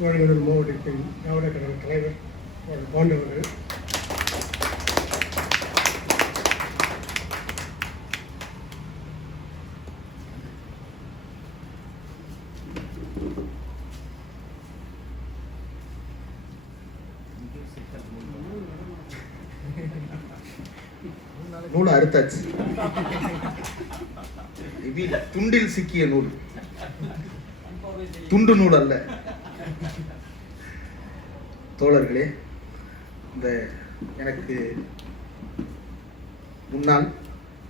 சோழநல்லூர் மாவட்டத்தின் திராவிட கழக தலைவர் போன்றவர்கள், நூல் அறுத்தாச்சு, துண்டில் சிக்கிய நூல், துண்டு நூல் அல்ல. தோழர்களே, இந்த எனக்கு முன்னால்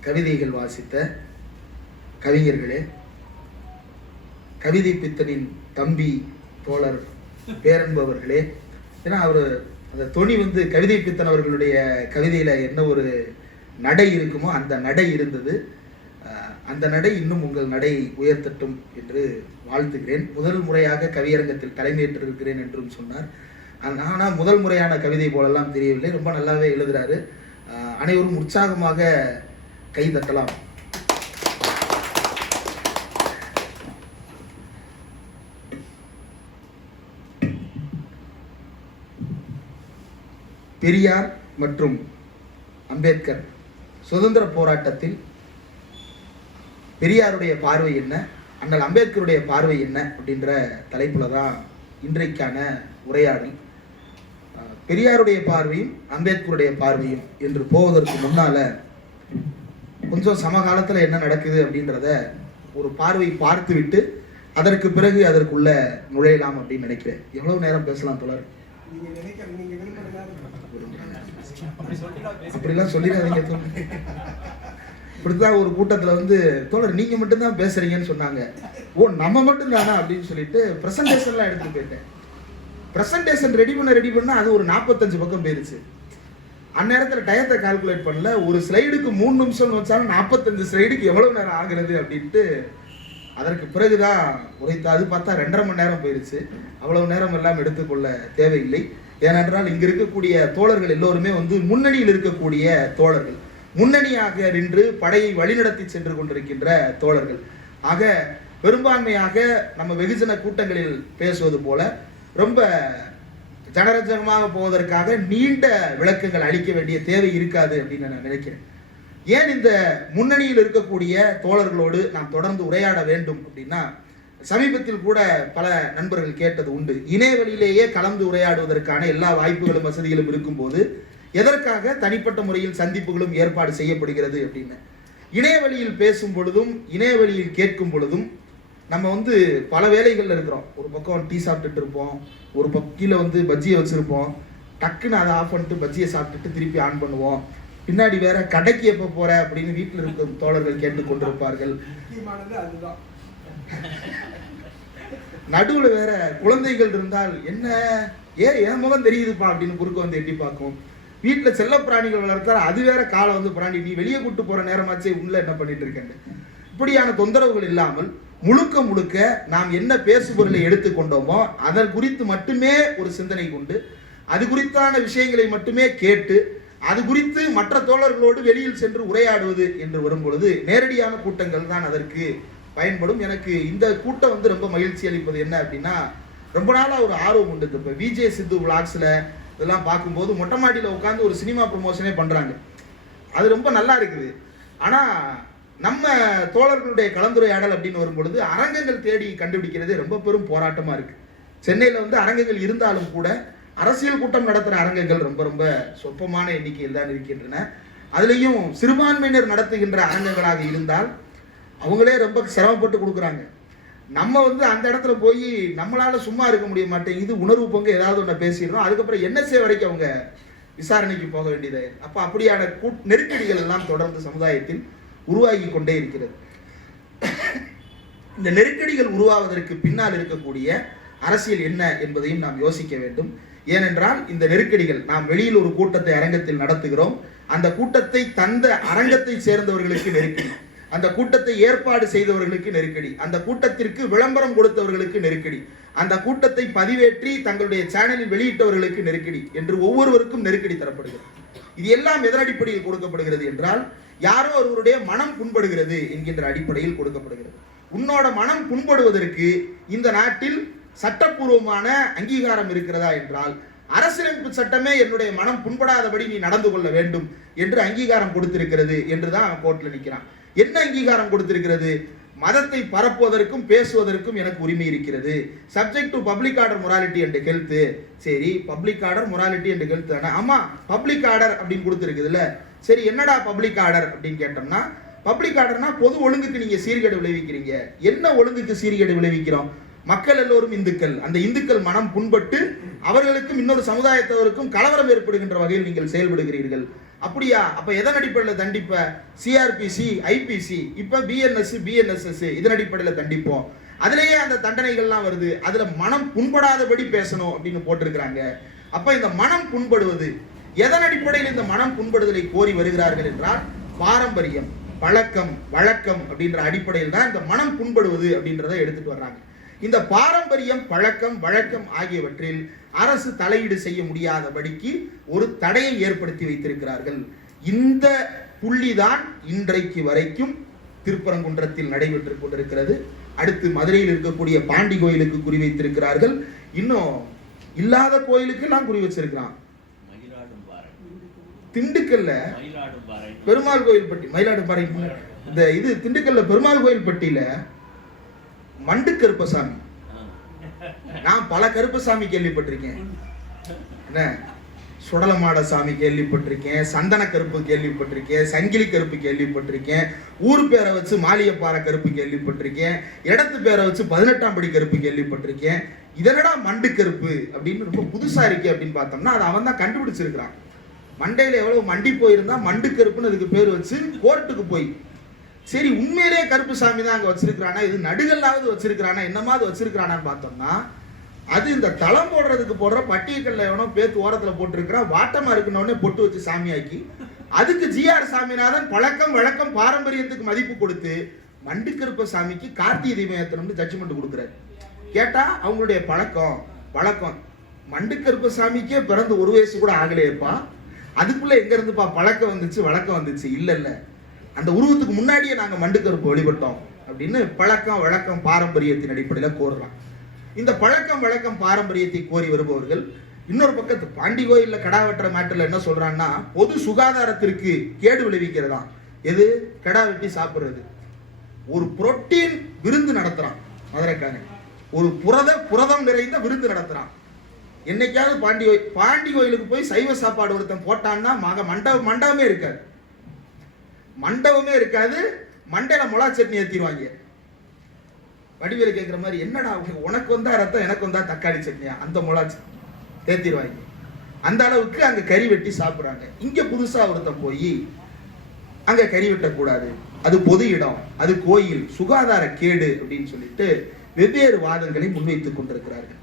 கவிதைகள் வாசித்த கவிஞர்களே, கவிதை பித்தனின் தம்பி தோழர் பேரன்பவர்களே, ஏன்னா அவர் அந்த தொனி கவிதை பித்தன் அவர்களுடைய கவிதையில என்ன ஒரு நடை இருக்குமோ அந்த நடை இருந்தது. அந்த நடை இன்னும் உங்கள் நடை உயர்த்தட்டும் என்று வாழ்த்துகிறேன். முதல் முறையாக கவியரங்கத்தில் தலைமையேற்றிருக்கிறேன் என்றும் சொன்னார். ஆனால் முதல் முறையான கவிதை போலெல்லாம் தெரியவில்லை, ரொம்ப நல்லாவே எழுதுறாரு. அனைவரும் உற்சாகமாக கை தட்டலாம். பெரியார் மற்றும் அம்பேத்கர் சுதந்திர போராட்டத்தில் பெரியாருடைய பார்வை என்ன, அண்ணல் அம்பேத்கருடைய பார்வை என்ன அப்படின்ற தலைப்புல தான் இன்றைக்கான உரையாடல். பெரியாருடைய பார்வையும் அம்பேத்கருடைய பார்வையும் என்று போவதற்கு முன்னால கொஞ்சம் சமகாலத்தில் என்ன நடக்குது அப்படின்றத ஒரு பார்வை பார்த்து விட்டு அதற்கு பிறகு அதற்குள்ள நுழையலாம் அப்படின்னு நினைக்கிறேன். எவ்வளவு நேரம் பேசலாம் தோழர்? அப்படிலாம் சொல்லிடாதீங்க தோழர். இப்படிதான் ஒரு கூட்டத்தில் தோழர் நீங்க மட்டும்தான் பேசுறீங்கன்னு சொன்னாங்க. ஓ நம்ம மட்டும் தானா அப்படின்னு சொல்லிட்டு பிரசன்டேஷன்லாம் எடுத்துட்டு போயிட்டேன். பிரசன்டேஷன் ரெடி பண்ண அது ஒரு 45 பக்கம் போயிருச்சு. அந்நேரத்தில் டயத்தை கால்குலேட் பண்ணல. ஒரு ஸ்லைடுக்கு 3 நிமிஷம் வச்சாலும் 45 ஸ்லைடுக்கு எவ்வளவு நேரம் ஆகுறது அப்படின்ட்டு அதற்கு பிறகுதான் உரைத்த. அது பார்த்தா 2.5 மணி நேரம் போயிருச்சு. அவ்வளவு நேரம் எல்லாம் எடுத்துக்கொள்ள தேவையில்லை. ஏனென்றால் இங்க இருக்கக்கூடிய தோழர்கள் எல்லோருமே முன்னணியில் இருக்கக்கூடிய தோழர்கள், முன்னணியாக நின்று படையை வழிநடத்தி சென்று கொண்டிருக்கின்ற தோழர்கள். ஆக பெரும்பான்மையாக நம்ம வெகுஜன கூட்டங்களில் பேசுவது போல ரொம்ப ஜனரஞ்சகமாக போவதற்காக நீண்ட விளக்கங்கள் அளிக்க வேண்டிய தேவை இருக்காது அப்படின்னு நான் நினைக்கிறேன். ஏன் இந்த முன்னணியில் இருக்கக்கூடிய தோழர்களோடு நாம் தொடர்ந்து உரையாட வேண்டும் அப்படின்னா, சமீபத்தில் கூட பல நண்பர்கள் கேட்டது உண்டு, இணையவழியிலேயே கலந்து உரையாடுவதற்கான எல்லா வாய்ப்புகளும் வசதிகளும் இருக்கும்போது எதற்காக தனிப்பட்ட முறையில் சந்திப்புகளும் ஏற்பாடு செய்யப்படுகிறது அப்படின்னு. இணையவழியில் பேசும் பொழுதும் இணையவழியில் கேட்கும் பொழுதும் நம்ம பல வேலைகள்ல இருக்கிறோம். ஒரு பக்கம் டீ சாப்பிட்டுட்டு இருப்போம், ஒரு பக்கம் கீழே பஜ்ஜியை வச்சிருப்போம், டக்குன்னு அதை ஆஃப் பண்ணிட்டு பஜ்ஜியை சாப்பிட்டுட்டு திருப்பி ஆன் பண்ணுவோம். பின்னாடி வேற கடைக்கு எப்ப போற அப்படின்னு வீட்டில் இருக்கும் தோழர்கள் கேட்டுக் கொண்டிருப்பார்கள். நடுவுல வேற குழந்தைகள் இருந்தால் என்ன என் முகம் தெரியுதுப்பா அப்படின்னு குறுக்க எட்டி பார்க்கும். வீட்டுல செல்ல பிராணிகள் வளர்த்தால் அது வேற காலை பிராணி நீ வெளியே கூட்டு போற நேரமாச்சே உள்ள என்ன பண்ணிட்டு இருக்கேன். இப்படியான தொந்தரவுகள் இல்லாமல் முழுக்க நாம் என்ன பேசுபொருளை எடுத்துக்கொண்டோமோ அதன் குறித்து மட்டுமே ஒரு சிந்தனை கொண்டு அது குறித்தான விஷயங்களை மட்டுமே கேட்டு அது குறித்து மற்ற தோழர்களோடு வெளியில் சென்று உரையாடுவது என்று வரும் பொழுது நேரடியான கூட்டங்கள் தான் அதற்கு பயன்படும். எனக்கு இந்த கூட்டம் ரொம்ப மகிழ்ச்சி அளிப்பது என்ன அப்படின்னா, ரொம்ப நாளா ஒரு ஆர்வம் உண்டு. இப்போ விஜய் சித்து விளாக்ஸ்ல இதெல்லாம் பார்க்கும்போது மொட்டை மாடியில் உட்காந்து ஒரு சினிமா ப்ரமோஷனே பண்றாங்க. அது ரொம்ப நல்லா இருக்குது. ஆனா நம்ம தோழர்களுடைய கலந்துரையாடல் அப்படின்னு வரும் பொழுது அரங்கங்கள் தேடி கண்டுபிடிக்கிறது ரொம்ப பெரும் போராட்டமா இருக்கு. சென்னையில அரங்கங்கள் இருந்தாலும் கூட அரசியல் கூட்டம் நடத்துகிற அரங்கங்கள் ரொம்ப சொற்பமான எண்ணிக்கையில் தான் இருக்கின்றன. அதுலேயும் சிறுபான்மையினர் நடத்துகின்ற அரங்கங்களாக இருந்தால் அவங்களே ரொம்ப சிரமப்பட்டு கொடுக்குறாங்க. நம்ம அந்த இடத்துல போய் நம்மளால சும்மா இருக்க முடிய மாட்டேங்குது, உணர்வு பங்கு ஏதாவது ஒன்று பேசிடுறோம். அதுக்கப்புறம் என்எஸ்ஏ வரைக்கும் அவங்க விசாரணைக்கு போக வேண்டியது. அப்போ அப்படியான நெருக்கடிகள் எல்லாம் தொடர்ந்து சமுதாயத்தில் உருவாகி கொண்டே இருக்கிறது. இந்த நெருக்கடிகள் உருவாவதற்கு பின்னால் இருக்கக்கூடிய அரசியல் என்ன என்பதையும் நாம் யோசிக்க வேண்டும். ஏனென்றால் இந்த நெருக்கடிகள், நாம் வெளியில் ஒரு கூட்டத்தை அரங்கத்தில் நடத்துகிறோம், அந்த கூட்டத்தை தந்த அரங்கத்தை சேர்ந்தவர்களுக்கு நெருக்கடி, அந்த கூட்டத்தை ஏற்பாடு செய்தவர்களுக்கு நெருக்கடி, அந்த கூட்டத்திற்கு விளம்பரம் கொடுத்தவர்களுக்கு நெருக்கடி, அந்த கூட்டத்தை பதிவேற்றி தங்களுடைய சேனலில் வெளியிட்டவர்களுக்கு நெருக்கடி என்று ஒவ்வொருவருக்கும் நெருக்கடி தரப்படுகிறது. இது எல்லாம் எதன் அடிப்படையில் கொடுக்கப்படுகிறது என்றால், யாரோ ஒருவருடைய மனம் புண்படுகிறது என்கின்ற அடிப்படையில் கொடுக்கப்படுகிறது. உன்னோட மனம் புண்படுவதற்கு இந்த நாட்டில் சட்டப்பூர்வமான அங்கீகாரம் இருக்கிறதா என்றால் அரசியலமைப்பு சட்டமே என்னுடைய மனம் புண்படாதபடி நீ நடந்து கொள்ள வேண்டும் என்று அங்கீகாரம் கொடுத்திருக்கிறது என்றுதான் அவன் கோர்ட்ல நிற்கிறான். என்ன அங்கீகாரம் கொடுத்திருக்கிறது? மதத்தை பரப்புவதற்கும் பேசுவதற்கும் எனக்கு உரிமை இருக்கிறது. Subject to public order morality and health. சரி, public order morality and health தானே? ஆமா, பப்ளிக் ஆர்டர் அப்படின்னு கொடுத்துருக்குதுல்ல. சரி, என்னடா பப்ளிக் ஆர்டர் அப்படின்னு கேட்டோம்னா, பப்ளிக் ஆர்டர்னா பொது ஒழுங்குக்கு நீங்க சீர்கேடு விளைவிக்கிறீங்க. என்ன ஒழுங்குக்கு சீர்கேடு விளைவிக்கிறோம்? மக்கள் எல்லோரும் இந்துக்கள், அந்த இந்துக்கள் மனம் புண்பட்டு அவர்களுக்கும் இன்னொரு சமுதாயத்தவருக்கும் கலவரம் ஏற்படுகின்ற வகையில் நீங்கள் செயல்படுகிறீர்கள். அப்படியா? அப்ப எதன் அடிப்படையில் தண்டிப்ப? சிஆர்பிசி, ஐபிசி, இப்ப பிஎன்எஸ், பிஎன்எஸ்எஸ், இதன் அடிப்படையில் தண்டிப்போம். அதுலயே அந்த தண்டனைகள்லாம் வருது. அதுல மனம் புண்படாதபடி பேசணும் அப்படின்னு போட்டிருக்கிறாங்க. அப்ப இந்த மனம் புண்படுவது எதன் அடிப்படையில் இந்த மனம் புண்படுதலை கோரி வருகிறார்கள் என்றால், பாரம்பரியம், பழக்கம், வழக்கம் அப்படின்ற அடிப்படையில் தான் இந்த மனம் புண்படுவது அப்படின்றத எடுத்துட்டு வர்றாங்க. இந்த பாரம்பரியம், பழக்கம், வழக்கம் ஆகியவற்றில் அரசு தலையீடு செய்ய முடியாதபடிக்கு ஒரு தடையை ஏற்படுத்தி வைத்திருக்கிறார்கள். இந்த புள்ளிதான் இன்றைக்கு வரைக்கும் திருப்பரங்குன்றத்தில் நடைபெற்றுக் கொண்டிருக்கிறது. அடுத்து மதுரையில் இருக்கக்கூடிய பாண்டி கோயிலுக்கு குறிவைத்திருக்கிறார்கள். இன்னும் இல்லாத கோயிலுக்கு எல்லாம் குறி வச்சிருக்கிறான். திண்டுக்கல்ல பெருமாள் கோயில் பட்டி, மயிலாடுபாறை, இந்த இது திண்டுக்கல்ல பெருமாள் கோயில் பட்டியில மண்டு கருப்பசாமி. நான் பல கருப்பசாமி கேள்விப்பட்டிருக்கேன். என்ன, சுடலமாட சாமி கேள்விப்பட்டிருக்கேன், சந்தன கருப்பு கேள்விப்பட்டிருக்கேன், சங்கிலி கருப்பு கேள்விப்பட்டிருக்கேன், ஊர் பேரை வச்சு மாளிகைப்பாறை கருப்பு கேள்விப்பட்டிருக்கேன், இடத்து பேரை வச்சு 18ஆம் படி கருப்பு கேள்விப்பட்டிருக்கேன். இதனடா மண்டு கருப்பு அப்படின்னு ரொம்ப புதுசா இருக்கு அப்படின்னு பார்த்தோம்னா, அதை அவன் தான் கண்டுபிடிச்சிருக்கிறான். மண்டையில எவ்வளவு மண்டி போயிருந்தா மண்டு கருப்புன்னு அதுக்கு பேர் வச்சு கோர்ட்டுக்கு போய், சரி உண்மையிலே கருப்பு சாமி தான் அங்க வச்சிருக்கிறானா, இது நடுகல்லாவது வச்சிருக்கிறானா, என்னமாவது வச்சிருக்கிறானான்னு பார்த்தோம்னா, அது இந்த தளம் போடுறதுக்கு போடுற பட்டியக்கல்ல எவனோ பேத்து ஓரத்துல போட்டிருக்கிறான். வாட்டமா இருக்கணும்னே பொட்டு வச்சு சாமியாக்கி, அதுக்கு ஜிஆர் சாமிநாதன் பழக்கம், வழக்கம், பாரம்பரியத்துக்கு மதிப்பு கொடுத்து மண்டு கருப்ப சாமிக்கு கார்த்திகை தீபம் ஏத்தணும்னு ஜட்ஜ்மெண்ட் கொடுக்குறாரு. கேட்டா அவங்களுடைய பழக்கம், வழக்கம். மண்டு கருப்ப சாமிக்கே பிறந்து 1 வயசு கூட ஆகலையேப்பா, அதுக்குள்ள எங்க இருந்துப்பா பழக்கம் வந்துச்சு, வழக்கம் வந்துச்சு? இல்ல இல்ல, அந்த உருவத்துக்கு முன்னாடியே நாங்க மண்டு கருப்பு வழிபட்டோம் அப்படின்னு பழக்கம், வழக்கம், பாரம்பரியத்தின் அடிப்படையில் கோருறான். இந்த பழக்கம், வழக்கம், பாரம்பரியத்தை கோரி வருபவர்கள் இன்னொரு பக்கத்து பாண்டி கோயில்ல கடா வெட்டுற மேட்டர்ல என்ன சொல்றாங்கன்னா, பொது சுகாதாரத்திற்கு கேடு விளைவிக்கிறதா. எது? கடா வெட்டி சாப்பிடுறது. ஒரு புரோட்டீன் விருந்து நடத்துறான் மதுரைக்காரன், ஒரு புரதம் நிறைந்த விருந்து நடத்துறான். என்னைக்காவது பாண்டி கோயிலுக்கு போய் சைவ சாப்பாடு ஒருத்தன் போட்டான்னா மண்டபமே இருக்காது, மண்டபமே இருக்காது. மண்டையில மொளா சட்னி ஏத்திடுவாங்க. வடிவேலு கேட்கிற மாதிரி, என்னடா உனக்கு வந்தா ரத்தம், எனக்கு வந்தா தக்காளி சட்னியா, அந்த மொளா சட்னி ஏத்திடுவாங்க. அந்த அளவுக்கு அங்க கறி வெட்டி சாப்பிடுறாங்க. இங்க புதுசா ஒருத்தன் போய் அங்க கறி வெட்டக்கூடாது, அது பொது இடம், அது கோயில், சுகாதார கேடு அப்படின்னு சொல்லிட்டு வெவ்வேறு வாதங்களை முன்வைத்துக் கொண்டிருக்கிறார்கள்.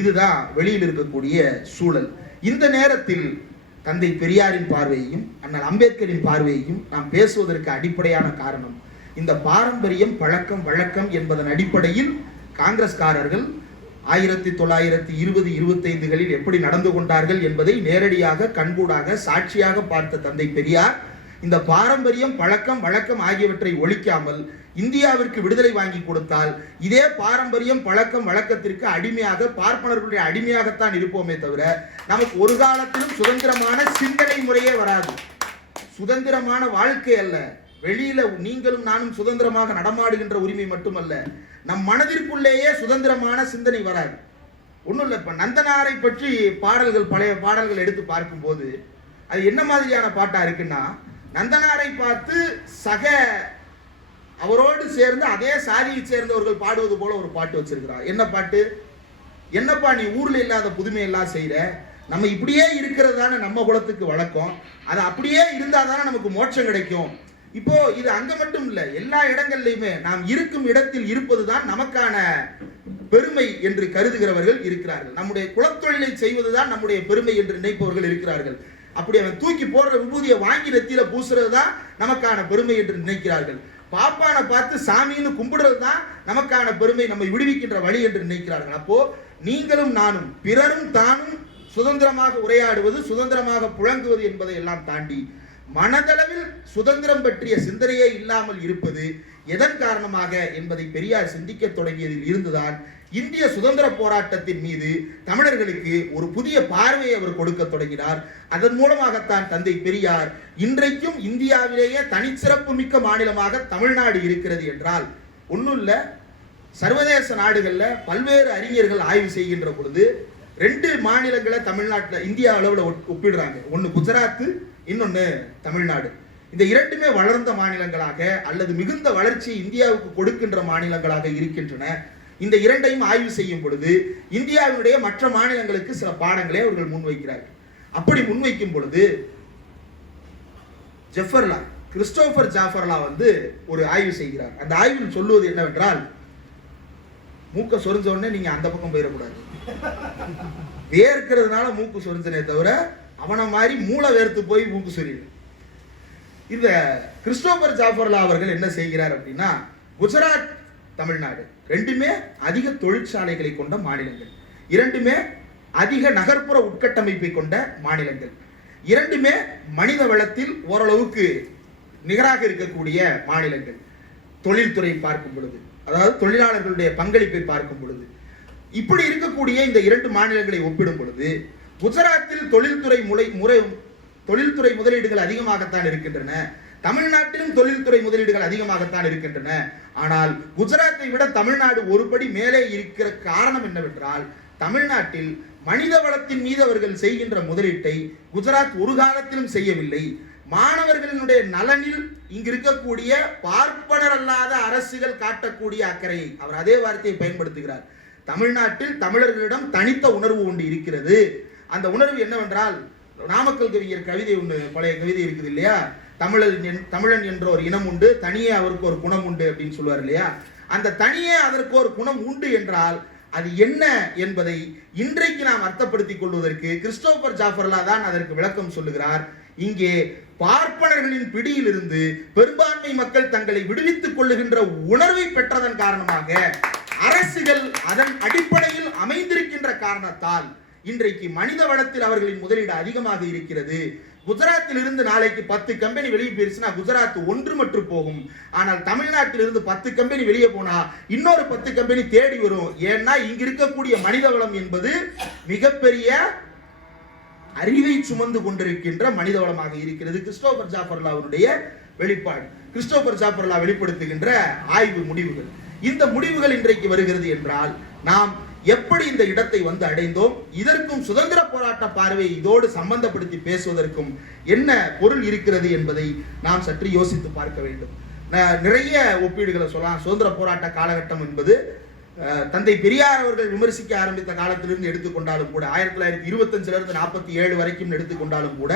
இதுதான் வெளியில் இருக்கக்கூடிய சூழல். இந்த நேரத்தில் தந்தை பெரியாரின் பார்வையையும் அண்ணல் அம்பேத்கரின் பார்வையையும் நாம் பேசுவதற்கு அடிப்படையான காரணம், இந்த பாரம்பரியம், பழக்கம், வழக்கம் என்பதன் அடிப்படையில் காங்கிரஸ்காரர்கள் 1920-25களில் எப்படி நடந்து கொண்டார்கள் என்பதை நேரடியாக கண்கூடாக சாட்சியாக பார்த்த தந்தை பெரியார் இந்த பாரம்பரியம், பழக்கம், வழக்கம் ஆகியவற்றை ஒழிக்காமல் இந்தியாவிற்கு விடுதலை வாங்கி கொடுத்தால் இதே பாரம்பரியம், பழக்கம், வழக்கத்திற்கு அடிமையாக, பார்ப்பனர்களுடைய அடிமையாகத்தான் இருப்போமே தவிர நமக்கு ஒரு காலத்திலும் சுதந்திரமான சிந்தனை முறையே வராது. சுதந்திரமான வாழ்க்கை அல்ல, வெளியில நீங்களும் நானும் சுதந்திரமாக நடமாடுகின்ற உரிமை மட்டுமல்ல, நம் மனதிற்குள்ளேயே சுதந்திரமான சிந்தனை வராது. ஒன்றும் இல்லை, இப்போ நந்தனாரை பற்றி பாடல்கள், பழைய பாடல்கள் எடுத்து பார்க்கும்போது அது என்ன மாதிரியான பாட்டா இருக்குன்னா, நந்தனாரை பார்த்து அவரோடு சேர்ந்து அதே சாதியை சேர்ந்தவர்கள் பாடுவது போல ஒரு பாட்டு வச்சிருக்கிறார். என்ன பாட்டு? என்னப்பா நீ ஊர்ல இல்லாத புதுமை எல்லாம் செய்யற, நம்ம இப்படியே இருக்கிறதான நம்ம குலத்துக்கு வழக்கம், அது அப்படியே இருந்தாதானே நமக்கு மோட்சம் கிடைக்கும். இப்போ இது அங்க மட்டும் இல்ல, எல்லா இடங்கள்லையுமே நாம் இருக்கும் இடத்தில் இருப்பதுதான் நமக்கான பெருமை என்று கருதுகிறவர்கள் இருக்கிறார்கள். நம்முடைய குலத்தொழிலை செய்வதுதான் நம்முடைய பெருமை என்று நினைப்பவர்கள் இருக்கிறார்கள். அப்படி அவன் தூக்கி போடுற விபூதியை வாங்கி நெத்தியில பூசுறது தான் நமக்கான பெருமை என்று நினைக்கிறார்கள். பாப்பானை பார்த்து சாமின்னு கும்பிடுறது தான் நமக்கான பெருமை, நம்மை விடுவிக்கின்ற வழி என்று நினைக்கிறார்கள். அப்போ நீங்களும் நானும், பிறரும் தானும் சுதந்திரமாக உரையாடுவது, சுதந்திரமாக புழங்குவது என்பதை எல்லாம் தாண்டி மனதளவில் சுதந்திரம் பற்றிய சிந்தனையே இல்லாமல் இருப்பது எதன் காரணமாக என்பதை பெரியார் சிந்திக்க தொடங்கியதில் இருந்துதான் இந்திய சுதந்திர போராட்டத்தின் மீது தமிழர்களுக்கு ஒரு புதிய பார்வையை அவர் கொடுக்க தொடங்கினார். அதன் மூலமாகத்தான் தந்தை பெரியார் இன்றைக்கும் இந்தியாவிலேயே தனிச்சிறப்பு மிக்க மாநிலமாக தமிழ்நாடு இருக்கிறது என்றால் ஒன்றும் இல்லை. சர்வதேச நாடுகள்ல பல்வேறு அறிஞர்கள் ஆய்வு செய்கின்ற பொழுது 2 மாநிலங்களை தமிழ்நாட்டில் இந்தியா அளவில் ஒப்பிடுறாங்க. ஒன்று குஜராத், இன்னொன்று தமிழ்நாடு. இந்த 2மே வளர்ந்த மாநிலங்களாக அல்லது மிகுந்த வளர்ச்சி இந்தியாவுக்கு கொடுக்கின்ற மாநிலங்களாக இருக்கின்றன. இந்த 2ஐயும் ஆய்வு செய்யும் பொழுது இந்தியாவினுடைய மற்ற மாநிலங்களுக்கு சில பாடங்களை அவர்கள் முன்வைக்கிறார்கள். அப்படி முன்வைக்கும் பொழுது கிறிஸ்டோபர் ஜாஃபர்லா ஒரு ஆய்வு செய்கிறார். அந்த ஆய்வில் சொல்லுவது என்னவென்றால், மூக்க சொரிஞ்ச உடனே நீங்க அந்த பக்கம் போயிடக்கூடாது. வேர்க்கிறதுனால மூக்கு சொரிஞ்சனே தவிர அவனை மாதிரி மூளை வேர்த்து போய் மூக்கு சொரியுது. இந்த கிறிஸ்டோபர் ஜாஃபர்லா அவர்கள் என்ன செய்கிறார் அப்படின்னா, குஜராத், தமிழ்நாடு 2மே அதிக தொழிற்சாலைகளை கொண்ட மாநிலங்கள், 2மே அதிக நகர்ப்புற உட்கட்டமைப்பை கொண்ட மாநிலங்கள், 2மே மனித வளத்தில் ஓரளவுக்கு நிகராக இருக்கக்கூடிய மாநிலங்கள். தொழில்துறை பார்க்கும் பொழுது, அதாவது தொழிலாளர்களுடைய பங்களிப்பை பார்க்கும் பொழுது, இப்படி இருக்கக்கூடிய இந்த 2 மாநிலங்களை ஒப்பிடும் பொழுது குஜராத்தில் தொழில்துறை முதலீடுகள் அதிகமாகத்தான் இருக்கின்றன, தமிழ்நாட்டிலும் தொழில்துறை முதலீடுகள் அதிகமாகத்தான் இருக்கின்றன. ஆனால் குஜராத்தை விட தமிழ்நாடு ஒருபடி மேலே இருக்கிற காரணம் என்னவென்றால், தமிழ்நாட்டில் மனித வளத்தின் மீது அவர்கள் செய்கின்ற முதலீட்டை குஜராத் ஒரு காலத்திலும் செய்யவில்லை. மாணவர்களினுடைய நலனில் இங்கு இருக்கக்கூடிய பார்ப்பனர் அல்லாத அரசுகள் காட்டக்கூடிய அக்கறையை அவர் அதே வார்த்தையை பயன்படுத்துகிறார். தமிழ்நாட்டில் தமிழர்களிடம் தனித்த உணர்வு ஒன்று இருக்கிறது. அந்த உணர்வு என்னவென்றால், நாமக்கல் கவிஞர் கவிதை ஒன்று, பழைய கவிதை இருக்குது இல்லையா, தமிழன் என்ற ஒரு இனம் உண்டு, தனியே அவருக்கு ஒரு குணம் உண்டு அப்படின்னு சொல்லுவார் இல்லையா. அந்த தனியே அதற்கு ஒரு குணம் உண்டு என்றால் அது என்ன என்பதை இன்றைக்கு நாம் அர்த்தப்படுத்திக் கொள்வதற்கு கிறிஸ்டோபர் ஜாஃபர்லா தான் அதற்கு விளக்கம் சொல்லுகிறார். இங்கே பார்ப்பனர்களின் பிடியிலிருந்து பெரும்பான்மை மக்கள் தங்களை விடுவித்துக் கொள்ளுகின்ற உணர்வை பெற்றதன் காரணமாக, அரசுகள் அதன் அடிப்படையில் அமைந்திருக்கின்ற காரணத்தால் இன்றைக்கு மனித வளத்தில் அவர்களின் முதலீடு அதிகமாக இருக்கிறது. குஜராத்தில் இருந்து நாளைக்கு 10 கம்பெனி வெளியே போயிருச்சுன்னா குஜராத் ஒன்றுமற்று போகும். ஆனால் தமிழ்நாட்டில் இருந்து 10 கம்பெனி வெளியே போனா இன்னொரு 10 கம்பெனி தேடி வரும். ஏன்னா இங்க இருக்கக்கூடிய மனித வளம் என்பது மிகப்பெரிய அறிவை சுமந்து கொண்டிருக்கின்ற மனித வளமாக இருக்கிறது. கிறிஸ்டோபர் ஜாஃபர்லாவுடைய வெளிப்பாடு, கிறிஸ்டோபர் ஜாஃபர்லா வெளிப்படுத்துகின்ற ஆய்வு முடிவுகள். இந்த முடிவுகள் இன்றைக்கு வருகிறது என்றால் நாம் எப்படி இந்த இடத்தை அடைந்தோம், இதற்கும் சுதந்திர போராட்ட பார்வை இதோடு சம்பந்தப்படுத்தி பேசுவதற்கும் என்ன பொருள் இருக்கிறது என்பதை நாம் சற்று யோசித்து பார்க்க வேண்டும். நிறைய ஒப்பீடுகளை சொல்லலாம். சுதந்திர போராட்ட காலகட்டம் என்பது தந்தை பெரியார் அவர்கள் விமர்சிக்க ஆரம்பித்த காலத்திலிருந்து எடுத்துக்கொண்டாலும் கூட 1925 47 வரைக்கும் எடுத்துக்கொண்டாலும் கூட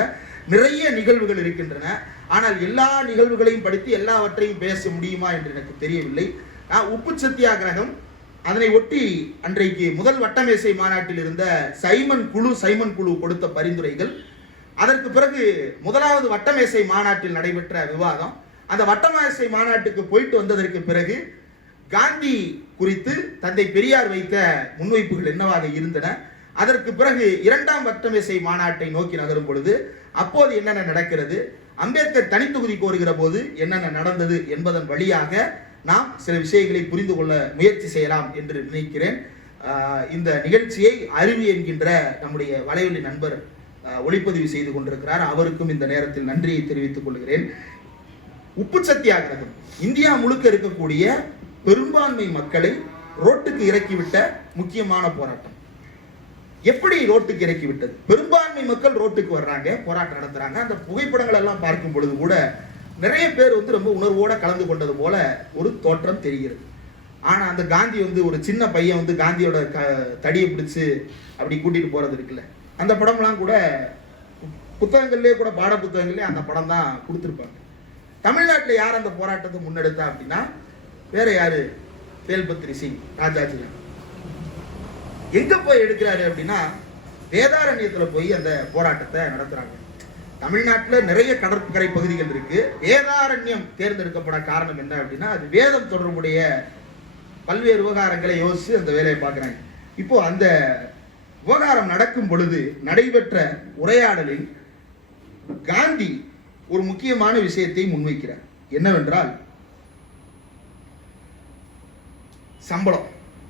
நிறைய நிகழ்வுகள் இருக்கின்றன. ஆனால் எல்லா நிகழ்வுகளையும் படித்து எல்லாவற்றையும் பேச முடியுமா என்று எனக்கு தெரியவில்லை. உப்பு சத்தியாகிரகம், அதனை ஒட்டி அன்றைக்கு முதல் வட்டமேசை மாநாட்டில் இருந்த சைமன் குழு கொடுத்த பரிந்துரைகள், அதற்கு பிறகு முதலாவது வட்டமேசை மாநாட்டில் நடைபெற்ற விவாதம், அந்த வட்டமேசை மாநாட்டுக்கு போயிட்டு வந்ததற்கு பிறகு காந்தி குறித்து தந்தை பெரியார் வைத்த முன்வைப்புகள் என்னவாக இருந்தன, அதற்கு பிறகு 2ஆம் வட்டமேசை மாநாட்டை நோக்கி நகரும் பொழுது அப்போது என்னென்ன நடக்கிறது, அம்பேத்கர் தனித்தொகுதி கோருகிற போது என்னென்ன நடந்தது என்பதன் வழியாக நாம் சில விஷயங்களை புரிந்து கொள்ள முயற்சி செய்யலாம் என்று நினைக்கிறேன். இந்த நிகழ்ச்சியை அருவி என்கின்ற நம்முடைய வலைவலி நண்பர் ஒளிப்பதிவு செய்து கொண்டிருக்கிறார். அவருக்கும் இந்த நேரத்தில் நன்றியை தெரிவித்துக் கொள்கிறேன். உப்பு சத்தியாகிரகம் இந்தியா முழுக்க இருக்கக்கூடிய பெரும்பான்மை மக்களை ரோட்டுக்கு இறக்கிவிட்ட முக்கியமான போராட்டம். எப்படி ரோட்டுக்கு இறக்கிவிட்டது? பெரும்பான்மை மக்கள் ரோட்டுக்கு வர்றாங்க, போராட்டம் நடத்துறாங்க. அந்த புகைப்படங்கள் எல்லாம் பார்க்கும் பொழுது கூட நிறைய பேர் ரொம்ப உணர்வோட கலந்து கொண்டது போல ஒரு தோற்றம் தெரிகிறது. ஆனா அந்த காந்தி ஒரு சின்ன பையன் காந்தியோட தடியை பிடிச்சு அப்படி கூட்டிட்டு போறது இருக்குல்ல, அந்த படம்லாம் கூட புத்தகங்கள்லேயே கூட பாட புத்தகங்கள்லேயே அந்த படம் தான் கொடுத்துருப்பாங்க. தமிழ்நாட்டில் யார் அந்த போராட்டத்தை முன்னெடுத்தா அப்படின்னா வேற யாரு, வேல்பத்ரி சிங் ராஜாஜி. எங்க போய் எடுக்கிறாரு அப்படின்னா வேதாரண்யத்துல போய் அந்த போராட்டத்தை நடத்துறாங்க. தமிழ்நாட்டில் நிறைய கடற்கரை பகுதிகள் இருக்கு. வேதாரண்யம் தேர்ந்தெடுக்கப்பட காரணம் என்ன அப்படின்னா அது வேதம் தொடர்புடைய பல்வேறு விவகாரங்களை யோசிச்சு அந்த வேலையை பார்க்குறாங்க. இப்போ அந்த விவகாரம் நடக்கும் பொழுது நடைபெற்ற உரையாடலில் காந்தி ஒரு முக்கியமான விஷயத்தை முன்வைக்கிறார். என்னவென்றால் சம்பளம்.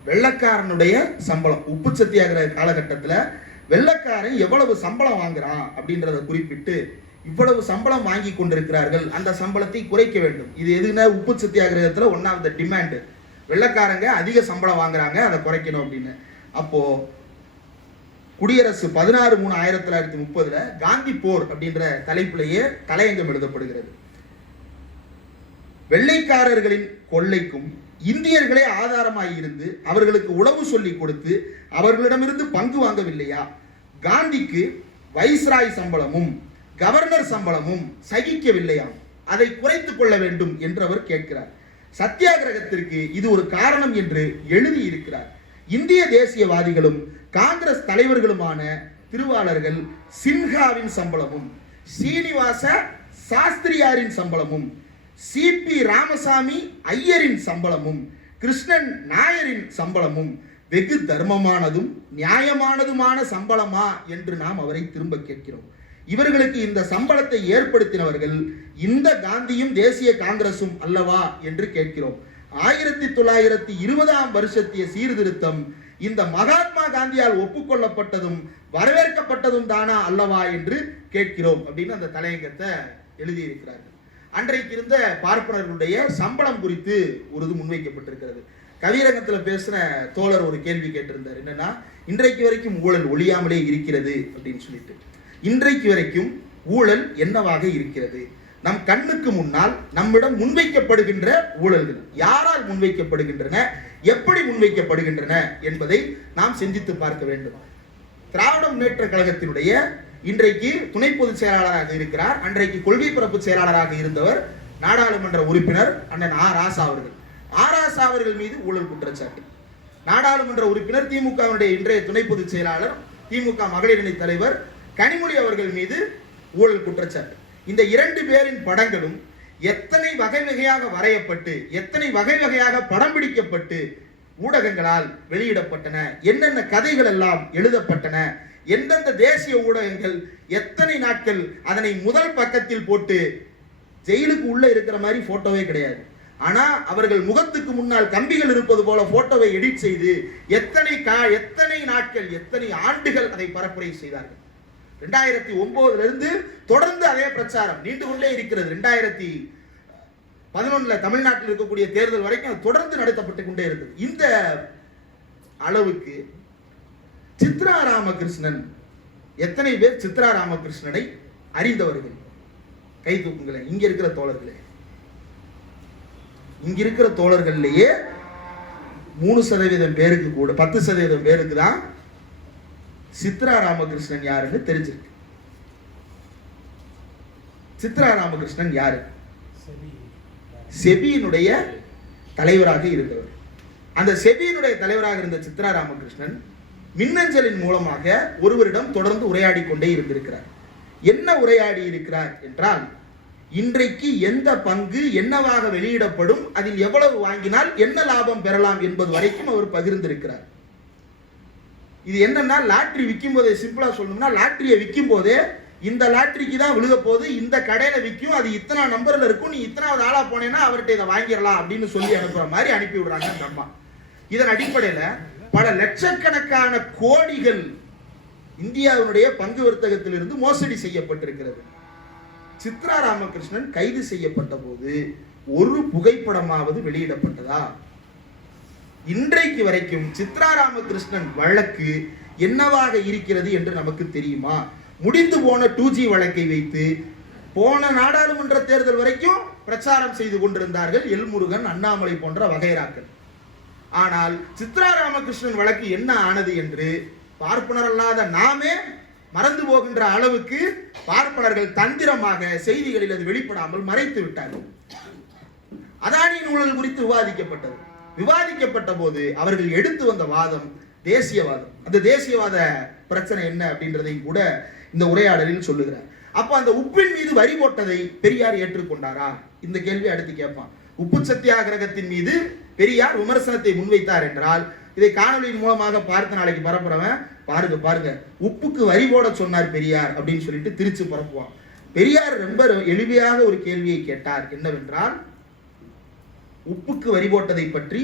வெள்ளைக்காரனுடைய சம்பளம். உப்பு சத்தியாகிரக காலகட்டத்தில் வெள்ளைக்காரன் எவ்வளவு சம்பளம் வாங்குறான் அப்படின்றத குறிப்பிட்டு இவ்வளவு சம்பளம் வாங்கி கொண்டிருக்கிறார்கள், அந்த சம்பளத்தை குறைக்க வேண்டும். இது எதுனா உப்பு சத்தியாகிரகத்தில் ஒன் ஆஃப் த டிமாண்ட். வெள்ளைக்காரங்க அதிக சம்பளம் வாங்குறாங்க, அதை குறைக்கணும் அப்படின்னு. அப்போ குடியரசு 16/3/1930 காந்தி போர் அப்படின்ற தலைப்பிலேயே தலையங்கம் எழுதப்படுகிறது. வெள்ளைக்காரர்களின் கொள்ளைக்கும் இந்தியர்களே ஆதாரமாய் இருந்து அவர்களுக்கு உளவு சொல்லி கொடுத்து அவர்களிடமிருந்து பங்கு வாங்கவில்லையா? காந்திக்கு வைஸ்ராய் சம்பளமும் கவர்னர் சம்பளமும் சகிக்கவில்லையா? அதை குறைத்துக் கொள்ள வேண்டும் என்று அவர் கேட்கிறார். சத்தியாகிரகத்திற்கு இது ஒரு காரணம் என்று எழுதி இருக்கிறார். இந்திய தேசியவாதிகளும் காங்கிரஸ் தலைவர்களுமான திருவாளர்கள் சின்ஹாவின் சம்பளமும் சீனிவாச சாஸ்திரியாரின் சம்பளமும் சிபி ராமசாமி ஐயரின் சம்பளமும் கிருஷ்ணன் நாயரின் சம்பளமும் வெகு தர்மமானதும் நியாயமானதுமான சம்பளமா என்று நாம் அவரை திரும்ப கேட்கிறோம். இவர்களுக்கு இந்த சம்பளத்தை ஏற்படுத்தினவர்கள் இந்த காந்தியும் தேசிய காங்கிரசும் அல்லவா என்று கேட்கிறோம். 1920ஆம் வருஷத்திய சீர்திருத்தம் இந்த மகாத்மா காந்தியால் ஒப்புக்கொள்ளப்பட்டதும் வரவேற்கப்பட்டதும் தானா அல்லவா என்று கேட்கிறோம் அப்படின்னு அந்த தலையங்கத்தை எழுதியிருக்கிறார்கள். அன்றைக்கு இருந்த பார்ப்பனர்களுடைய சம்பளம் குறித்து ஒரு இது முன்வைக்கப்பட்டிருக்கிறது. கவியரங்கத்தில் பேசின தோழர் ஒரு கேள்வி கேட்டிருந்தார். என்னன்னா, இன்றைக்கு வரைக்கும் ஊழல் ஒழியாமலே இருக்கிறது அப்படின்னு சொல்லிட்டு. இன்றைக்கு வரைக்கும் ஊழல் என்னவாக இருக்கிறது? நம் கண்ணுக்கு முன்னால் நம்மிடம் முன்வைக்கப்படுகின்ற ஊழல்கள் யாரால் முன்வைக்கப்படுகின்றன, எப்படி முன்வைக்கப்படுகின்றன என்பதை நாம் சிந்தித்து பார்க்க வேண்டும். திராவிட முன்னேற்ற கழகத்தினுடைய இன்றைக்கு துணை பொதுச் செயலாளராக இருக்கிறார். அன்றைக்கு கொள்கை பரப்பு செயலாளராக இருந்தவர் நாடாளுமன்ற உறுப்பினர் அண்ணன் ராசா அவர்கள். ராசா அவர்கள் மீது ஊழல் குற்றச்சாட்டு. நாடாளுமன்ற உறுப்பினர் திமுகவினுடைய இன்றைய துணை பொதுச் செயலாளர் திமுக மகளிர் அணி தலைவர் கனிமொழி அவர்கள் மீது ஊழல் குற்றச்சாட்டு. இந்த இரண்டு பேரின் படங்களும் எத்தனை வகை வகையாக வரையப்பட்டு எத்தனை வகை வகையாக படம் பிடிக்கப்பட்டு ஊடகங்களால் வெளியிடப்பட்டன, என்னென்ன கதைகள் எல்லாம் எழுதப்பட்டன, எந்தெந்த தேசிய ஊடகங்கள் எத்தனை நாட்கள் அதனை முதல் பக்கத்தில் போட்டு ஜெயிலுக்கு உள்ள இருக்கிற மாதிரி போட்டோவே கிடையாது. ஆனா அவர்கள் முகத்துக்கு முன்னால் கம்பிகள் இருப்பது போல போட்டோவை எடிட் செய்து எத்தனை நாட்கள் எத்தனை ஆண்டுகள் அதை பரப்புரை செய்தார்கள். 2009 இருந்து தொடர்ந்து அதே பிரச்சாரம் நீண்டு கொண்டே இருக்கிறது. 2011 தமிழ்நாட்டில் இருக்கக்கூடிய தேர்தல் வரைக்கும் தொடர்ந்து நடத்தப்பட்டு கொண்டே இருக்குது. இந்த அளவுக்கு சித்ரா ராமகிருஷ்ணன், எத்தனை பேர் சித்ரா ராமகிருஷ்ணனை அறிந்தவர்கள்? கை தூக்குங்களேன். இங்க இருக்கிற தோழர்களே, இங்க இருக்கிற தோழர்கள்லயே 3% பேருக்கு கூட 10% பேருக்கு தான் சித்ரா ராமகிருஷ்ணன் யாருன்னு தெரிஞ்சிருக்கு. சித்ரா ராமகிருஷ்ணன் யாரு? செபியினுடைய தலைவராக இருந்தவர். அந்த செபியினுடைய தலைவராக இருந்த சித்ரா ராமகிருஷ்ணன் மின்னஞ்சலின் மூலமாக ஒருவரிடம் தொடர்ந்து உரையாடி கொண்டே இருந்திருக்கிறார். என்ன உரையாடி இருக்கிறார் என்றால், இன்றைக்கு எந்த பங்கு என்னவாக வெளியிடப்படும், அதில் எவ்வளவு வாங்கினால் என்ன லாபம் பெறலாம் என்பது வரைக்கும் அவர் பகிர்ந்திருக்கிறார். இது என்னன்னா, லாட்டரி விற்கும் போதே, சிம்பிளா சொல்லணும்னா, லாட்டரியை விற்கும் போதே இந்த லாட்டரிக்கு தான் விழுக போது, இந்த கடையில விற்கும், அது இத்தனை நம்பர்ல இருக்கும், நீ இத்தனாவது ஆளா போனேன்னா அவர்கிட்ட இதை வாங்கிடலாம் அப்படின்னு சொல்லி அனுப்புற மாதிரி அனுப்பி விடுறாங்க அந்த அம்மா. இதன் அடிப்படையில பல லட்சக்கணக்கான கோடிகள் இந்தியாவினுடைய பங்கு வர்த்தகத்தில் இருந்து மோசடி செய்யப்பட்டிருக்கிறது. சித்ரா ராமகிருஷ்ணன் கைது செய்யப்பட்ட போது ஒரு புகைப்படமாவது வெளியிடப்பட்டதா? இன்றைக்கு வரைக்கும் சித்ரா ராமகிருஷ்ணன் வழக்கு என்னவாக இருக்கிறது என்று நமக்கு தெரியுமா? முடிந்து போன 2G வழக்கை வைத்து போன நாடாளுமன்ற தேர்தல் வரைக்கும் பிரச்சாரம் செய்து கொண்டிருந்தார்கள் எல்முருகன், அண்ணாமலை போன்ற வகைராக்கள். ஆனால் சித்ரா ராமகிருஷ்ணன் வழக்கு என்ன ஆனது என்று பார்ப்பனர் அல்லாத நாமே மறந்து போகின்ற அளவுக்கு பார்ப்பனர்கள் தந்திரமாக செய்திகளில் அது வெளிப்படாமல் மறைத்து விட்டார்கள். அதானியின் ஊழல் குறித்து விவாதிக்கப்பட்ட போது அவர்கள் எடுத்து வந்த வாதம் தேசியவாதம். அந்த தேசியவாத பிரச்சனை என்ன அப்படின்றதையும் கூட இந்த உரையாடலில் சொல்லுகிறார். அப்ப அந்த உப்பின் மீது வரி போட்டதை பெரியார் ஏற்றுக்கொண்டாரா? இந்த கேள்வி அடுத்து கேட்பான். உப்பு சத்தியாகிரகத்தின் மீது பெரியார் விமர்சனத்தை முன்வைத்தார் என்றால், இதை காணொலியின் மூலமாக பார்த்து நாளைக்கு பரப்புறவன் பாருங்க உப்புக்கு வரி போட சொன்னார் பெரியார் அப்படின்னு சொல்லிட்டு திருச்சி பரப்புவான். பெரியார் ரொம்ப எளிமையாக ஒரு கேள்வியை கேட்டார். என்னவென்றால், உப்புக்கு வரி போட்டதை பற்றி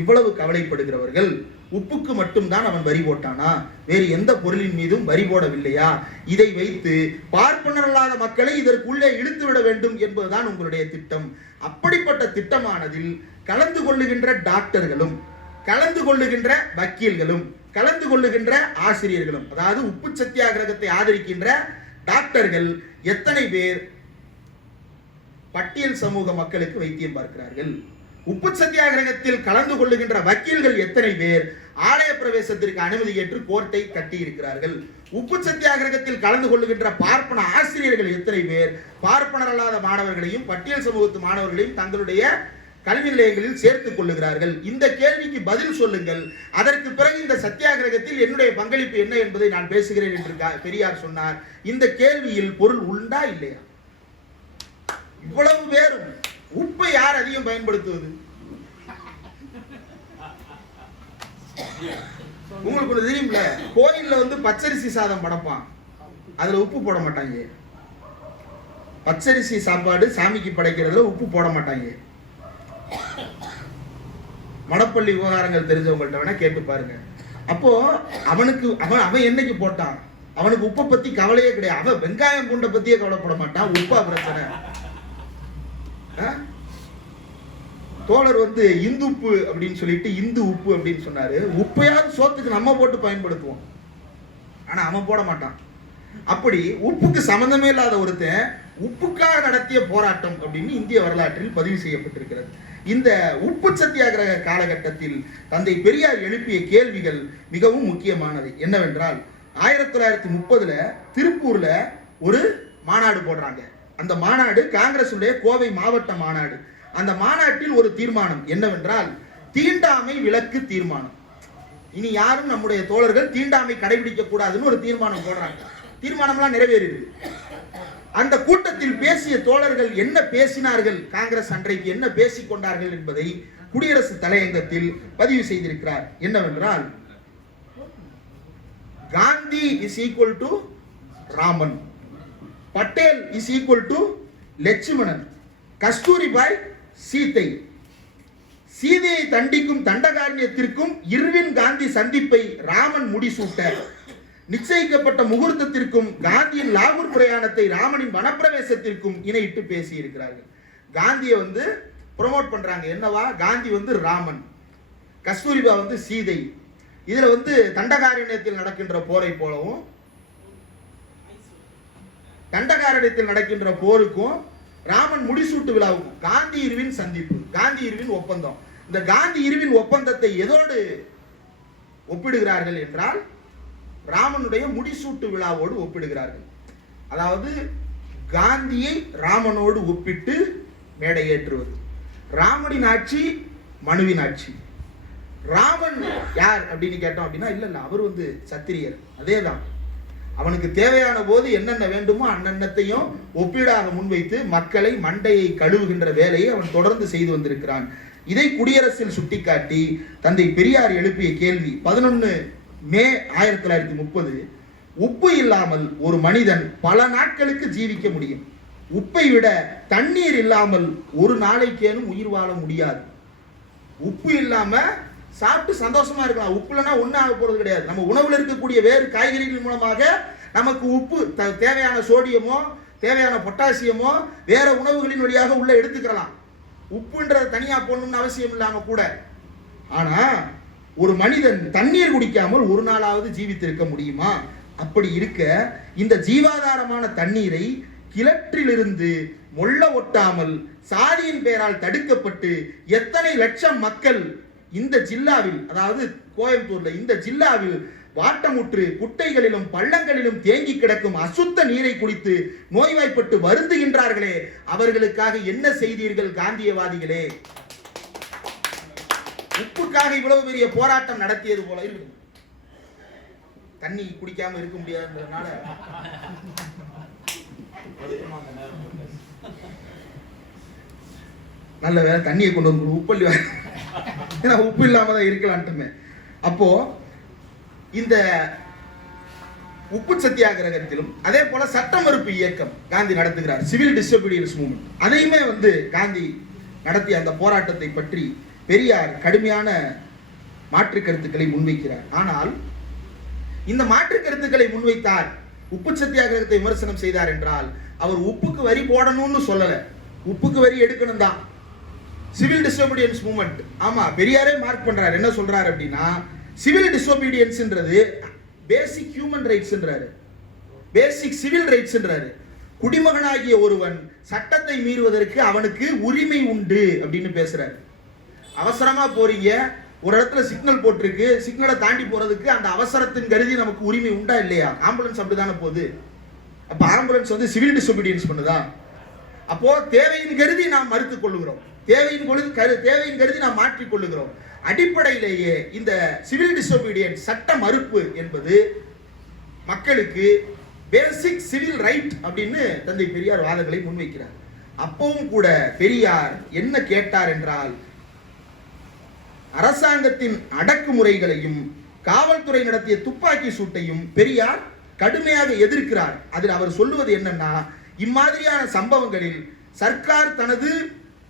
இவ்வளவு கவலைப்படுகிறவர்கள் உப்புக்கு மட்டும்தான் அவன் வரி போட்டானா, வேறு எந்த பொருளின் மீதும் வரி போடவில்லையா? இதை வைத்து பார்ப்பனரல்லாத மக்களை இதற்குள்ளே இழுத்து விட வேண்டும் என்பதுதான் உங்களுடைய திட்டம். அப்படிப்பட்ட திட்டமானதில் கலந்து கொள்ளுகின்ற டாக்டர்களும், கலந்து கொள்ளுகின்ற வக்கீல்களும், கலந்து கொள்ளுகின்ற ஆசிரியர்களும், அதாவது உப்பு சத்தியாகிரகத்தை ஆதரிக்கின்ற டாக்டர்கள் எத்தனை பேர் பட்டியல் சமூக மக்களுக்கு வைத்தியம் பார்க்கிறார்கள்? உப்பு சத்தியாகிரகத்தில் கலந்து கொள்ளுகின்ற வக்கீல்கள் எத்தனை பேர் ஆலய பிரவேசத்திற்கு அனுமதி ஏற்று கோர்ட்டை கட்டி இருக்கிறார்கள்? உப்பு சத்தியாகிரகத்தில் கலந்து கொள்ளுகின்ற பார்ப்பன ஆசிரியர்கள் எத்தனை பேர் பார்ப்பனர் அல்லாத மாணவர்களையும் பட்டியல் சமூகத்து மாணவர்களையும் தங்களுடைய கல்வி நிலையங்களில் சேர்த்துக் கொள்ளுகிறார்கள்? இந்த கேள்விக்கு பதில் சொல்லுங்கள். அதற்கு பிறகு இந்த சத்தியாகிரகத்தில் என்னுடைய பங்களிப்பு என்ன என்பதை நான் பேசுகிறேன் என்று பெரியார் சொன்னார். இந்த கேள்வியில் பொருள் உண்டா இல்லையா? இவ்வளவு பேரும் உப்பை யார் அதிகம் பயன்படுத்துவது? உங்களுக்கு ஒன்று தெரியும்ல, கோயில்ல வந்து பச்சரிசி சாதம் படைப்பான், அதுல உப்பு போட மாட்டாங்க. பச்சரிசி சாப்பாடு சாமிக்கு படைக்கிறதுல உப்பு போட மாட்டாங்க. மடப்பள்ளி விவகாரங்கள் தெரிஞ்சவங்கள்ட்ட வேணா கேட்டு பாருங்க. அப்போ அவனுக்கு அவன் என்னைக்கு போட்டான்? அவனுக்கு உப்பை பத்தி கவலையே கிடையாது. அவன் வெங்காயம் பூண்டை பத்தியே கவலைப்பட மாட்டான். உப்பா பிரச்சனை. தோழர் வந்து இந்து உப்பு அப்படின்னு சொல்லிட்டு இந்து உப்பு அப்படின்னு சொன்னாரு. உப்பையாவது சோத்துக்கு நம்ம போட்டு பயன்படுத்துவோம், ஆனா அவன் போட மாட்டான். அப்படி உப்புக்கு சம்பந்தமே இல்லாத ஒருத்தன் உப்புக்காக நடத்திய போராட்டம் அப்படின்னு இந்திய வரலாற்றில் பதிவு செய்யப்பட்டிருக்கிறது. இந்த உப்பு சத்தியாகிரக காலகட்டத்தில் தந்தை பெரியார் எழுப்பிய கேள்விகள் மிகவும் முக்கியமானவை. என்னவென்றால் 1930 திருப்பூர்ல ஒரு மாநாடு போடுறாங்க. அந்த மாநாடு காங்கிரஸ் கோவை மாவட்ட மாநாடு. அந்த மாநாட்டில் ஒரு தீர்மானம் என்னவென்றால் தீண்டாமை விலக்கு தீர்மானம். இனி யாரும் நம்முடைய தோழர்கள் தீண்டாமை கடைபிடிக்க கூடாதுன்னு ஒரு தீர்மானம் போடுறாங்க. தீர்மானம்லாம் நிறைவேறியது. அந்த கூட்டத்தில் பேசிய தோழர்கள் என்ன பேசினார்கள், காங்கிரஸ் அன்றைக்கு என்ன பேசிக் கொண்டார்கள் என்பதை குடியரசு தலையங்கத்தில் பதிவு செய்திருக்கிறார். என்னவென்றால் Gandhi is equal to Raman, Patel is equal to Lakshmanan, Kasturibai Sita, சீதையை தண்டிக்கும் தண்டகாரண்யத்திற்கும் இர்வின் காந்தி சந்திப்பை ராமன் முடிசூட்ட, நிச்சயிக்கப்பட்ட முகூர்த்தத்திற்கும் காந்தியின் லாகூர் பிரயாணத்தை ராமனின் வனப்பிரவேசத்திற்கும் இணையிட்டு பேசி இருக்கிறார்கள். காந்தியை வந்து ப்ரொமோட் பண்றாங்க. என்னவா? காந்தி வந்து ராமன், கஸ்தூரிபா வந்து சீதை. இதுல வந்து தண்டகாரண்யத்தில் நடக்கின்ற போரை போலவும் தண்டகாரண்யத்தில் நடக்கின்ற போருக்கும் ராமன் முடிசூட்டு விழாவுக்கும் காந்தி இர்வின் சந்திப்பு, காந்தி இர்வின் ஒப்பந்தம். இந்த காந்தி இர்வின் ஒப்பந்தத்தை எதோடு ஒப்பிடுகிறார்கள் என்றால் ராமனுடைய முடிசூட்டு விழாவோடு ஒப்பிடுகிறார்கள். அதாவது காந்தியை ராமனோடு ஒப்பிட்டு மேடை ஏற்றுவது. ராமனின் ஆட்சி மனுவின் ஆட்சி. ராமன் யார் அப்படின்னு கேட்டோம் அப்படின்னா இல்ல அவர் வந்து சத்திரியர். அதேதான், அவனுக்கு தேவையான போது என்னென்ன வேண்டுமோ அன்னத்தையும் ஒப்பீடாக முன்வைத்து மக்களை மண்டையை கழுவுகின்ற வேலையை அவன் தொடர்ந்து செய்து வந்திருக்கிறான். இதை குடியரசில் சுட்டிக்காட்டி தந்தை பெரியார் எழுப்பிய கேள்வி 11 மே 1930, உப்பு இல்லாமல் ஒரு மனிதன் பல நாட்களுக்கு ஜீவிக்க முடியும். உப்பை விட தண்ணீர் இல்லாமல் ஒரு நாளைக்கேனும் உயிர் வாழ முடியாது. உப்பு இல்லாம சாப்பிட்டு சந்தோஷமா இருக்கலாம். உப்பு இல்லைன்னா ஒன்றும் ஆக போறது கிடையாது. நம்ம உணவுல இருக்கக்கூடிய வேறு காய்கறிகள் மூலமாக நமக்கு உப்பு தேவையான சோடியமோ தேவையான பொட்டாசியமோ வேற உணவுகளின் வழியாக உள்ள எடுத்துக்கலாம். உப்புன்றத தனியா போடணும்னு அவசியம் இல்லாம கூட. ஆனா ஒரு மனிதன் தண்ணீர் குடிக்காமல் ஒரு நாளாவது ஜீவித்திருக்க முடியுமா? அப்படி இருக்க இந்த ஜீவாதாரமான தண்ணீரை கிணற்றிலிருந்து மொள்ள ஒட்டாமல் சாதியின் பெயரால் தடுக்கப்பட்டு எத்தனை லட்சம் மக்கள் இந்த ஜில்லாவில், அதாவது கோயம்புத்தூர்ல இந்த ஜில்லாவில் வாட்டமுற்று குட்டைகளிலும் பள்ளங்களிலும் தேங்கி கிடக்கும் அசுத்த நீரை குடித்து நோய்வாய்ப்பட்டு வருந்துகின்றார்களே, அவர்களுக்காக என்ன செய்தீர்கள் காந்தியவாதிகளே? உப்புக்காக இவ்வளவு பெரிய போராட்டம் நடத்தியது போல இருக்கு. தண்ணி குடிக்காம இருக்க முடியாதுன்றதுனால நல்ல வேலை தண்ணியை கொண்டு வந்து உப்பள்ளி, ஏன்னா உப்பு இல்லாம தான் இருக்கலான்ட்டுமே. அப்போ இந்த உப்பு சத்தியாகிரகத்திலும் அதே போல சட்ட மறுப்பு இயக்கம் காந்தி நடத்துகிறார். சிவில் டிசோபீடியன்ஸ் மூவ்மெண்ட், அதையுமே வந்து காந்தி நடத்திய அந்த போராட்டத்தை பற்றி பெரியார் கடுமையான மாற்று கருத்துக்களை முன்வைக்கிறார். ஆனால் இந்த மாற்று கருத்துக்களை முன்வைத்தார், உப்பு சத்தியாகிரகத்தை விமர்சனம் செய்தார் என்றால் அவர் உப்புக்கு வரி போடணும்னு சொல்லல, உப்புக்கு வரி எடுக்கணும் தான். சிவில் டிசோபீடியன்ஸ் மூவ்மெண்ட், ஆமா பெரியாரே மார்க் பண்றாரு. என்ன சொல்றாரு அப்படின்னா, சிவில் டிசோபீடியன்ஸ்ன்றது பேசிக் ஹியூமன் ரைட்ஸ்ன்றாரு, பேசிக் சிவில் ரைட்ஸ்ன்றாரு. குடிமகனாகிய ஒருவன் சட்டத்தை மீறுவதற்கு அவனுக்கு உரிமை உண்டு அப்படின்னு பேசுறாரு. அவசரமா போறீங்க, ஒரு இடத்துல சிக்னல் போட்டிருக்கு, சிக்னலை தாண்டி போறதுக்கு அந்த அவசரத்தின் கருதி நமக்கு உரிமை உண்டா இல்லையா? ஆம்புலன்ஸ் அப்படிதானே போகுது. அப்ப ஆம்புலன்ஸ் வந்து சிவில் டிசோபீடியன்ஸ் பண்ணுதா? அப்போ தேவையின் கருதி நாம் மறுத்துக் கொள்ளுகிறோம், தேவையின் கருதி நாம் மாற்றிக் கொள்ளுகிறோம். அடிப்படையிலேயே இந்த சிவில் டிசோபீடியன்ஸ் சட்ட மறுப்பு என்பது மக்களுக்கு பேசிக் சிவில் ரைட் அப்படின்னு தந்தை பெரியார் வாதங்களை முன்வைக்கிறார். அப்பவும் கூட பெரியார் என்ன கேட்டார் என்றால், அரசாங்கத்தின் அடக்குமுறைகளையும் காவல்துறை நடத்திய துப்பாக்கி சூட்டையும் பெரியார் கடுமையாக எதிர்க்கிறார். அதில் அவர் சொல்லுவது என்னன்னா, இம்மாதிரியான சம்பவங்களில் சர்க்கார் தனது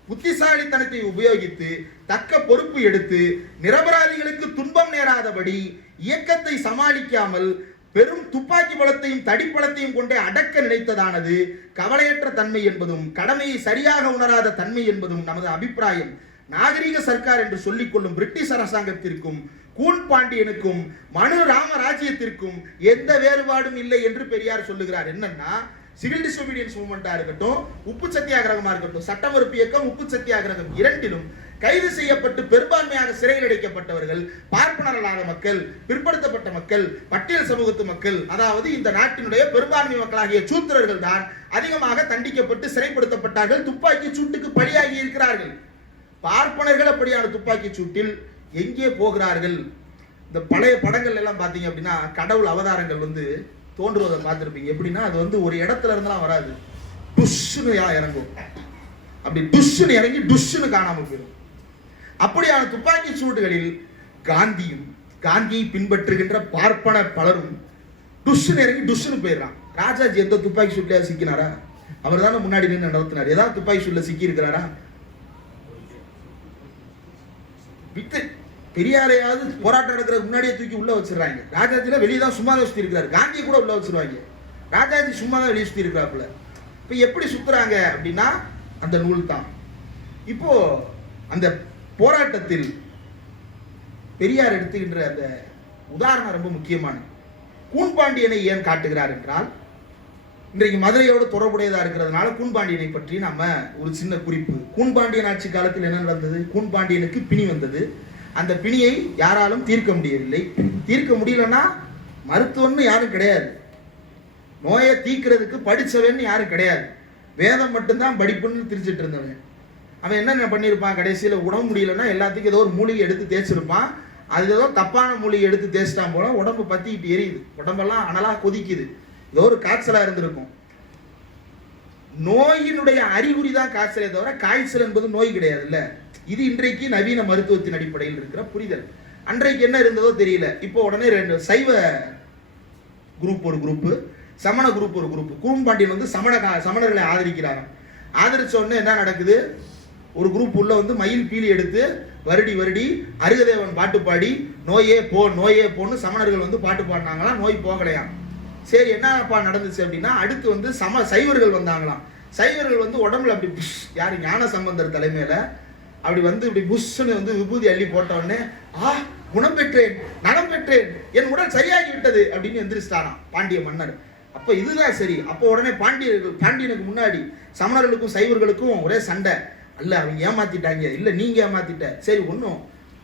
புத்திசாலித்தனத்தை உபயோகித்து தக்க பொறுப்பு எடுத்து நிரபராதிகளுக்கு துன்பம் நேராதபடி இயக்கத்தை சமாளிக்காமல் பெரும் துப்பாக்கி பலத்தையும் தடிப்பலத்தையும் கொண்டே அடக்க நினைத்ததானது கவலையற்ற தன்மை என்பதும் கடமையை சரியாக உணராத தன்மை என்பதும் நமது அபிப்பிராயம். நாகரிக சர்க்கார் என்று சொல்லிக் கொள்ளும் பிரிட்டிஷ் அரசாங்கத்திற்கும் கூன் பாண்டியனுக்கும் மனு ராமராஜ்யத்திற்கும் எந்த வேறுபாடும் இல்லை என்று பெரியார் சொல்லுகிறார். என்னன்னா, சிவில் டிசோபீடியன்ஸ் மூவ்மெண்டா இருக்கட்டும், உப்பு சத்தியாகிரகமா இருக்கட்டும், சட்ட மறுப்பு இயக்கம், உப்பு சத்தியாகிரகம் இரண்டிலும் கைது செய்யப்பட்டு பெரும்பான்மையாக சிறையில் அடைக்கப்பட்டவர்கள் பார்ப்பனர்களான மக்கள், பிற்படுத்தப்பட்ட மக்கள், பட்டியல் சமூகத்து மக்கள், அதாவது இந்த நாட்டினுடைய பெரும்பான்மை மக்களாகிய சூத்திரர்கள் தான் அதிகமாக தண்டிக்கப்பட்டு சிறைப்படுத்தப்பட்டார்கள், துப்பாக்கி சூட்டுக்கு பலியாகி இருக்கிறார்கள். பார்ப்பனர்கள் அப்படியான துப்பாக்கி சூட்டில் எங்கே போகிறார்கள்? இந்த பழைய படங்கள் எல்லாம் பார்த்தீங்க அப்படின்னா கடவுள் அவதாரங்கள் வந்து தோன்றுவதை பார்த்துருப்பீங்க. எப்படின்னா, அது வந்து ஒரு இடத்துல இருந்தெல்லாம் வராது, டுஷ்னு இறங்கும், அப்படி டுஷ்னு இறங்கி டுஷ்னு காணாமல் போயிடும். அப்படியான துப்பாக்கி சூட்டுகளில் காந்தியை பின்பற்றுகின்ற பார்ப்பன பலரும் டுஷ்னு இறங்கி டுஷ்னு போயிடுறான். ராஜாஜி எந்த துப்பாக்கி சூட்லையா சிக்கினாரா? அவர் தானே முன்னாடி நின்று நடத்தினார். ஏதாவது துப்பாக்கி சூட்ல சிக்கி இருக்கிறாரா? வித்து பெரியாரையாவது போராட்டம் நடக்கிறதுக்கு முன்னாடியே தூக்கி உள்ள வச்சிடறாங்க. ராஜாஜில வெளியே தான் சும்மா தான் சுத்தி இருக்கிறாரு, காந்தியை கூட உள்ள வச்சிருவாங்க. ராஜாஜி சும்மா தான் வெளியே சுத்தி இருக்கிறாப்புல. இப்போ எப்படி சுத்துறாங்க அப்படின்னா அந்த நூல் தான். இப்போ அந்த போராட்டத்தில் பெரியார் எடுத்துக்கின்ற அந்த உதாரணம் ரொம்ப முக்கியமான. கூன்பாண்டியனை ஏன் காட்டுகிறார் என்றால், இன்றைக்கு மதுரையோடு தொடர்புடையதா இருக்கிறதுனால கூன்பாண்டியனை பற்றி நம்ம ஒரு சின்ன குறிப்பு. கூன்பாண்டியன் ஆட்சி காலத்தில் என்ன நடந்தது? கூன்பாண்டியனுக்கு பிணி வந்தது. அந்த பிணியை யாராலும் தீர்க்க முடியவில்லை. தீர்க்க முடியலன்னா மருத்துவம்னு யாரும் கிடையாது, நோயை தீர்க்கிறதுக்கு படிச்சவன்னு யாரும் கிடையாது, வேதம் மட்டும்தான் படிப்புன்னு திரிச்சிட்டு இருந்தவன். அவன் என்ன பண்ணியிருப்பான், கடைசியில் உடம்பு முடியலன்னா எல்லாத்துக்கும் ஏதோ ஒரு மூலிகை எடுத்து தேய்ச்சிருப்பான். அது ஏதோ தப்பான மூலிகை எடுத்து தேய்ச்சிட்டான் போல உடம்பு பத்திக்கிட்டு எரியுது, உடம்பெல்லாம் அனலா கொதிக்குது, ஏதோ ஒரு காய்ச்சலா இருந்திருக்கும். நோயினுடைய அறிகுறி தான் காய்ச்சலே தவிர காய்ச்சல் என்பது நோய் கிடையாது. இல்ல, இது இன்றைக்கு நவீன மருத்துவத்தின் அடிப்படையில் இருக்கிற புரிதல். அன்றைக்கு என்ன இருந்ததோ தெரியல. இப்போ உடனே ரெண்டு சைவ குரூப் ஒரு குரூப், சமண குரூப் ஒரு குரூப். கூன்பாண்டியன் வந்து சமணர்களை ஆதரிக்கிறாங்க. ஆதரிச்ச உடனே என்ன நடக்குது, ஒரு குரூப் உள்ள வந்து மயில் பீலி எடுத்து வருடி அருகதேவன் பாட்டு பாடி நோயே போன்னு சமணர்கள் வந்து பாட்டு பாடினாங்களாம். நோய் போகலையாம். சரி, என்னப்பா நடந்துச்சு அப்படின்னா, அடுத்து வந்து சைவர்கள் வந்தாங்களாம். சைவர்கள் வந்து உடம்புல அப்படி புஷ், யாரு ஞான சம்பந்தர் தலைமையில அப்படி வந்து இப்படி புஷ்ன்னு வந்து விபூதி அள்ளி போட்ட உடனே, குணம் பெற்றேன், நலம் பெற்றேன், என் உடல் சரியாகி விட்டது அப்படின்னு எந்திரிச்சிட்டாராம் பாண்டிய மன்னர். அப்ப இதுதான் சரி. அப்போ உடனே பாண்டியனுக்கு முன்னாடி சமணர்களுக்கும் சைவர்களுக்கும் ஒரே சண்டை. அல்ல, அவங்க ஏமாத்திட்டாங்க, இல்ல நீங்க ஏமாத்திட்ட, சரி ஒன்றும்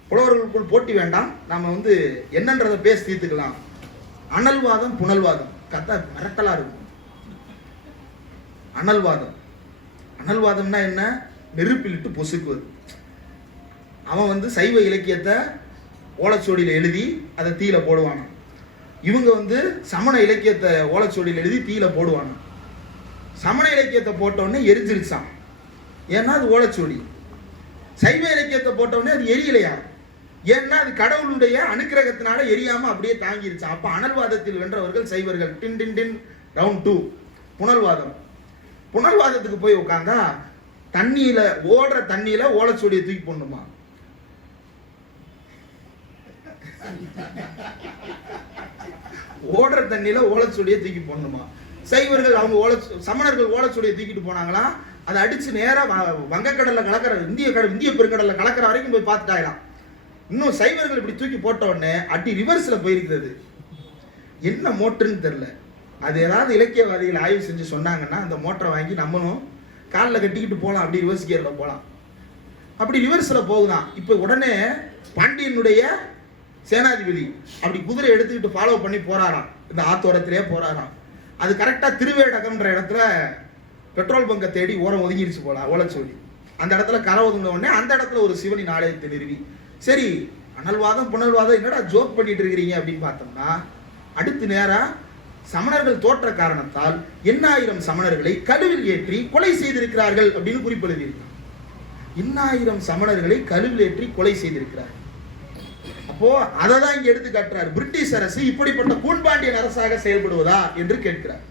புலவர்களுக்குள் போட்டி வேண்டாம், நாம வந்து என்னன்றதை பேசி தீர்த்துக்கலாம். அனல்வாதம் புனல்வாதம் கத்தா மிரட்டலா இருக்கும். அனல்வாதம்னா என்ன? நெருப்பிலிட்டு பொசுக்குவது. அவன் வந்து சைவ இலக்கியத்தை ஓலைச்சுவடியில் எழுதி அதை தீயில போடுவான். இவங்க வந்து சமண இலக்கியத்தை ஓலைச்சுவடியில் எழுதி தீயில போடுவாங்க. சமண இலக்கியத்தை போட்டவுடனே எரிஞ்சிருச்சான், ஏன்னா அது ஓலைச்சுவடி. சைவ இலக்கியத்தை போட்டவுடனே அது எரியலையா, ஏன்னா அது கடவுளுடைய அனுக்கிரகத்தினால எரியாம அப்படியே தாங்கிருச்சான். அப்ப அனல்வாதத்தில் வென்றவர்கள் சைவர்கள். டின் டின் டின் ரவுண்ட் 2 புனல்வாதத்துக்கு போய் உட்கார்ந்தா தண்ணியில ஓடுற தண்ணியில ஓலைச்சுவடியை தூக்கி போடணுமா? ஓடுற தண்ணியில ஓலைச்சுவடியை தூக்கி போடணுமா? சைவர்கள் அவங்க சமணர்கள் ஓலைச்சுவடியை தூக்கிட்டு போனாங்களாம். அதை அடிச்சு நேரா வங்கக்கடல்ல கலக்கிற இந்திய பெருங்கடல்ல கலக்கிற வரைக்கும் போய் பார்த்துட்டாங்களாம். இன்னும் சைவர்கள் இப்படி தூக்கி போட்ட உடனே அடி ரிவர்ஸ்ல போயிருக்கிறது. என்ன மோட்டர்னு தெரியல. அது ஏதாவது இலக்கியவாதிகள் ஆய்வு செஞ்சு சொன்னாங்கன்னா அந்த மோட்டரை வாங்கி நம்மளும் காலில் கட்டிக்கிட்டு போகலாம், அப்படி ரிவர்ஸ் கியர்ல போகலாம். அப்படி ரிவர்ஸ்ல போகுதான். இப்போ உடனே பாண்டியனுடைய சேனாதிபதி அப்படி குதிரை எடுத்துக்கிட்டு ஃபாலோ பண்ணி போறாராம், இந்த ஆத்தோரத்திலே போறாராம். அது கரெக்டா திருவேடகம்ன்ற இடத்துல பெட்ரோல் பங்கை தேடி ஓரம் ஒதுங்கிருச்சு போல ஓலைச்சுவடி. அந்த இடத்துல கரை ஒதுங்கின உடனே அந்த இடத்துல ஒரு சிவனின் ஆலயத்தை நிறுவி, சரி அனல்வாதம் புனல்வாதம் என்னடா ஜோக் பண்ணிட்டு இருக்கிறீங்க அப்படின்னு பார்த்தோம்னா, அடுத்து நேரா சமணர்கள் தோற்ற காரணத்தால் 8000 சமணர்களை கழுவில் ஏற்றி கொலை செய்திருக்கிறார்கள் அப்படின்னு குறிப்பு எழுதியிருக்காங்க. 8000 சமணர்களை கழுவில் ஏற்றி கொலை செய்திருக்கிறார்கள். அப்போ அதை தான் இங்க எடுத்து காட்டுறார். பிரிட்டிஷ் அரசு இப்படிப்பட்ட கூன்பாண்டியன் அரசாக செயல்படுவதா என்று கேட்கிறார்.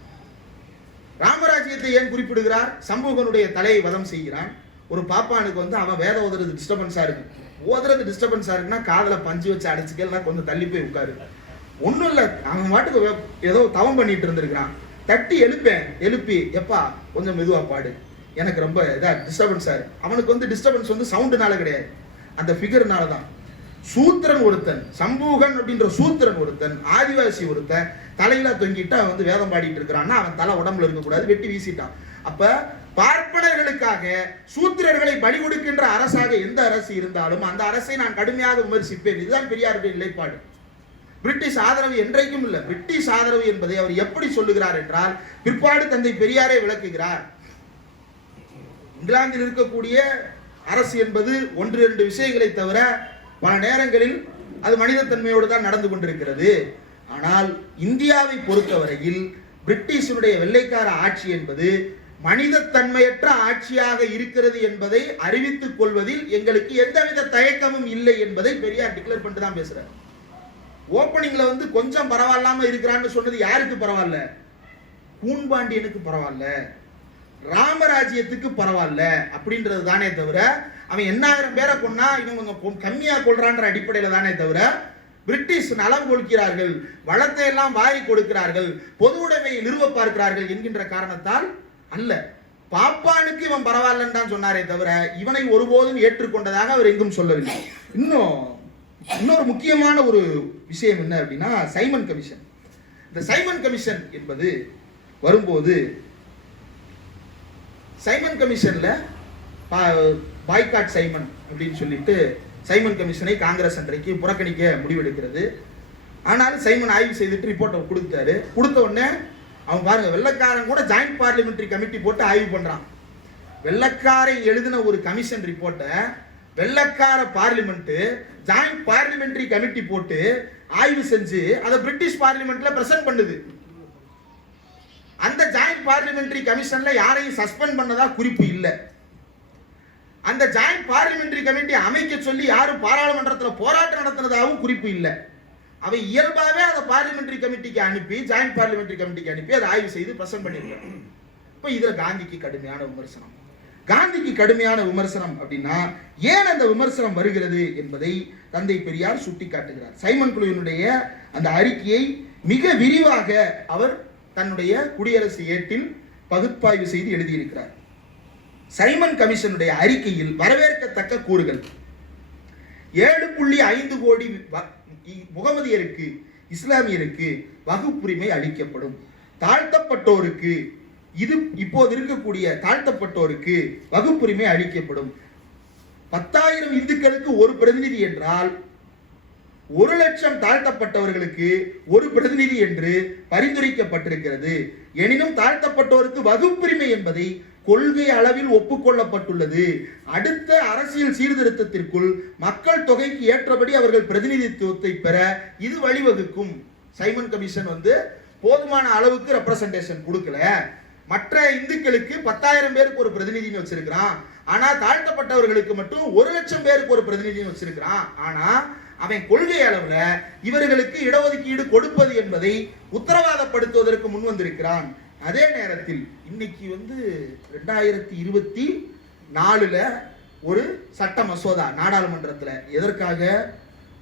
ராமராஜ்யத்தை ஏன் குறிப்பிடுகிறார்? சம்பூகனுடைய தலையை வதம் செய்கிறான். ஒரு பாப்பானுக்கு வந்து அவன் வேத ஓதுறது டிஸ்டர்பன்ஸா இருக்கு. ஓதுறது டிஸ்டர்பன்ஸா இருக்குன்னா காதல பஞ்சு வச்சு அடிச்சுக்கலாம், கொஞ்சம் தள்ளி போய் உட்காரு. ஒன்றும் இல்லை, அவன் பாட்டுக்கு ஏதோ தவம் பண்ணிட்டு இருந்திருக்கிறான். தட்டி எழுப்பி எப்பா கொஞ்சம் மெதுவா பாடு, எனக்கு ரொம்ப இதா டிஸ்டர்பன்ஸா இருக்கு. அவனுக்கு வந்து டிஸ்டர்பன்ஸ் வந்து சவுண்டுனால கிடையாது, அந்த ஃபிகர்னால தான். சூத்திரன் ஒருத்தன், சம்பூகன் அப்படின்ற சூத்திரன் ஒருத்தன், ஆதிவாசி ஒருத்தன் தலையில தொங்கிட்டு அவன் வந்து வேதம் பாடிட்டு இருக்கிறான்னா அவன் தலை உடம்புல இருக்கக்கூடாது, வெட்டி வீசிட்டான். அப்ப பார்ப்பனர்களுக்காக சூத்திரர்களை பலி கொடுக்கின்ற அரசாக எந்த அரசு இருந்தாலும் அந்த அரசை நான் கடுமையாக விமர்சிப்பேன். இதுதான் பெரியாருடைய நிலைப்பாடு. பிரிட்டிஷ் ஆதரவு என்றைக்கும் இல்லை. பிரிட்டிஷ் ஆதரவு என்பதை அவர் எப்படி சொல்லுகிறார் என்றால், பிற்பாடு தந்தை பெரியாரே விளக்குகிறார். இங்கிலாந்தில் இருக்கக்கூடிய அரசு என்பது 1-2 விஷயங்களை தவிர பல நேரங்களில் அது மனிதத்தன்மையோடு தான் நடந்து கொண்டிருக்கிறது. ஆனால் இந்தியாவை பொறுத்தவரையில் பிரிட்டிஷனுடைய வெள்ளைக்கார ஆட்சி என்பது மனிதத்தன்மையற்ற ஆட்சியாக இருக்கிறது என்பதை அறிவித்துக் கொள்வதில் எங்களுக்கு எந்தவித தயக்கமும் இல்லை என்பதை பெரியார் டிக்ளேர் பண்ணிட்டு தான் பேசுறாரு. ஓப்பனிங்ல வந்து கொஞ்சம் பரவாயில்லாம இருக்கிறான்னு சொன்னது யாருக்கு பரவாயில்ல? கூன்பாண்டியனுக்கு பரவாயில்ல, ராமராஜ்யத்துக்கு பரவாயில்ல அப்படின்றது தானே தவிர, அவன் 8000 பேரை கொன்னா இவன் கொஞ்சம் கம்மியா கொள்றான்ற அடிப்படையில தானே தவிர, பிரிட்டிஷ் நலம் கொள்கிறார்கள், வளத்தை எல்லாம் வாரி கொடுக்கிறார்கள், பொது உடைமையை நிறுவ பார்க்கிறார்கள் என்கின்ற காரணத்தால் அல்ல. பாப்பானுக்கு இவன் பரவாயில்லன்னு தான் சொன்னாரே தவிர இவனை ஒருபோதும் ஏற்றுக்கொண்டதாக அவர் எங்கும் சொல்லவில்லை. இன்னொரு முக்கியமான ஒரு விஷயம் என்ன அப்படின்னா, சைமன் கமிஷன். இந்த சைமன் கமிஷன் என்பது வரும்போது, சைமன் கமிஷன்ல பாய்காட் சைமன் அப்படின்னு சொல்லிட்டு சைமன் கமிஷனை காங்கிரஸ் அன்றைக்கு புறக்கணிக்க முடிவெடுக்கிறது. ஆனாலும் சைமன் ஆய்வு செய்துட்டு ரிப்போர்ட்டை கொடுத்தாரு. கொடுத்த உடனே அவன் பாருங்க, வெள்ளக்காரன் கூட ஜாயிண்ட் பார்லிமெண்டரி கமிட்டி போட்டு ஆய்வு பண்றான். வெள்ளக்காரன் எழுதின ஒரு கமிஷன் ரிப்போர்ட்டை வெள்ளக்கார பார்லிமெண்ட் ஜாயிண்ட் பார்லிமெண்டரி கமிட்டி போட்டு ஆய்வு செஞ்சு அதை பிரிட்டிஷ் பார்லிமெண்ட்ல பிரசன்ட் பண்ணுது. அந்த ஜாயிண்ட் பார்லிமெண்டரி கமிஷன்ல யாரையும் சஸ்பெண்ட் பண்ணதா குறிப்பு இல்லை. அந்த ஜாயிண்ட் பார்லிமெண்டரி கமிட்டி அமைக்க சொல்லி யாரும் பாராளுமன்றத்தில் போராட்டம் நடத்தினதாகவும் குறிப்பு இல்லை. அவை இயல்பாகவே அதை பார்லிமெண்டரி கமிட்டிக்கு அனுப்பி, ஜாயிண்ட் பார்லிமெண்டரி கமிட்டிக்கு அனுப்பி அதை ஆய்வு செய்து பிரசன்ட் பண்ணிருக்காங்க. இப்போ இதுல காந்திக்கு கடுமையான விமர்சனம். காந்திக்கு கடுமையான விமர்சனம் அப்படின்னா ஏன் அந்த விமர்சனம் வருகிறது என்பதை தந்தை பெரியார் சுட்டி காட்டுகிறார். சைமன் குழுவினுடைய அந்த அறிக்கையை மிக விரிவாக அவர் தன்னுடைய குடியரசு ஏட்டில் பகுப்பாய்வு செய்து எழுதியிருக்கிறார். சைமன் கமிஷனுடைய அறிக்கையில் வரவேற்கத்தக்க கூறுகள்: 7.5 கோடி முகமதியருக்கு, இஸ்லாமியருக்கு வகுப்புரிமை அளிக்கப்படும். தாழ்த்தப்பட்டோருக்கு, இது இப்போது இருக்கக்கூடிய தாழ்த்தப்பட்டோருக்கு வகுப்புரிமை அளிக்கப்படும். 10,000 இந்துக்களுக்கு ஒரு பிரதிநிதி என்றால் 1,00,000 தாழ்த்தப்பட்டவர்களுக்கு ஒரு பிரதிநிதி என்று பரிந்துரைக்கப்பட்டிருக்கிறது. எனினும் தாழ்த்தப்பட்டோருக்கு வகுப்புரிமை என்பதை கொள்கை அளவில் ஒப்புக்கொள்ளப்பட்டுள்ளது. அடுத்த அரசியல் சீர்திருத்தத்திற்குள் மக்கள் தொகைக்கு ஏற்றபடி அவர்கள் பிரதிநிதித்துவத்தை பெற இது வழிவகுக்கும். சைமன் கமிஷன் வந்து போதுமான அளவுக்கு ரெப்ரசன்டேஷன் கொடுக்கல. மற்ற இந்துக்களுக்கு 10,000 பேருக்கு ஒரு பிரதிநிதின்னு வச்சிருக்கிறான். ஆனா தாழ்த்தப்பட்டவர்களுக்கு மட்டும் 1,00,000 பேருக்கு ஒரு பிரதிநிதின்னு வச்சிருக்கிறான். ஆனா அவன் கொள்கை அளவுல இவர்களுக்கு இடஒதுக்கீடு கொடுப்பது என்பதை உத்தரவாதப்படுத்துவதற்கு முன் வந்திருக்கிறான். அதே நேரத்தில் இன்னைக்கு வந்து 2024ல ஒரு சட்ட மசோதா நாடாளுமன்றத்தில் எதற்காக?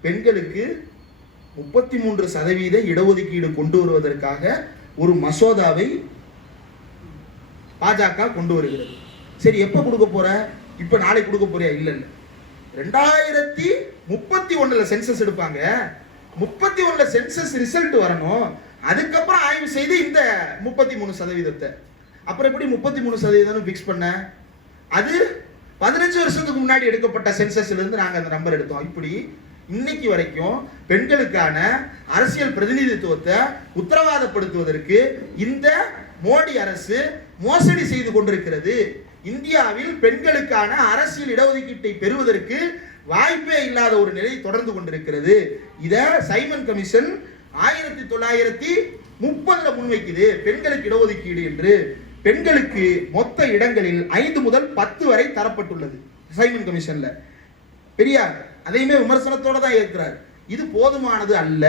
பெண்களுக்கு 33% இடஒதுக்கீடு கொண்டு வருவதற்காக ஒரு மசோதாவை பாஜக கொண்டு வருகிறது. சரி, எப்ப கொடுக்க போற? இப்ப நாளைக்கு கொடுக்க போறியா? இல்ல இல்ல, 2031 சென்சஸ் எடுப்பாங்க. 31 சென்சஸ் ரிசல்ட் வரணும். அதுக்கப்புறம் ஆய்வு செய்து இந்த 33%. அப்புறம் எப்படி 33% பிக்ஸ் பண்ண? அது 15 வருஷத்துக்கு முன்னாடி எடுக்கப்பட்ட சென்சஸ்ல இருந்து நாங்க அந்த நம்பர் எடுத்தோம். இப்படி இன்னைக்கு வரைக்கும் பெண்களுக்கான அரசியல் பிரதிநிதித்துவத்தை உத்தரவாதப்படுத்துவதற்கு இந்த மோடி அரசு மோசடி செய்து கொண்டிருக்கிறது. இந்தியாவில் பெண்களுக்கான அரசியல் இடஒதுக்கீட்டை பெறுவதற்கு வாய்ப்பே இல்லாத ஒரு நிலை தொடர்ந்து கொண்டிருக்கிறது. இத சைமன் கமிஷன் 1930 முன்வைக்குது, பெண்களுக்கு இடஒதுக்கீடு என்று. பெண்களுக்கு மொத்த இடங்களில் 5 முதல் 10 வரை தரப்பட்டுள்ளது சைமன் கமிஷன்ல. பெரியார் அதையுமே விமர்சனத்தோட தான் இருக்கிறார். இது போதுமானது அல்ல,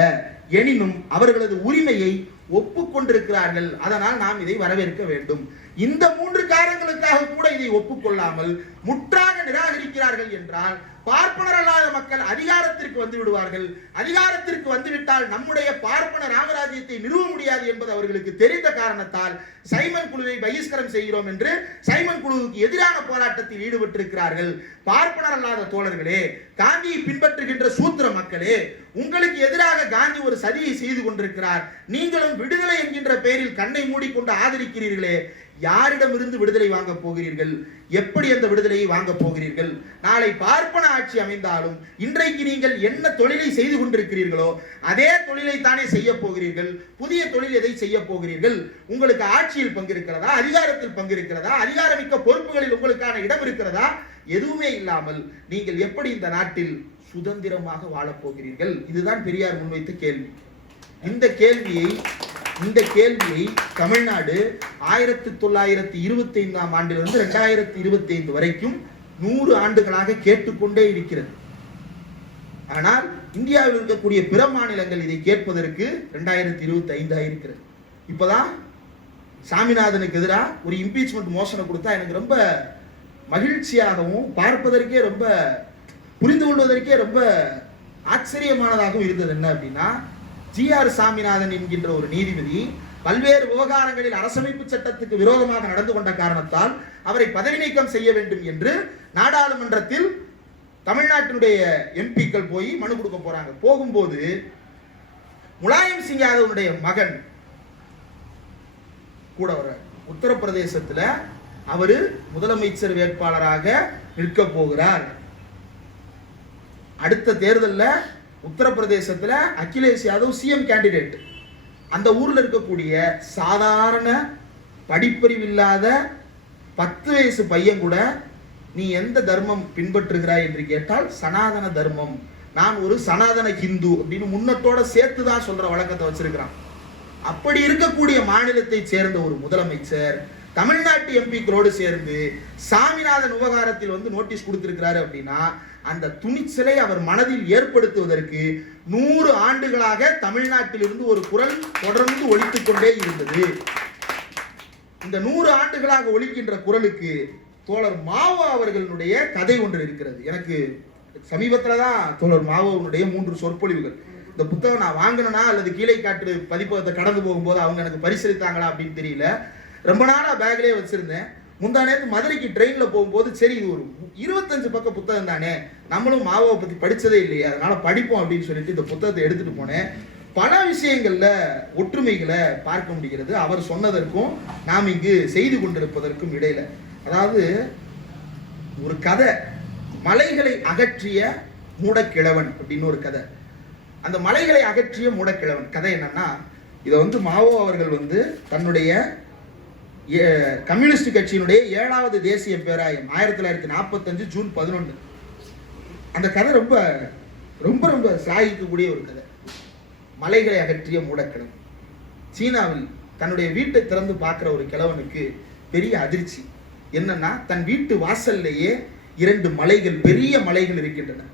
எனினும் அவர்களது உரிமையை ஒப்புக்கொண்டிருக்கிறார்கள், அதனால் நாம் இதை வரவேற்க வேண்டும். இந்த 3 காரணங்களுக்காக கூட இதை ஒப்புக்கொள்ளாமல் முற்றாக நிராகரிக்கிறார்கள் என்றால் பார்ப்பனர் அல்லாத மக்கள் அதிகாரத்திற்கு வந்து விடுவார்கள். அதிகாரத்திற்கு வந்துவிட்டால் நம்முடைய பார்ப்பன ராமராஜ்யத்தை நிறுவ முடியாது என்பது அவர்களுக்கு தெரிந்த காரணத்தால் சைமன் குழுவை பகிஷ்கரம் செய்கிறோம் என்று சைமன் குழுவுக்கு எதிரான போராட்டத்தில் ஈடுபட்டிருக்கிறார்கள். பார்ப்பனர் அல்லாத தோழர்களே, காந்தியை பின்பற்றுகின்ற சூத்திர மக்களே, உங்களுக்கு எதிராக காந்தி ஒரு சதியை செய்து கொண்டிருக்கிறார். நீங்களும் விடுதலை என்கின்ற பெயரில் கண்ணை மூடிக்கொண்டு ஆதரிக்கிறீர்களே, யாரிடமிருந்து விடுதலை வாங்க போகிறீர்கள்? எப்படி அந்த விடுதலையை வாங்க போகிறீர்கள்? நாளை பார்ப்பன ஆட்சி அமைந்தாலும் இன்றைக்கு நீங்கள் என்ன தொழிலை செய்து கொண்டிருக்கிறீர்களோ அதே தொழிலை தானே செய்ய போகிறீர்கள். புதிய தொழில் எதை செய்ய போகிறீர்கள்? உங்களுக்கு ஆட்சியில் பங்கு இருக்கிறதா? அதிகாரத்தில் பங்கு இருக்கிறதா? அதிகாரமிக்க பொறுப்புகளில் உங்களுக்கான இடம் இருக்கிறதா? எதுவுமே இல்லாமல் நீங்கள் எப்படி இந்த நாட்டில் சுதந்திரமாக வாழப் போகிறீர்கள்? இதுதான் பெரியார் முன்வைத்த கேள்வி. இந்த கேள்வியை தமிழ்நாடு 1925 ஆண்டிலிருந்து 2025 வரைக்கும் 100 ஆண்டுகளாக கேட்டுக்கொண்டே இருக்கிறது. ஆனால் இந்தியாவில் இருக்கக்கூடிய பிற மாநிலங்கள் இதை கேட்பதற்கு 2025 ஆயிருக்கிறது. இப்பதான் சாமிநாதனுக்கு எதிராக ஒரு இம்பீச்மெண்ட் மோஷனை கொடுத்தா எனக்கு ரொம்ப மகிழ்ச்சியாகவும் பார்ப்பதற்கே ரொம்ப புரிந்து கொள்வதற்கே ரொம்ப ஆச்சரியமானதாகவும் இருந்தது. என்ன அப்படின்னா, ஜி.ஆர். சாமிநாதன் என்கின்ற ஒரு நீதிபதி பல்வேறு விவகாரங்களில் அரசமைப்பு சட்டத்துக்கு விரோதமாக நடந்து கொண்ட காரணத்தால் அவரை பதவி நீக்கம் செய்ய வேண்டும் என்று நாடாளுமன்றத்தில் தமிழ்நாட்டினுடைய எம்பிக்கள் போய் மனு கொடுக்க போறாங்க. போகும்போது முலாயம் சிங் யாதவனுடைய மகன் கூட வர, உத்தரப்பிரதேசத்துல அவரு முதலமைச்சர் வேட்பாளராக நிற்க போகிறார். அடுத்த தேர்தலில் உத்தரப்பிரதேசத்துல அகிலேஷ் யாதவ் சிஎம் கேண்டிடேட். அந்த ஊர்ல இருக்கக்கூடிய சாதாரண படிப்பறிவில்லாத 10 வயசு பையன் கூட நீ எந்த தர்மம் பின்பற்றுகிறாய் என்று கேட்டால் சனாதன தர்மம், நான் ஒரு சனாதன ஹிந்து அப்படின்னு முன்னத்தோட சேர்த்து தான் சொல்ற வழக்கத்தை வச்சிருக்கிறான். அப்படி இருக்கக்கூடிய மாநிலத்தை சேர்ந்த ஒரு முதலமைச்சர் தமிழ்நாட்டு எம்பிக்களோடு சேர்ந்து சாமிநாதன் விவகாரத்தில் வந்து நோட்டீஸ் கொடுத்திருக்கிறாரு அப்படின்னா அந்த துணிச்சலை அவர் மனதில் ஏற்படுத்துவதற்கு 100 ஆண்டுகளாக தமிழ்நாட்டிலிருந்து ஒரு குரல் தொடர்ந்து ஒலித்துக் கொண்டே இருந்தது. இந்த 100 ஆண்டுகளாக ஒலிக்கின்ற குரலுக்கு தோழர் மாவோ அவர்களுடைய கதை ஒன்று இருக்கிறது. எனக்கு சமீபத்தில் தான் தோழர் மாவோனுடைய 3 சொற்பொழிவுகள், இந்த புத்தகம் நான் வாங்கினா அல்லது கீழே காற்று பதிப்பகத்தை கடந்து போகும்போது அவங்க எனக்கு பரிசளித்தாங்களா அப்படின்னு தெரியல. ரொம்ப நாளா பேக்லேயே வச்சிருந்தேன். முந்தா நேரத்து மதுரைக்கு ட்ரெயின்ல போகும்போது சரி இது ஒரு 25 பக்க புத்தகம் தானே, நம்மளும் மாவோவை பத்தி படிச்சதே இல்லையே, அதனால படிப்போம் அப்படின்னு சொல்லிட்டு இந்த புத்தகத்தை எடுத்துட்டு போனேன். பல விஷயங்கள்ல ஒற்றுமைகளை பார்க்க முடிகிறது அவர் சொன்னதற்கும் நாம் இங்கு செய்து கொண்டிருப்பதற்கும் இடையில. அதாவது ஒரு கதை, மலைகளை அகற்றிய மூடக்கிழவன் அப்படின்னு ஒரு கதை. அந்த மலைகளை அகற்றிய மூடக்கிழவன் கதை என்னன்னா, இதை வந்து மாவோ அவர்கள் வந்து தன்னுடைய கம்யூனிஸ்ட் கட்சியினுடைய 7வது தேசிய பேராயம் 1945 ஜூன் 11. அந்த கதை ரொம்ப ரொம்ப ரொம்ப சாகிக்கக்கூடிய ஒரு கதை. மலைகளை அகற்றிய மூடக்கிழவன். சீனாவில் தன்னுடைய வீட்டை திறந்து பார்க்கிற ஒரு கிழவனுக்கு பெரிய அதிர்ச்சி. என்னன்னா, தன் வீட்டு வாசல்லையே 2 மலைகள், பெரிய மலைகள் இருக்கின்றன.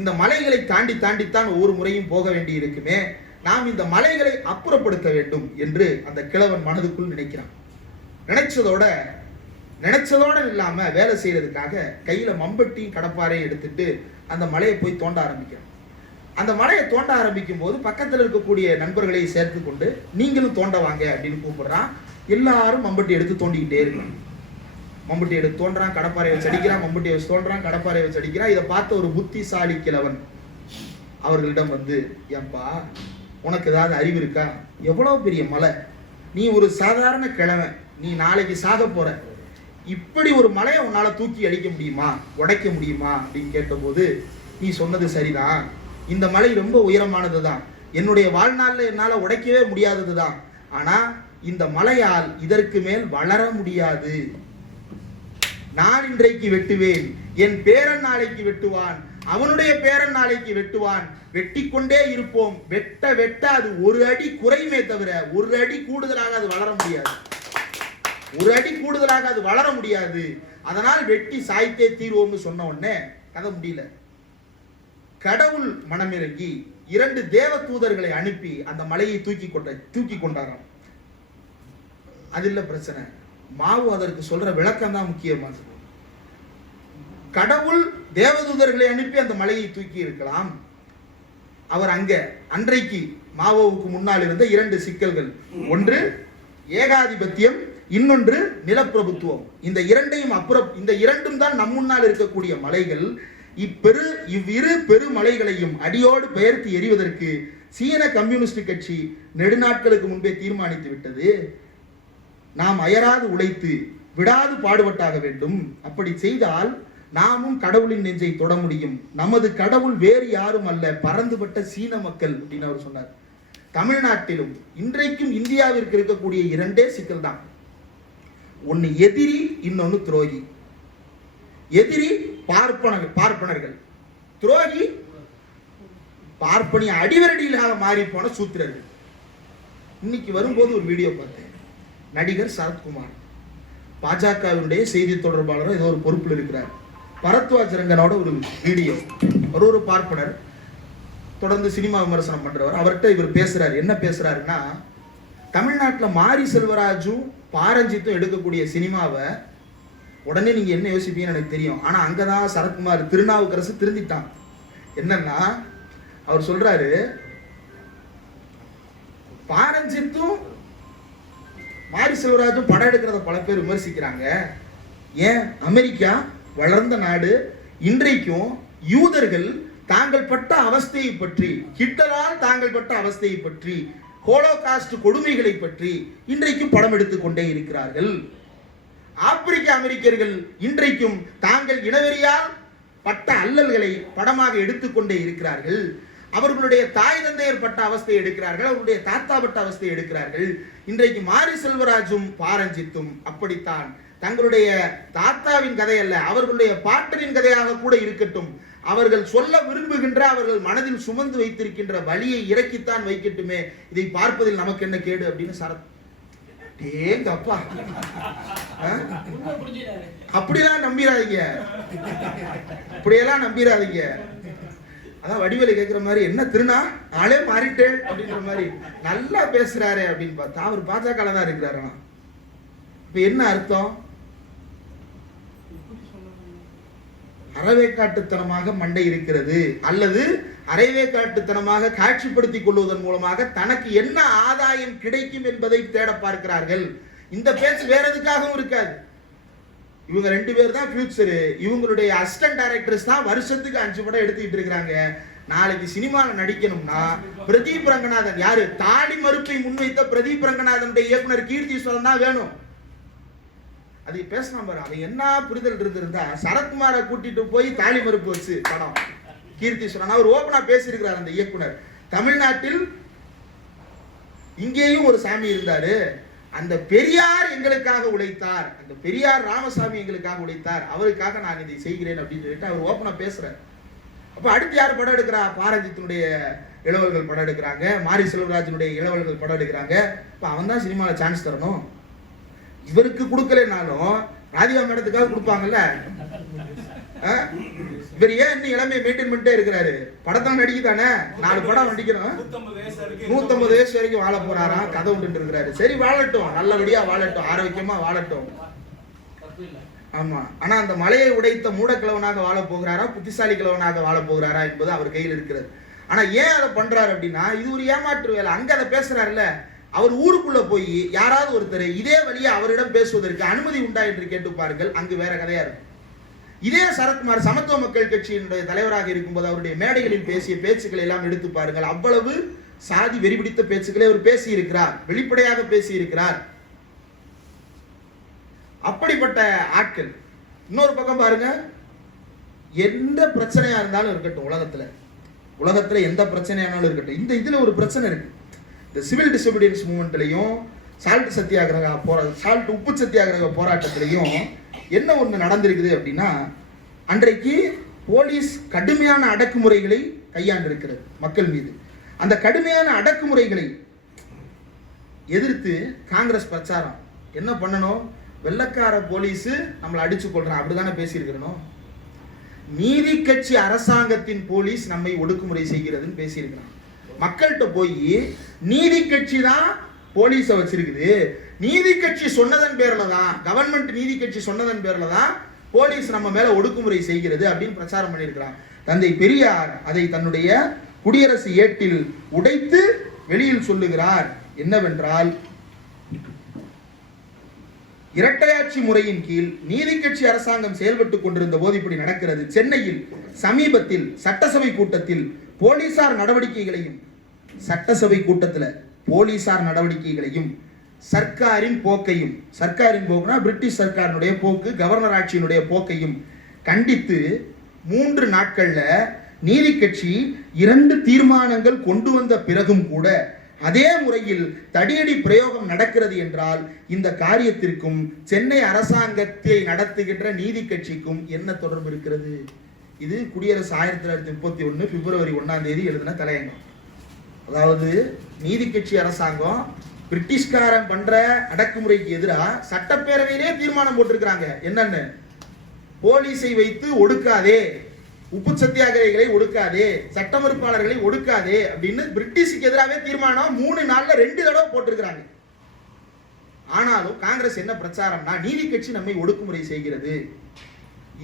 இந்த மலைகளை தாண்டி தாண்டித்தான் ஒவ்வொரு முறையும் போக வேண்டி இருக்குமே, நாம் இந்த மலைகளை அப்புறப்படுத்த வேண்டும் என்று அந்த கிழவன் மனதுக்குள் நினைக்கிறான். நினைச்சதோட இல்லாம வேலை செய்யறதுக்காக கையில மம்பட்டியும் கடப்பாரையும் எடுத்துட்டு அந்த மலையை போய் தோண்ட ஆரம்பிக்கிறான். அந்த மலையை தோண்ட ஆரம்பிக்கும் போது பக்கத்தில் இருக்கக்கூடிய நண்பர்களை சேர்த்து கொண்டு நீங்களும் தோண்ட வாங்க அப்படின்னு கூப்பிடுறான். எல்லாரும் மம்பட்டி எடுத்து தோண்டிக்கிட்டே இருக்காங்க. மம்பட்டி எடுத்து தோன்றான், கடப்பாறை வச்சு அடிக்கிறான், மம்பட்டியை வச்சு தோன்றான், கடப்பாறை வச்சு அடிக்கிறான். இதை பார்த்த ஒரு புத்திசாலி கிழவன் அவர்களிடம் வந்து, ஏன்பா உனக்கு ஏதாவது அறிவு இருக்கா? எவ்வளவு பெரிய மலை, நீ ஒரு சாதாரண கிழவன், நீ நாளைக்கு சாக போற, இப்படி ஒரு மலையை உன்னால தூக்கி அடிக்க முடியுமா, உடைக்க முடியுமா அப்படின்னு கேட்டபோது, நீ சொன்னது சரிதான், இந்த மலை ரொம்ப உயரமானது தான், என்னுடைய வாழ்நாளில் என்னால உடைக்கவே முடியாதது தான், ஆனா இந்த மலையால் இதற்கு மேல் வளர முடியாது. நான் இன்றைக்கு வெட்டுவேன், என் பேரன் நாளைக்கு வெட்டுவான், அவனுடைய பேரன் நாளைக்கு வெட்டுவான், வெட்டி கொண்டே இருப்போம். வெட்ட வெட்ட அது ஒரு அடி குறையுமே தவிர ஒரு அடி கூடுதலாக அது வளர முடியாது. ஒரு அடி கூடுதலாக அது வளர முடியாது. அதனால் வெட்டி சாய்த்தே தீர்வோம்னு சொன்ன உடனே கதை முடியல. கடவுள் மனமிறங்கி 2 தேவ தூதர்களை அனுப்பி அந்த மலையை தூக்கி கொண்டாராம். அது இல்ல பிரச்சனை. மாவு அதற்கு சொல்ற விளக்கம் தான் முக்கியமானது. கடவுள் தேவதூதர்களை அனுப்பி அந்த மலையை தூக்கி இருக்கலாம். அவர் அன்றைக்கு மாவோவுக்கு முன்னால் இருந்த 2 சிக்கல்கள், ஒன்று ஏகாதிபத்தியம், இன்னொன்று நிலப்பிரபுத்துவம். இந்த இரண்டும் தான் நம் முன்னால் இருக்கக்கூடிய மலைகள். இவ்விரு பெருமலைகளையும் அடியோடு பெயர்த்து எறிவதற்கு சீன கம்யூனிஸ்ட் கட்சி நெடுநாட்களுக்கு முன்பே தீர்மானித்து விட்டது. நாம் அயராது உழைத்து விடாது பாடுபட்டாக வேண்டும். அப்படி செய்தால் நாமும் கடவுளின் நெஞ்சை தொட முடியும். நமது கடவுள் வேறு யாரும் அல்ல, பறந்துபட்ட சீன மக்கள் அப்படின்னு அவர் சொன்னார். தமிழ்நாட்டிலும் இன்றைக்கும் இந்தியாவிற்கு இருக்கக்கூடிய 2 சிக்கல் தான். ஒன்னு எதிரி, இன்னொன்னு துரோகி. எதிரி பார்ப்பனர்கள், துரோகி பார்ப்பனிய அடிவரடியிலாக மாறி போன சூத்திரர்கள். இன்னைக்கு வரும்போது ஒரு வீடியோ பார்த்தேன். நடிகர் சரத்குமார் பாஜகவினுடைய செய்தி தொடர்பாளர் ஏதோ ஒரு பொறுப்பில் இருக்கிறார். பரத்வாஜ் ரங்கனோட ஒரு வீடியோ. ஒரு பார்ப்பனர் தொடர்ந்து சினிமா விமர்சனம் பண்றவர். அவர்கிட்ட இவர் பேசுறாரு. என்ன பேசுறாருன்னா, தமிழ்நாட்டில் மாரி செல்வராஜும் பாரஞ்சித்தும் எடுக்கக்கூடிய சினிமாவை உடனே நீங்க என்ன யோசிப்பீங்கன்னு எனக்கு தெரியும். ஆனா அங்கதான் சரத்குமார் திருநாவுக்கரசு திருந்திட்டான். என்னன்னா அவர் சொல்றாரு, பாரஞ்சித்தும் மாரி செல்வராஜும் படம் எடுக்கிறத பல பேர் விமர்சிக்கிறாங்க. ஏன் அமெரிக்கா வளர்ந்த நாடு, இன்றைக்கும் யூதர்கள் தாங்கள் பட்ட அவஸ்தையை பற்றி, ஹிட்லரால் தாங்கள் பட்ட அவஸ்தையை பற்றி, ஹோலோகாஸ்ட் கொடுமைகளை பற்றி இன்றைக்கும் படம் எடுத்துக் கொண்டே இருக்கிறார்கள். ஆப்பிரிக்க அமெரிக்கர்கள் இன்றைக்கும் தாங்கள் இனவெறியால் பட்ட அல்லல்களை படமாக எடுத்துக்கொண்டே இருக்கிறார்கள். அவர்களுடைய தாய் தந்தையர் பட்ட அவஸ்தையை எடுக்கிறார்கள், அவர்களுடைய தாத்தா பட்ட அவஸ்தையை எடுக்கிறார்கள். இன்றைக்கு மாரி செல்வராஜும் பாரஞ்சித்தும் அப்படித்தான். தங்களுடைய தாத்தாவின் கதை அல்ல, அவர்களுடைய பாட்டனின் கதையாக கூட இருக்கட்டும், அவர்கள் சொல்ல விரும்புகின்ற, அவர்கள் மனதில் சுமந்து வைத்திருக்கின்ற வலியை இறக்கித்தான் வைக்கட்டுமே, இதை பார்ப்பதில் நமக்கு என்ன கேடு அப்படின்னு சரத். அப்பா அப்படியெல்லாம் நம்பிராதீங்க, அப்படியெல்லாம் நம்பிராதீங்க. அதான் வடிவேலு கேட்கிற மாதிரி, என்ன திருநா நாளே மாறிட்டேன் அப்படின்ற மாதிரி நல்லா பேசுறாரு அப்படின்னு பார்த்தா அவர் பாஜக தான் இருக்கிறாரு. இப்ப என்ன அர்த்தம்? அறவேக்காட்டுத்தனமாக மண்டை இருக்கிறது, அல்லது அரைவேக்காட்டுத்தனமாக காட்சிப்படுத்திக் கொள்வதன் மூலமாக தனக்கு என்ன ஆதாயம் கிடைக்கும் என்பதை தேட பார்க்கிறார்கள். இந்த பேச்சு வேற எதுக்காகவும் இருக்காது. இவங்க 2 பேர் தான் ஃபியூச்சர். இவங்களுடைய அசிஸ்டன்ட் டைரக்டர்ஸ் தான் வருஷத்துக்கு 5 படம் எடுத்துக்கிட்டு இருக்கிறாங்க. நாளைக்கு சினிமாவில் நடிக்கணும்னா பிரதீப் ரங்கநாதன், யாரு தாலி மறுப்பை முன்வைத்த பிரதீப் ரங்கநாதனுடைய இயக்குனர் கீர்த்தீஸ்வரன் தான் வேணும். அது பேசலாம் பாரு. அது என்ன புரிதல் இருந்திருந்தா சரத்குமாரை கூட்டிட்டு போய் தாலி மறுப்பு வச்சு படம் கீர்த்தீஸ்வரன் அவர் ஓபனா பேசியிருக்கிறார். அந்த இயக்குனர் தமிழ்நாட்டில் இங்கேயும் ஒரு சாமி இருந்தாரு, அந்த பெரியார் எங்களுக்காக உழைத்தார், அந்த பெரியார் ராமசாமி எங்களுக்காக உழைத்தார், அவருக்காக நான் இதை செய்கிறேன் அப்படின்னு சொல்லிட்டு அவர் ஓப்பனா பேசுறார். அப்ப அடுத்து யார் படம் எடுக்கிறா? பாரஞ்சித்தினுடைய இளவல்கள் படம் எடுக்கிறாங்க, மாரி செல்வராஜனுடைய இளவல்கள் படம் எடுக்கிறாங்க. இப்ப அவன் தான் சினிமாவில் சான்ஸ் தரணும். இவருக்கு கொடுக்கலனாலும் ராதிகா மேடத்துக்காக கொடுப்பாங்கல்ல. இவர் ஏன் இன்னும் இளமையை மெயின்டைன் பண்ணிட்டே இருக்கிறாரு? படத்தான் நடிக்கதானே, 4 படம் நடிக்கணும், 150 வயசு வரைக்கும் வாழ போறாராம், கதை விட்டு இருக்கிறாரு. சரி வாழட்டும், நல்லபடியா வாழட்டும், ஆரோக்கியமா வாழட்டும். ஆமா, ஆனா அந்த மலையை உடைத்த மூடக்கிழவனாக வாழ போகிறாரா, புத்திசாலி கிழவனாக வாழ போகிறாரா என்பது அவர் கையில் இருக்கிறது. ஆனா ஏன் அதை பண்றாரு அப்படின்னா இது ஒரு ஏமாற்று வேலை. அங்க அதை பேசுறாருல்ல, அவர் ஊருக்குள்ள போய் யாராவது ஒருத்தர் இதே வழியா அவரிடம் பேசுவதற்கு அனுமதி உண்டா என்று கேட்டு பாருங்கள், அங்கு வேற கதையா இருக்கும். இதே சரத்குமார் சமத்துவ மக்கள் கட்சியினுடைய தலைவராக இருக்கும்போது அவருடைய மேடைகளில் பேசிய பேச்சுக்களை எல்லாம் எடுத்து பாருங்கள். அவ்வளவு சாதி வெறிபிடித்த பேச்சுக்களை அவர் பேசி இருக்கிறார், வெளிப்படையாக பேசி இருக்கிறார். அப்படிப்பட்ட ஆட்கள். இன்னொரு பக்கம் பாருங்க, எந்த பிரச்சனையா இருந்தாலும் இருக்கட்டும், உலகத்துல எந்த பிரச்சனையானாலும் இருக்கட்டும், இந்த இதுல ஒரு பிரச்சனை இருக்கு. இந்த சிவில் டிசோபீடியன்ஸ் மூவ்மெண்ட்லையும் சால்ட் உப்பு சத்தியாகிரக போராட்டத்திலையும் என்ன ஒன்று நடந்திருக்குது அப்படின்னா, அன்றைக்கு போலீஸ் கடுமையான அடக்குமுறைகளை கையாண்டிருக்கிறது மக்கள் மீது. அந்த கடுமையான அடக்குமுறைகளை எதிர்த்து காங்கிரஸ் பிரச்சாரம் என்ன பண்ணணும், வெள்ளக்கார போலீஸ் நம்மளை அடிச்சு கொள்றான் அப்படிதானே பேசியிருக்கிறோம். நீதி கட்சி அரசாங்கத்தின் போலீஸ் நம்மை ஒடுக்குமுறை செய்கிறதுன்னு பேசியிருக்கிறான். மக்கள்கிட்ட போய் நீதி கட்சி தான் போலீஸ வச்சிருக்குது, நீதி கட்சி சொன்னதன் பேர்ல தான், கவர்மெண்ட் நீதி கட்சி சொன்னதன் பேர்ல தான் போலீஸ் நம்ம மேல ஒடுக்குமுறை செய்கிறது அப்படின்னு பிரச்சாரம் பண்ணியிருக்கிறான். தந்தை பெரியார் அதை தன்னுடைய குடியரசு ஏட்டில் உடைத்து வெளியில் சொல்லுகிறார். என்னவென்றால், இரட்டையாட்சி முறையின் கீழ் நீதி கட்சி அரசாங்கம் செயல்பட்டுக் கொண்டிருந்த போது இப்படி நடக்கிறது. சென்னையில் சமீபத்தில் சட்டசபை கூட்டத்தில் போலீசார் நடவடிக்கைகளையும், சட்டசபை கூட்டத்தில் போலீசார் நடவடிக்கைகளையும் சர்க்காரின் போக்கையும், சர்க்காரின் போக்குனா பிரிட்டிஷ் சர்க்காரினுடைய போக்கு, கவர்னர் ஆட்சியினுடைய போக்கையும் கண்டித்து 3 நாட்கள்ல நீதி கட்சி 2 தீர்மானங்கள் கொண்டு வந்த பிறகும் கூட அதே முறையில் தடியடி பிரயோகம் நடக்கிறது என்றால் இந்த காரியத்திற்கும் சென்னை அரசாங்கத்தை நடத்துகின்ற நீதி கட்சிக்கும் என்ன தொடர்பு இருக்கிறது? இது குடியரசு 1931 பிப்ரவரி 1ஆம் தேதி எழுதின தலையங்கம். அதாவது நீதி கட்சி அரசாங்கம் பிரிட்டிஷ்காரன் பண்ற அடக்குமுறைக்கு எதிராக சட்டப்பேரவையிலே தீர்மானம் போட்டிருக்கிறாங்க. என்னன்னு, போலீஸை வைத்து ஒடுக்காதே, உப்பு சத்தியாகிரகிகளை ஒடுக்காதே, சட்ட மறுப்பாளர்களை ஒடுக்காதே அப்படின்னு பிரிட்டிஷுக்கு எதிராகவே தீர்மானம் 3 நாள்ல 2 தடவை போட்டிருக்கிறாங்க. ஆனாலும் காங்கிரஸ் என்ன பிரச்சாரம்னா, நீதி கட்சி நம்மை ஒடுக்குமுறை செய்கிறது.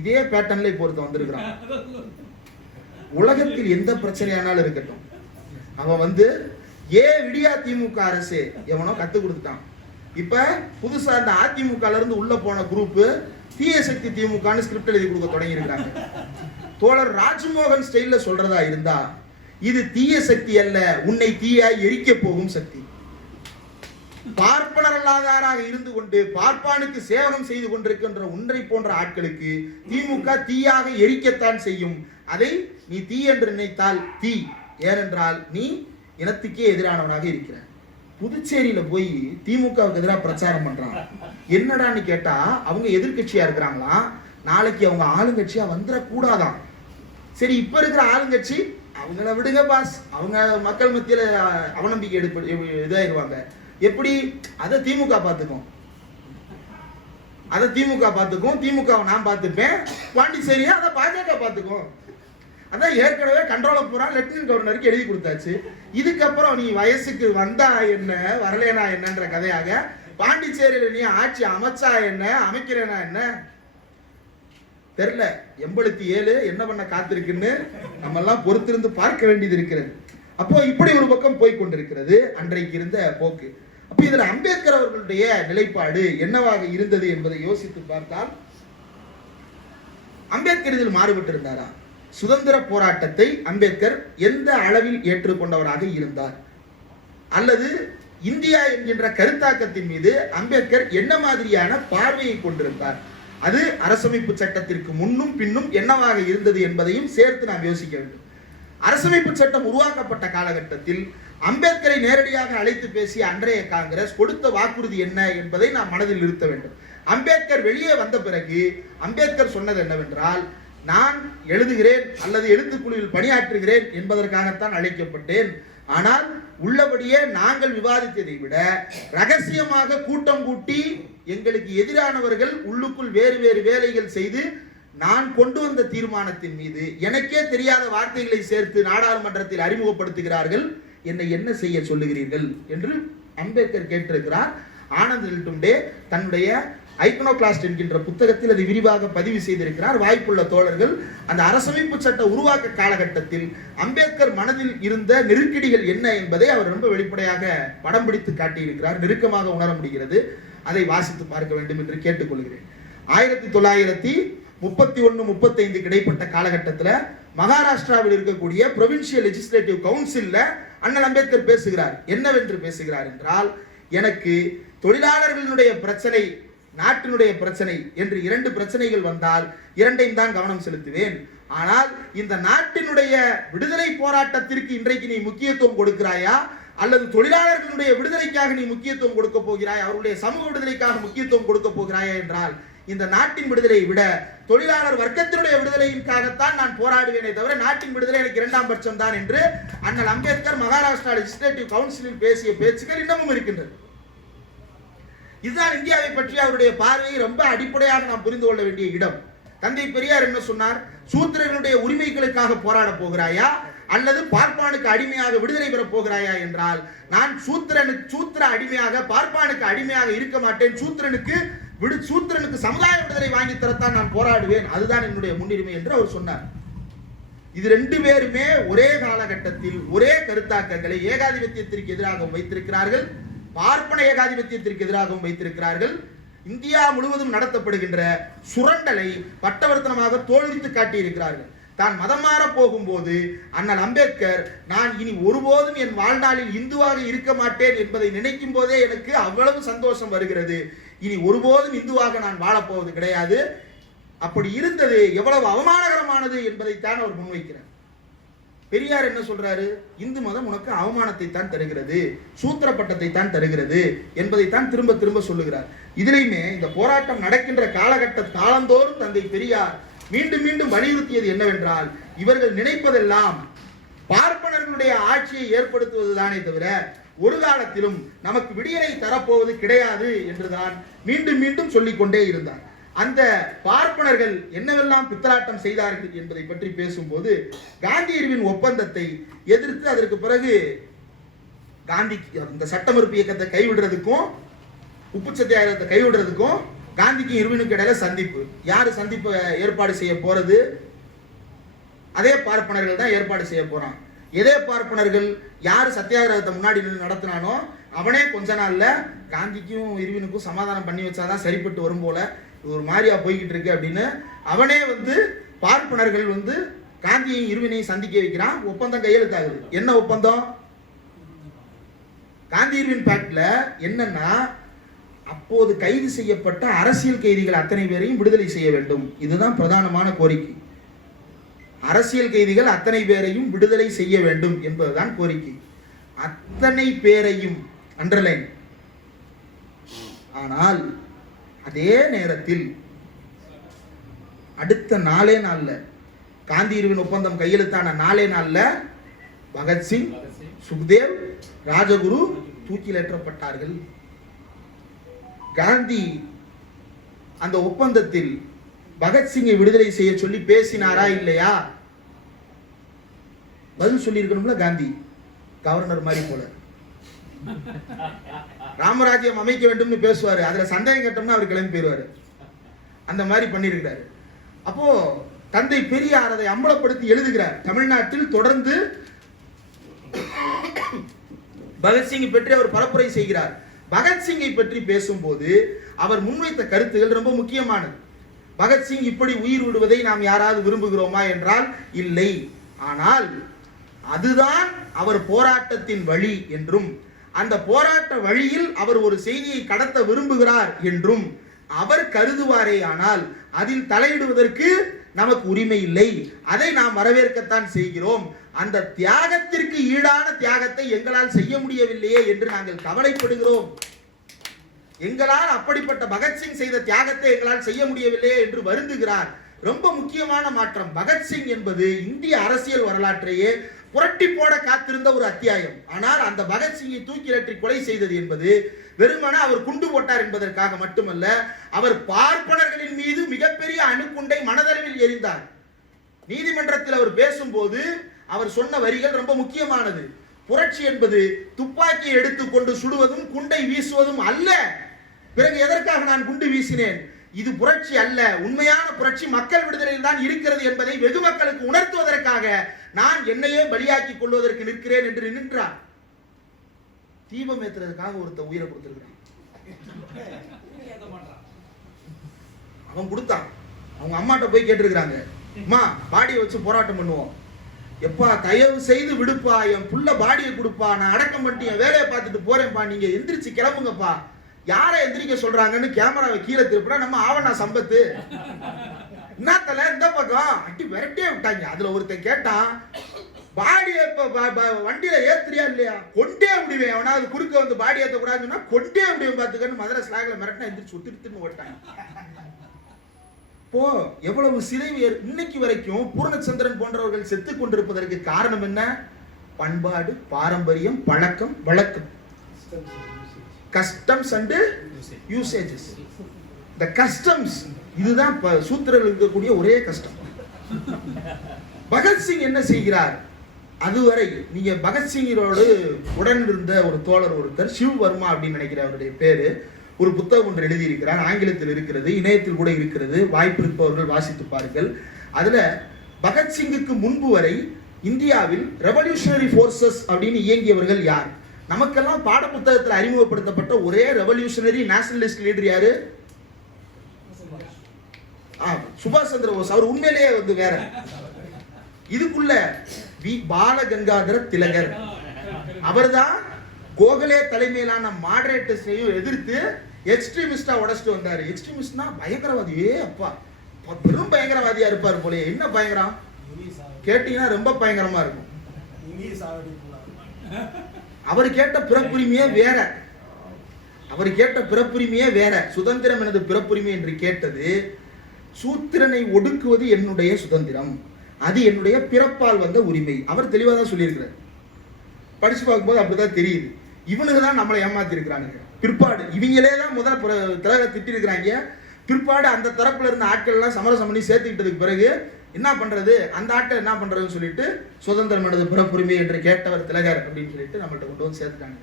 இதே பேட்டர்ன்ல இப்போ ஒருத்தன் வந்திருக்கிறான். உலகத்தில் எந்த பிரச்சனையானாலும் இருக்கட்டும், அவன் விடியா திமுக அரசு எவனோ கத்து கொடுத்துட்டான். இப்ப புதுசா அந்த அதிமுக இருந்து உள்ள போன குரூப் தீய சக்தி திமுகன்னு ஸ்கிரிப்ட் எழுதி கொடுக்க தொடங்கி இருக்காங்க. தோழர் ராஜ்மோகன் ஸ்டைல்ல சொல்றதா இருந்தா, இது தீய சக்தி அல்ல, உன்னை தீயாய் எரிக்க போகும் சக்தி. பார்ப்பனர் அல்லாதாராக இருந்து கொண்டு பார்ப்பானுக்கு சேவகம் செய்து கொண்டிருக்கின்ற ஒன்றை போன்ற ஆட்களுக்கு திமுக தீயாக எரிக்கத்தான் செய்யும். அதை நீ தீ என்று நினைத்தால் தீ, ஏனென்றால் நீ இனத்துக்கே எதிரானவனாக இருக்கிற. புதுச்சேரியில போய் திமுகவுக்கு எதிராக பிரச்சாரம் பண்றான். என்னடான்னு கேட்டா, அவங்க எதிர்கட்சியா இருக்கிறாங்களா, நாளைக்கு அவங்க ஆளுங்கட்சியா வந்துடக்கூடாதான். சரி, இப்ப இருக்கிற ஆளுங்கட்சி அவங்கள விடுங்க பாஸ், அவங்க மக்கள் மத்தியில அவநம்பிக்கை இதாயிருவாங்க. எப்படி? அதை திமுக பார்த்துக்கும், திமுகவை நான் பார்த்துப்பேன். பாண்டிச்சேரியா அதை பாஜக பார்த்துக்கும். அதான் ஏற்கனவே கண்ட்ரோல பூரா லெப்டினன்ட் கவர்னருக்கு எழுதி கொடுத்தாச்சு. இதுக்கப்புறம் நீ வயசுக்கு வந்தா என்ன, வரலேனா என்னன்ற கதையாக பாண்டிச்சேரியில நீ ஆட்சி அமைச்சா என்ன, அமைக்கிறேனா என்ன தெரியல. 87 என்ன பண்ண காத்திருக்குன்னு நம்ம எல்லாம் பொறுத்திருந்து பார்க்க வேண்டியது இருக்கிறது. அப்போ இப்படி ஒரு பக்கம் போய் கொண்டிருக்கிறது அன்றைக்கு இருந்த போக்கு. அப்ப இதுல அம்பேத்கர் அவர்களுடைய நிலைப்பாடு என்னவாக இருந்தது என்பதை யோசித்து பார்த்தால், அம்பேத்கர் இதில் மாறுபட்டு இருந்தாரா? சுதந்திர போராட்டத்தை அம்பேத்கர் எந்த அளவில் ஏற்றுக்கொண்டவராக இருந்தார், அல்லது இந்தியா என்கின்ற கருத்தாக்கத்தின் மீது அம்பேத்கர் என்ன மாதிரியான பார்வையை கொண்டிருந்தார், அது அரசமைப்பு சட்டத்திற்கு முன்னும் பின்னும் என்னவாக இருந்தது என்பதையும் சேர்த்து நாம் யோசிக்க வேண்டும். அரசமைப்பு சட்டம் உருவாக்கப்பட்ட காலகட்டத்தில் அம்பேத்கரை நேரடியாக அழைத்து பேசிய அன்றைய காங்கிரஸ் கொடுத்த வாக்குறுதி என்ன என்பதை நாம் மனதில் நிறுத்த வேண்டும். அம்பேத்கர் வெளியே வந்த பிறகு அம்பேத்கர் சொன்னது என்னவென்றால், நான் எழுதுகிறேன் அல்லது எழுத்துக்குழுவில் பணியாற்றுகிறேன் என்பதற்காகத்தான் அழைக்கப்பட்டேன். ஆனால் உள்ளபடியே நாங்கள் விவாதித்ததை விட ரகசியமாக கூட்டம் கூட்டி எங்களுக்கு எதிரானவர்கள் உள்ளுக்குள் வேறு வேறு வேலைகள் செய்து நான் கொண்டு வந்த தீர்மானத்தின் மீது எனக்கே தெரியாத வார்த்தைகளை சேர்த்து நாடாளுமன்றத்தில் அறிமுகப்படுத்துகிறார்கள், என்னை என்ன செய்ய சொல்லுகிறீர்கள் என்று அம்பேத்கர் கேட்டிருக்கிறார். ஆனந்த் லிட்டுண்டே தன்னுடைய ஐகனோகிளாஸ்ட் என்கின்ற புத்தகத்தில் அதை விரிவாக பதிவு செய்திருக்கிறார். வாய்ப்புள்ள தோழர்கள் அந்த அரசமைப்பு சட்ட உருவாக்க காலகட்டத்தில் அம்பேத்கர் மனதில் இருந்த நெருக்கடிகள் என்ன என்பதை அவர் ரொம்ப வெளிப்படையாக படம் பிடித்து காட்டியிருக்கிறார். நெருக்கமாக உணர முடிகிறது. அதை வாசித்து பார்க்க வேண்டும் என்று கேட்டுக்கொள்கிறேன். 1931-35 இடைப்பட்ட காலகட்டத்தில் மகாராஷ்டிராவில் இருக்கக்கூடிய புரொவின்சியல் லெஜிஸ்லேட்டிவ் கவுன்சில்ல அண்ணல் அம்பேத்கர் பேசுகிறார். என்னவென்று பேசுகிறார் என்றால், எனக்கு தொழிலாளர்களுடைய பிரச்சனை, நாட்டினுடைய பிரச்சனை என்று 2 பிரச்சனைகள் வந்தால் 2ஐயும் தான் கவனம் செலுத்துவேன். ஆனால் இந்த நாட்டினுடைய விடுதலை போராட்டத்திற்கு இன்றைக்கு நீ முக்கியத்துவம் கொடுக்கிறாயா, அல்லது தொழிலாளர்களுடைய விடுதலைக்காக நீ முக்கியத்துவம் கொடுக்க போகிறாய், அவருடைய சமூக விடுதலைக்காக முக்கியத்துவம் கொடுக்க போகிறாயா என்றால், இந்த நாட்டின் விடுதலை விட தொழிலாளர் வர்க்கத்தினுடைய விடுதலைக்காகத்தான் நான் போராடுவேனே தவிர நாட்டின் விடுதலை எனக்கு 2ஆம் பட்சம் தான் என்று அண்ணல் அம்பேத்கர் மகாராஷ்டிரா லெஜிஸ்லேட்டிவ் கவுன்சிலில் பேசிய பேச்சுக்கள் இன்னமும் இருக்கின்றது. இதுதான் இந்தியாவை பற்றி அவருடைய பார்வையை ரொம்ப அடிப்படையாக நாம் புரிந்து கொள்ள வேண்டிய இடம். தந்தை பெரியார் என்ன சொன்னார்? சூத்திரர்களுடைய உரிமைகளுக்காக போராட போகிறாயா, அல்லது பார்ப்பானுக்கு அடிமையாக விடுதலை பெற போகிறாயா என்றால், நான் சூத்திர அடிமையாக பார்ப்பானுக்கு அடிமையாக இருக்க மாட்டேன். சூத்திரனுக்கு சமுதாய விடுதலை வாங்கி தரத்தான் நான் போராடுவேன். அதுதான் என்னுடைய முன்னுரிமை என்று அவர் சொன்னார். இது 2 பேருமே ஒரே காலகட்டத்தில் ஒரே கருத்தாக்கங்களை ஏகாதிபத்தியத்திற்கு எதிராகவும் வைத்திருக்கிறார்கள், பார்ப்பன ஏகாதிபத்தியத்திற்கு எதிராகவும் வைத்திருக்கிறார்கள். இந்தியா முழுவதும் நடத்தப்படுகின்ற சுரண்டலை பட்டவர்த்தனமாக தோல்வித்து காட்டியிருக்கிறார்கள். தான் மதம் மாற போகும்போது அண்ணல் அம்பேத்கர், நான் இனி ஒருபோதும் என் வாழ்நாளில் இந்துவாக இருக்க மாட்டேன் என்பதை நினைக்கும் போதே எனக்கு அவ்வளவு சந்தோஷம் வருகிறது. இனி ஒருபோதும் இந்துவாக நான் வாழப்போவது கிடையாது. அப்படி இருந்தது எவ்வளவு அவமானகரமானது என்பதைத்தான் அவர் முன்வைக்கிறார். பெரியார் என்ன சொல்றாரு? இந்து மதம் உனக்கு அவமானத்தை தான் தருகிறது, சூத்திர பட்டத்தை தான் தருகிறது என்பதைத்தான் திரும்ப திரும்ப சொல்லுகிறார். இதுலையுமே இந்த போராட்டம் நடக்கின்ற காலந்தோறும் தந்தை பெரியார் மீண்டும் மீண்டும் வலியுறுத்தியது என்னவென்றால், இவர்கள் நினைப்பதெல்லாம் பார்ப்பனர்களுடைய ஆட்சியை ஏற்படுத்துவதுதானே தவிர ஒரு காலத்திலும் நமக்கு விடியலை தரப்போவது கிடையாது என்றுதான் மீண்டும் மீண்டும் சொல்லிக்கொண்டே இருந்தார். அந்த பார்ப்பனர்கள் என்னவெல்லாம் பித்தலாட்டம் செய்தார்கள் என்பதை பற்றி பேசும்போது, காந்தி இருவின் ஒப்பந்தத்தை எதிர்த்து அதற்கு பிறகு காந்தி இந்த சட்ட மறுப்பு இயக்கத்தை கைவிடுறதுக்கும் உப்பு சத்தியாகிரகத்தை கைவிடுறதுக்கும் காந்திக்கு இருவினுக்கு இடையில சந்திப்பு. யாரு சந்திப்பு ஏற்பாடு செய்ய போறது? அதே பார்ப்பனர்கள் தான் ஏற்பாடு செய்ய போறான். எதே பார்ப்பனர்கள் யாரு சத்தியாகிரகத்தை முன்னாடி நின்று நடத்தினானோ அவனே கொஞ்ச நாள்ல காந்திக்கும் இருவினுக்கும் சமாதானம் பண்ணி வச்சாதான் சரிப்பட்டு வரும் போல, ஒரு மாதிரியா போய்கிட்டு இருக்கு அப்படின்னு அவனே பார்ப்பனர்கள் காந்தியையும் இருவினையும் சந்திக்க வைக்கிறான். ஒப்பந்தம் கையெழுத்தாகுது. என்ன ஒப்பந்தம்? காந்தி இருவின் பேக்ட்ல என்னன்னா, அப்போது கைது செய்யப்பட்ட அரசியல் கைதிகள் அத்தனை பேரையும் விடுதலை செய்ய வேண்டும். இதுதான் பிரதானமான கோரிக்கை. அரசியல் கைதிகள் அத்தனை பேரையும் விடுதலை செய்ய வேண்டும் என்பதுதான் கோரிக்கை. அத்தனை பேரையும் அண்டர்லைன். ஆனால் அதே நேரத்தில் அடுத்த நாளே நாள்ல காந்தி இருவின் ஒப்பந்தம் கையெழுத்தான நாளே நாள்ல பகத்சிங், சுக்தேவ், ராஜகுரு தூக்கிலேற்றப்பட்டார்கள். காந்தி அந்த ஒப்பந்தத்தில் பகத்சிங்கை விடுதலை செய்ய சொல்லி பேசினாரா இல்லையா? பதில் சொல்லி இருக்கணும்ல. காந்தி கவர்னர் மாதிரி போல ராமராஜ்யம் அமைக்க வேண்டும் பேசுவாரு, அதுல சந்தேகம் கட்டம்னா அவர் கிளம்பி போயிருவாரு. அந்த மாதிரி பண்ணிருக்கிறாரு. அப்போ தந்தை பெரியார் அதை அம்பலப்படுத்தி எழுதுகிறார். தமிழ்நாட்டில் தொடர்ந்து பகத்சிங்கை பற்றி அவர் பரப்புரை செய்கிறார். பகத்சிங்கை பற்றி பேசும்போது அவர் முன்வைத்த கருத்துகள் ரொம்ப முக்கியமானது. பகத்சிங் இப்படி உயிர் விடுவதை நாம் யாராவது விரும்புகிறோமா என்றால் இல்லை. ஆனால் அதுதான் அவர் போராட்டத்தின் வழி என்றும், அந்த போராட்ட வழியில் அவர் ஒரு செய்தியை கடத்த விரும்புகிறார் என்றும் அவர் கருதுவாரே. ஆனால் அதில் தலையிடுவதற்கு நமக்கு உரிமை இல்லை. அதை நாம் வரவேற்கத்தான் செய்கிறோம். அந்த தியாகத்திற்கு ஈடான தியாகத்தை எங்களால் செய்ய முடியவில்லையே என்று நாங்கள் கவலைப்படுகிறோம். எங்களால் அப்படிப்பட்ட பகத்சிங் செய்த தியாகத்தை எங்களால் செய்ய முடியவில்லையே என்று வருந்துகிறார். ரொம்ப முக்கியமான மாற்றம். பகத்சிங் என்பது இந்திய அரசியல் வரலாற்றையே புரட்டி போட காத்திருந்த ஒரு அத்தியாயம். ஆனால் அந்த பகத்சிங்கை தூக்கிலேற்றி கொலை செய்தது என்பது வெறுமன அவர் குண்டு போட்டார் என்பதற்காக மட்டுமல்ல, அவர் பார்ப்பனர்களின் மீது மிகப்பெரிய அணுகுண்டை மனதளவில் எறிந்தார். நீதிமன்றத்தில் அவர் பேசும்போது அவர் சொன்ன வரிகள் ரொம்ப முக்கியமானது. புரட்சி என்பது துப்பாக்கியை எடுத்துக்கொண்டு சுடுவதும் குண்டை வீசுவதும் அல்ல. பிறகு எதற்காக நான் குண்டு வீசினேன்? இது புரட்சி அல்ல, உண்மையான புரட்சி மக்கள் விடுதலையில் தான் இருக்கிறது என்பதை வெகு மக்களுக்கு உணர்த்துவதற்காக நான் என்னையே பலியாக்கிக் கொள்வதற்கு நிற்கிறேன் என்று நின்றார். தீபம் ஏற்றுறதுக்காக ஒருத்த உயிரை கொடுத்திருக்கிறான். அவன் கொடுத்தான். அவங்க அம்மாட்ட போய் கேட்டிருக்கிறாங்க, அம்மா பாடியை வச்சு போராட்டம் பண்ணுவோம், எப்பா தயவு செய்து விடுப்பா, என் புள்ள பாடியை கொடுப்பா, நான் அடக்கம் பண்ணிட்டு என் வேலையை பார்த்துட்டு போறேன்ப்பா, நீங்க எந்திரிச்சு கிளம்புங்கப்பா. யாரை எந்திரிக்க சொல்றாங்கன்னு கேமராவை கீழே திருப்பினா நம்ம ஆவணா சம்பத்து என்னத்தல இந்த பக்கம் அட்டி விரட்டியே விட்டாங்க. அதுல ஒருத்தன் கேட்டான், பாடியை வண்டியில ஏத்துறியா இல்லையா? கொண்டே முடிவேன், அவனாவது குறுக்க வந்து பாடி ஏத்த கூடாதுன்னா கொண்டே முடியும் பாத்துக்கன்னு மதுரை ஸ்லாக்ல மிரட்டினா எந்திரிச்சு திருத்தின்னு ஓட்டாங்க. இப்போ எவ்வளவு சிதைவு இன்னைக்கு வரைக்கும் பூர்ணச்சந்திரன் போன்றவர்கள் செத்து கொண்டிருப்பதற்கு காரணம் என்ன? பண்பாடு, பாரம்பரியம், பழக்கம், வழக்கம், கஸ்டம்ஸ் அண்ட் யூசேஜஸ். இந்த கஸ்டம்ஸ் இதுதான் சூத்திரர்கள் இருக்கக்கூடிய ஒரே கஷ்டம். பகத்சிங் என்ன செய்கிறார்? அதுவரை நீங்க பகத்சிங்கரோடு உடன் இருந்த ஒரு தோழர் ஒருத்தர் சிவ் வர்மா அப்படின்னு நினைக்கிற அவருடைய பேரு, ஒரு புத்தகம் ஒன்று எழுதியிருக்கிறார். ஆங்கிலத்தில் இருக்கிறது, இணையத்தில் கூட இருக்கிறது, வாய்ப்பு இருப்பவர்கள் வாசித்து பாருங்கள். அதுல பகத்சிங்குக்கு முன்பு வரை இந்தியாவில் ரெவல்யூஷனரி போர்சஸ் அப்படின்னு இயங்கியவர்கள் யார்? நமக்கெல்லாம் பாட புத்தகத்தில் அறிமுகப்படுத்தப்பட்ட ஒரே ரெவல்யூஷனரி நேஷனலிஸ்ட் லீடர் யாரு? சுபாஷ் சந்திர போஸ். அவர் உண்மையிலேயே வந்து வேற. இதுக்குள்ள பாலகங்காதர திலகர், அவர்தான் கோகலே தலைமையிலான மாடரேட்டர்ஸையும் எதிர்த்து எக்ஸ்ட்ரீமிஸ்டா உடைச்சிட்டு வந்தாரு. எக்ஸ்ட்ரீமிஸ்ட்னா பயங்கரவாதி. அப்பா பெரும் பயங்கரவாதியா இருப்பார் போல. என்ன பயங்கரம் கேட்டீங்கன்னா ரொம்ப பயங்கரமா இருக்கும். அவர் கேட்ட பிறப்புரிமையே வேற. அவர் கேட்ட பிறப்புரிமையே வேற. சுதந்திரம் எனது பிறப்புரிமை என்று கேட்டது, சூத்திரனை ஒடுக்குவது என்னுடைய சுதந்திரம், அது என்னுடைய பிறப்பால் வந்த உரிமை. அவர் தெளிவாக தான் சொல்லியிருக்கிறார். படிச்சு பார்க்கும்போது அப்படிதான் தெரியுது. இவனுக்கு தான் நம்மளை ஏமாத்தி இருக்கிறானுங்க. பிற்பாடு இவங்களே தான் முதல் திலகரை திட்டி இருக்கிறாங்க. பிற்பாடு அந்த தரப்புல இருந்த ஆட்கள் எல்லாம் சமரசம் பண்ணி சேர்த்துக்கிட்டதுக்கு பிறகு என்ன பண்றது, அந்த ஆட்கள் என்ன பண்றதுன்னு சொல்லிட்டு சுதந்திரம் எனது பிறப்புரிமை என்று கேட்டவர் திலகர் அப்படின்னு சொல்லிட்டு நம்மள்ட்ட கொண்டு வந்து சேர்த்துட்டாங்க.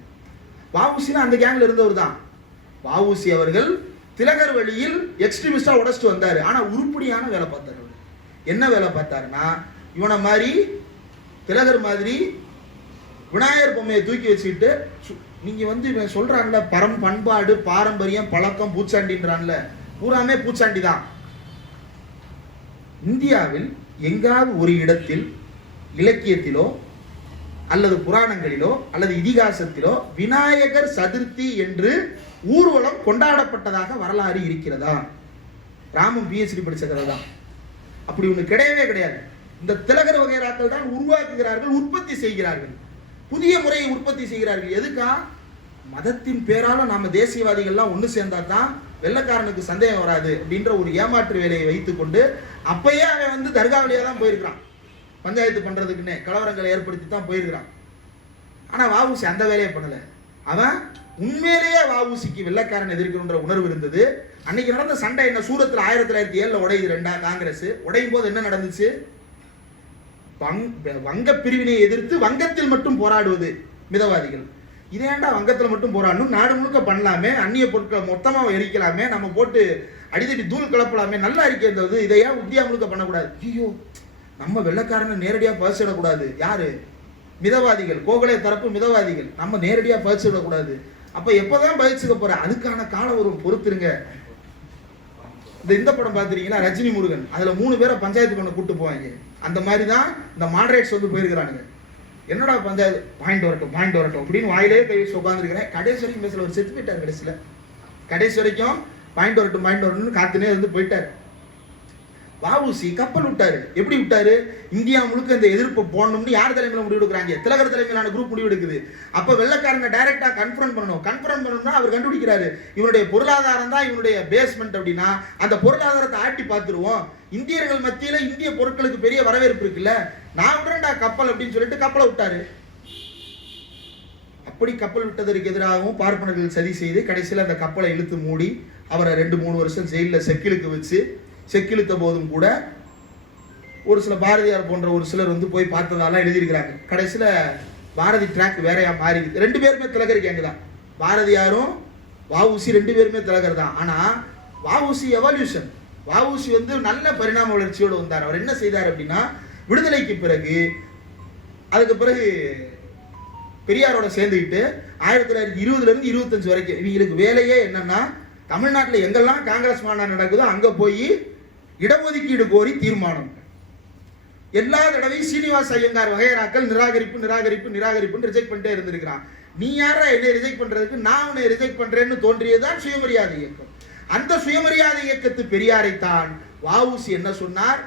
வஉசி அந்த கேங்ல இருந்தவர் தான். வஉசி அவர்கள் திலகர் வழியில் எக்ஸ்ட்ரீமிஸ்டா உடைச்சிட்டு வந்தாரு. ஆனா உருப்படியான வேலை பார்த்தாரு. என்ன வேலை பார்த்தாருன்னா, இவனை மாதிரி திலகர் மாதிரி விநாயகர் பொம்மையை தூக்கி வச்சுக்கிட்டு, நீங்க வந்து இவன் சொல்றான்ல பண்பாடு, பாரம்பரியம், பழக்கம், பூச்சாண்டின்றான்ல, பூராமே பூச்சாண்டி தான். இந்தியாவில் எங்காவது ஒரு இடத்தில் இலக்கியத்திலோ அல்லது புராணங்களிலோ அல்லது இதிகாசத்திலோ விநாயகர் சதுர்த்தி என்று ஊர்வலம் கொண்டாடப்பட்டதாக வரலாறு இருக்கிறதா? ராமன் PhD படிச்ச கதை தான். அப்படி ஒன்று கிடையவே கிடையாது. இந்த திலகர் வகைராக்கள் தான் உருவாக்குகிறார்கள், உற்பத்தி செய்கிறார்கள், புதிய முறையை உற்பத்தி செய்கிறார்கள். எதுக்கா? மதத்தின் பேரால நாம தேசியவாதிகள்லாம் ஒன்று சேர்ந்தா தான் வெள்ளக்காரனுக்கு சந்தேகம் வராது அப்படின்ற ஒரு ஏமாற்று வேலையை வைத்துக்கொண்டு அப்பயே அவன் வந்து தர்கா வழியா தான் போயிருக்கிறான். பஞ்சாயத்து பண்றதுக்குன்னே கலவரங்களை ஏற்படுத்தி தான் போயிருக்கிறான். ஆனா வஉசி அந்த வேலையை பண்ணல. அவன் உண்மையிலேயே வஉசிக்கு வெள்ளக்காரன் எதிர்க்கின்ற உணர்வு இருந்தது. அன்னைக்கு நடந்த சண்டை என்ன? சூரத்தில் 1907 உடையுது ரெண்டா காங்கிரஸ். உடையும் போது என்ன நடந்துச்சு? வங்க பிரிவினை எதிர்த்து வங்கத்தில் மட்டும் போராடுவது மிதவாதிகள். இதேண்டா வங்கத்தில் மட்டும் போராடணும், நாடு முழுக்க பண்ணலாமே, அந்நிய பொருட்களை மொத்தமாக எரிக்கலாமே, நம்ம போட்டு அடித்தடி தூள் கலப்பலாமே, நல்லா இருக்கின்றது. இதையா இந்தியா முழுக்க பண்ணக்கூடாது? ஐயோ, நம்ம வெள்ளக்காரனை நேரடியாக பறிச்சிடக்கூடாது. யாரு? மிதவாதிகள், கோகலே தரப்பு மிதவாதிகள். நம்ம நேரடியாக பறிச்சிடக்கூடாது. அப்ப எப்பதான் பயிற்சிக்க போற? அதுக்கான காலம் ஒரு பொறுத்துருங்க. இந்த படம் பார்த்துருக்கீங்களா? ரஜினி முருகன். அதுல 3 பேரை பஞ்சாயத்து பண்ண கூட்டு போவாங்க. அந்த மாதிரி தான் இந்த மாடரேட்ஸ் வந்து போயிருக்கிறானுங்க. என்னடா பஞ்சாயத்து, பாயிண்ட் வரட்டும் அப்படின்னு வாயிலே கை வச்சு உட்காந்துருக்கிறேன். கடைசி வரைக்கும் பேசல. ஒரு செத்து போயிட்டார். கடைசி வரைக்கும் பாயிண்ட் வரட்டும்னு காத்துனே இருந்து போயிட்டார். வஉசி கப்பல் விட்டாரு. எப்படி விட்டாரு? இந்தியா முழுக்க இந்த எதிர்ப்பு போடணும்னு யார் தலைமையில முடிவு எடுக்கிறாங்க? திலகர் தலைமையிலான குரூப் முடிவு எடுக்குது. அப்ப வெள்ளக்காரங்க டைரக்டா கன்ஃபரன்ட் பண்ணணும்னா அவர் கண்டுபிடிக்கிறாரு, இவனுடைய பொருளாதாரம் தான் இவனுடைய பேஸ்மெண்ட் அப்படின்னா அந்த பொருளாதாரத்தை ஆட்டி பார்த்துருவோம். இந்தியர்கள் மத்தியில இந்திய பொருட்களுக்கு பெரிய வரவேற்பு இருக்குல்ல, நான் விடுறேன்டா கப்பல் அப்படின்னு சொல்லிட்டு கப்பலை விட்டாரு. அப்படி கப்பல் விட்டதற்கு எதிராகவும் பார்ப்பனர்கள் சதி செய்து கடைசியில் அந்த கப்பலை இழுத்து மூடி அவரை 2-3 வருஷம் ஜெயிலில் செக்கிலுக்கு வச்சு, செக்கிழுத்த போதும் கூட ஒரு சில பாரதியார் போன்ற ஒரு சிலர் வந்து போய் பார்த்ததாலாம் எழுதியிருக்கிறாங்க. கடைசியில் பாரதி ட்ராக் வேறையா மாறி 2 பேருமே திலகர் கேங்கு தான். பாரதியாரும் வஉசி 2 பேருமே திலகர் தான். ஆனா வஉசி எவல்யூஷன், வஉசி வந்து நல்ல பரிணாம வளர்ச்சியோடு வந்தார். அவர் என்ன செய்தார் அப்படின்னா, விடுதலைக்கு பிறகு அதுக்கு பிறகு பெரியாரோட சேர்ந்துக்கிட்டு 1920 இருந்து 25 வரைக்கும் இவங்களுக்கு வேலையே என்னன்னா, தமிழ்நாட்டில் எங்கெல்லாம் காங்கிரஸ் மாநாடு நடக்குதோ அங்க போய் இடஒதுக்கீடு கோரி தீர்மானம். எல்லா தடவையும் சீனிவாச ஐயங்கார் வகையராக்கள் நிராகரிப்பு நிராகரிப்பு நிராகரிப்புன்னு ரிஜெக்ட் பண்ணிட்டே இருந்திருக்கிறான். நீ யாரா என்னை ரிஜெக்ட் பண்றதுக்கு, நான் உன்னை ரிஜெக்ட் பண்றேன்னு தோன்றியதுதான் சுயமரியாதை இயக்கம். அந்த சுயமரியாதை இயக்கத்து பெரியாரைத்தான் வஉசி என்ன சொன்னார்,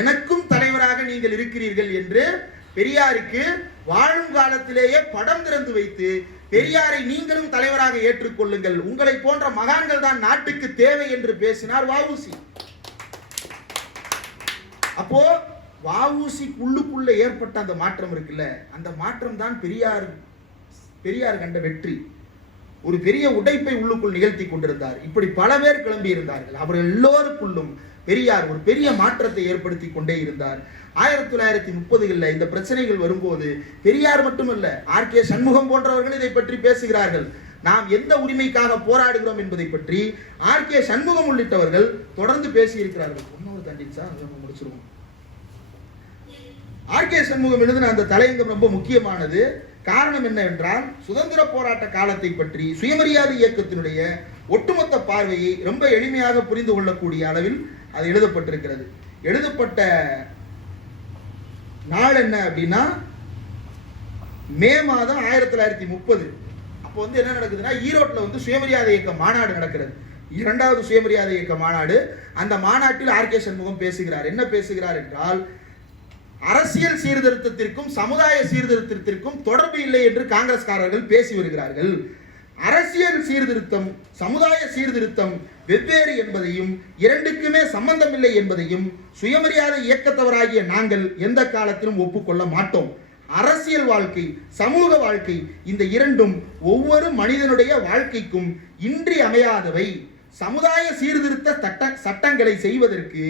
எனக்கும் தலைவராக நீங்கள் இருக்கிறீர்கள் என்று பெரியாருக்கு வாழும் காலத்திலேயே படம் திறந்து வைத்து, பெரியாரை நீங்களும் தலைவராக ஏற்றுக்கொள்ளுங்கள், உங்களை போன்ற மகான்கள் தான் நாட்டுக்கு தேவை என்று பேசினார் வஉசி. அப்போ வஉசி உள்ளுக்குள்ள ஏற்பட்ட அந்த மாற்றம் இருக்குல்ல, அந்த மாற்றம் தான் பெரியார் கண்ட வெற்றி. ஒரு பெரிய உடைப்பை உள்ளுக்குள் நிகழ்த்தி கொண்டிருந்தார். இப்படி பல பேர் கிளம்பி இருந்தார்கள். அவர்கள் எல்லோருக்குள்ளும் பெரியார் ஒரு பெரிய மாற்றத்தை ஏற்படுத்தி கொண்டே இருந்தார். 1930களில் இந்த பிரச்சனைகள் வரும்போது பெரியார் மட்டுமல்ல, ஆர்.கே. சண்முகம் போன்றவர்கள் இதை பற்றி பேசுகிறார்கள். நாம் எந்த உரிமைக்காக போராடுகிறோம் என்பதை பற்றி ஆர்.கே. சண்முகம் உள்ளிட்டவர்கள் தொடர்ந்து பேசியிருக்கிறார்கள். இன்னொரு தண்டிச்சா முடிச்சிருவோம். ஆர்.கே. சண்முகம் எழுதின அந்த தலையங்கம் ரொம்ப முக்கியமானது. காரணம் என்னவென்றால், சுதந்திர போராட்ட காலத்தை பற்றி சுயமரியாதை இயக்கத்தினுடைய ஒட்டுமொத்த பார்வையை ரொம்ப எளிமையாக புரிந்து கொள்ளக்கூடிய அளவில் அது எழுதப்பட்டிருக்கிறது. எழுதப்பட்ட நாள் என்ன அப்படின்னா, மே மாதம் 1930. அப்போ வந்து என்ன நடக்குதுன்னா, ஈரோட்டில் வந்து சுயமரியாதை இயக்க மாநாடு நடக்கிறது, 2வது சுயமரியாதை இயக்க மாநாடு. அந்த மாநாட்டில் ஆர்.கே. சண்முகம் பேசுகிறார். என்ன பேசுகிறார் என்றால், அரசியல் சீர்திருத்தத்திற்கும் சமுதாய சீர்திருத்தத்திற்கும் தொடர்பு இல்லை என்று காங்கிரஸ்காரர்கள் பேசி வருகிறார்கள். அரசியல் சீர்திருத்தம் சமுதாய சீர்திருத்தம் வெவ்வேறு என்பதையும், இரண்டுக்குமே சம்பந்தம் இல்லை என்பதையும் சுயமரியாதை இயக்கத்தவராகிய நாங்கள் எந்த காலத்திலும் ஒப்புக்கொள்ள மாட்டோம். அரசியல் வாழ்க்கை, சமூக வாழ்க்கை, இந்த இரண்டும் ஒவ்வொரு மனிதனுடைய வாழ்க்கைக்கும் இன்றியமையாதவை. சமுதாய சீர்திருத்த சட்டங்களை செய்வதற்கு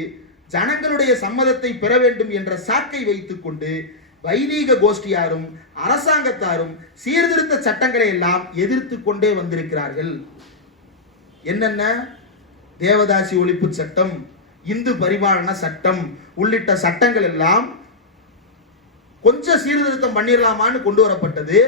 ஜனங்களுடைய சம்மதத்தை பெற வேண்டும் என்ற சாக்கை வைத்துக் கொண்டு வைதீக கோஷ்டியாரும் அரசாங்கத்தாரும் சீர்திருத்த சட்டங்களை எல்லாம் எதிர்த்து கொண்டே வந்திருக்கிறார்கள். என்னென்ன? தேவதாசி ஒழிப்பு சட்டம், இந்து பரிபாலன சட்டம் உள்ளிட்ட சட்டங்கள் எல்லாம் கொஞ்சம் சீர்திருத்தம் பண்ணிடலாமான்னு கொண்டு வரப்பட்டது.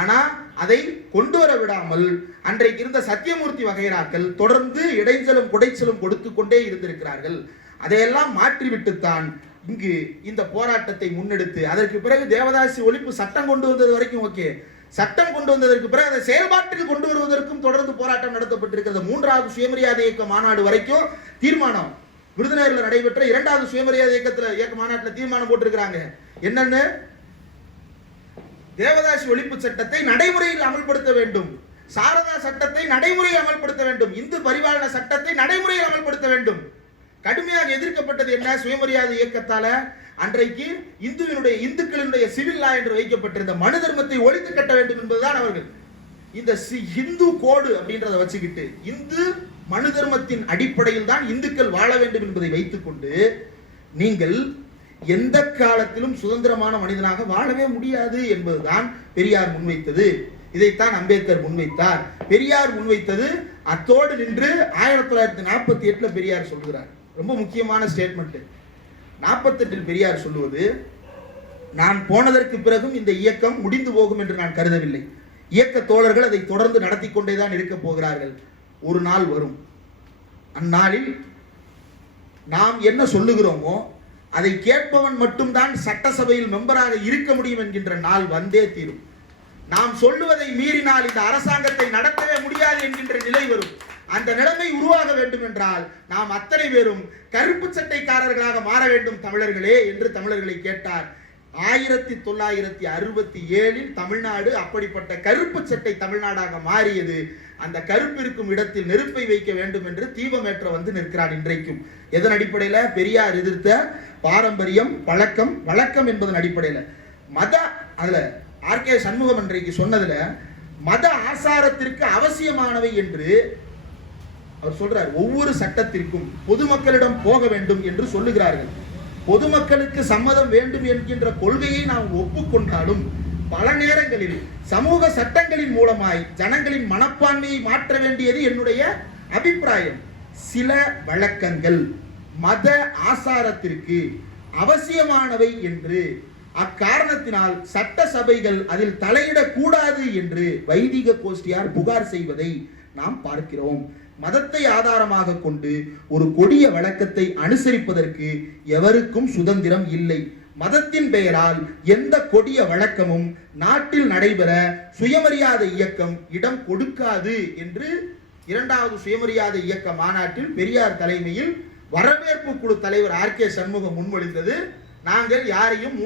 ஆனா அதை கொண்டு வர விடாமல் அன்றைக்கு இருந்த சத்தியமூர்த்தி வகைராக்கள் தொடர்ந்து இடைஞ்சலும் குடைச்சலும் கொடுத்து கொண்டே இருந்திருக்கிறார்கள். அதையெல்லாம் மாற்றிவிட்டுத்தான் இங்கு இந்த போராட்டத்தை முன்னெடுத்து, அதற்கு பிறகு தேவதாசி ஒழிப்பு சட்டம் கொண்டு வந்தது வரைக்கும் ஓகே, சட்டம் கொண்டு வந்ததற்கு பிறகு அதை செயல்பாட்டுக்கு கொண்டு வருவதற்கும் தொடர்ந்து போராட்டம் நடத்தப்பட்டிருக்கிறது. 3வது சுயமரியாதை இயக்க மாநாடு வரைக்கும் தீர்மானம், விருதுநகரில் நடைபெற்ற 2வது சுயமரியாதை இயக்க மாநாட்டில் தீர்மானம் போட்டிருக்கிறாங்க. என்னன்னு? தேவதாசி ஒழிப்பு சட்டத்தை நடைமுறையில் அமல்படுத்த வேண்டும், சாரதா சட்டத்தை நடைமுறையில் அமல்படுத்த வேண்டும், இந்து பரிபாலன சட்டத்தை நடைமுறையில் அமல்படுத்த வேண்டும். கடுமையாக எதிர்க்கப்பட்டது என்ன? சுயமரியாதை இயக்கத்தால அன்றைக்கு இந்துக்களினுடைய சிவில் லா என்று வைக்கப்பட்டிருந்த மனு தர்மத்தை ஒழித்து கட்ட வேண்டும் என்பதுதான் அவர்கள். இந்த இந்து கோடு அப்படின்றத வச்சுக்கிட்டு இந்து மனு தர்மத்தின் அடிப்படையில் தான் இந்துக்கள் வாழ வேண்டும் என்பதை வைத்துக்கொண்டு நீங்கள் எந்த காலத்திலும் சுதந்திரமான மனிதனாக வாழவே முடியாது என்பதுதான் பெரியார் முன்வைத்தது. இதைத்தான் அம்பேத்கர் முன்வைத்தார். பெரியார் முன்வைத்தது அத்தோடு நின்று 1948 பெரியார் சொல்கிறார். ரொம்ப முக்கியமான ஸ்டேட்மெண்ட். 48 பெரியார் சொல்லுவது, நான் போனதற்கு பிறகும் இந்த இயக்கம் முடிந்து போகும் என்று நான் கருதவில்லை. இயக்க தோழர்கள் அதை தொடர்ந்து நடத்தி கொண்டேதான் இருக்க போகிறார்கள். ஒரு நாள் வரும், அந்நாளில் நாம் என்ன சொல்லுகிறோமோ அதை கேட்பவன் மட்டும்தான் சட்டசபையில் மெம்பராக இருக்க முடியும் என்கின்ற நாள் வந்தே தீரும். நாம் சொல்லுவதை மீறினால் இந்த அரசாங்கத்தை நடத்தவே முடியாது என்கின்ற நிலை வரும். அந்த நிலைமை உருவாக வேண்டும் என்றால் நாம் அத்தனை பேரும் கருப்பு சட்டைக்காரர்களாக மாற வேண்டும் தமிழர்களே என்று தமிழர்களை கேட்டார். 1967 தமிழ்நாடு அப்படிப்பட்ட கருப்பு சட்டை தமிழ்நாடாக மாறியது. அந்த கருப்பு இருக்கும் இடத்தில் நெருப்பை வைக்க வேண்டும் என்று தீபமேற்ற வந்து நிற்கிறான் இன்றைக்கும். எதன் அடிப்படையில்? பெரியார் எதிர்த்த பாரம்பரியம், பழக்கம், வழக்கம் என்பதன் அடிப்படையில். மத அதுல ஆர்.கே. சண்முகம் இன்றைக்கு சொன்னதுல மத ஆசாரத்திற்கு அவசியமானவை என்று அவர் சொல்றார். ஒவ்வொரு சட்டத்திற்கும் பொதுமக்களிடம் போக வேண்டும் என்று சொல்லுகிறார்கள். பொதுமக்களுக்கு சம்மதம் வேண்டும் என்கின்ற கொள்கையை நாம் ஒப்புக்கொண்டாலும் பல நேரங்களில் சமூக சட்டங்களின் மூலமாய் ஜனங்களின் மனப்பான்மையை மாற்ற வேண்டியது என்னுடைய அபிப்பிராயம். சில வழக்கங்கள் மத ஆசாரத்திற்கு அவசியமானவை என்று அக்காரணத்தினால் சட்ட சபைகள் அதில் தலையிடக்கூடாது என்று வைதிக கோஷ்டியார் புகார் செய்வதை நாம் பார்க்கிறோம். மதத்தை ஆதாரமாக கொண்டு ஒரு கொடிய வழக்கத்தை அனுசரிப்பதற்கு எவருக்கும் சுதந்திரம் இல்லை. மதத்தின் பெயரால் எந்த கொடிய வழக்கமும் நாட்டில் நடைபெற சுயமரியாதை இயக்கம் இடம் கொடுக்காது என்று 2வது சுயமரியாதை இயக்க மாநாட்டில் பெரியார் தலைமையில் வரவேற்பு குழு தலைவர் RK சண்முகம் முன்மொழிந்தது. நாங்கள் யாரையும்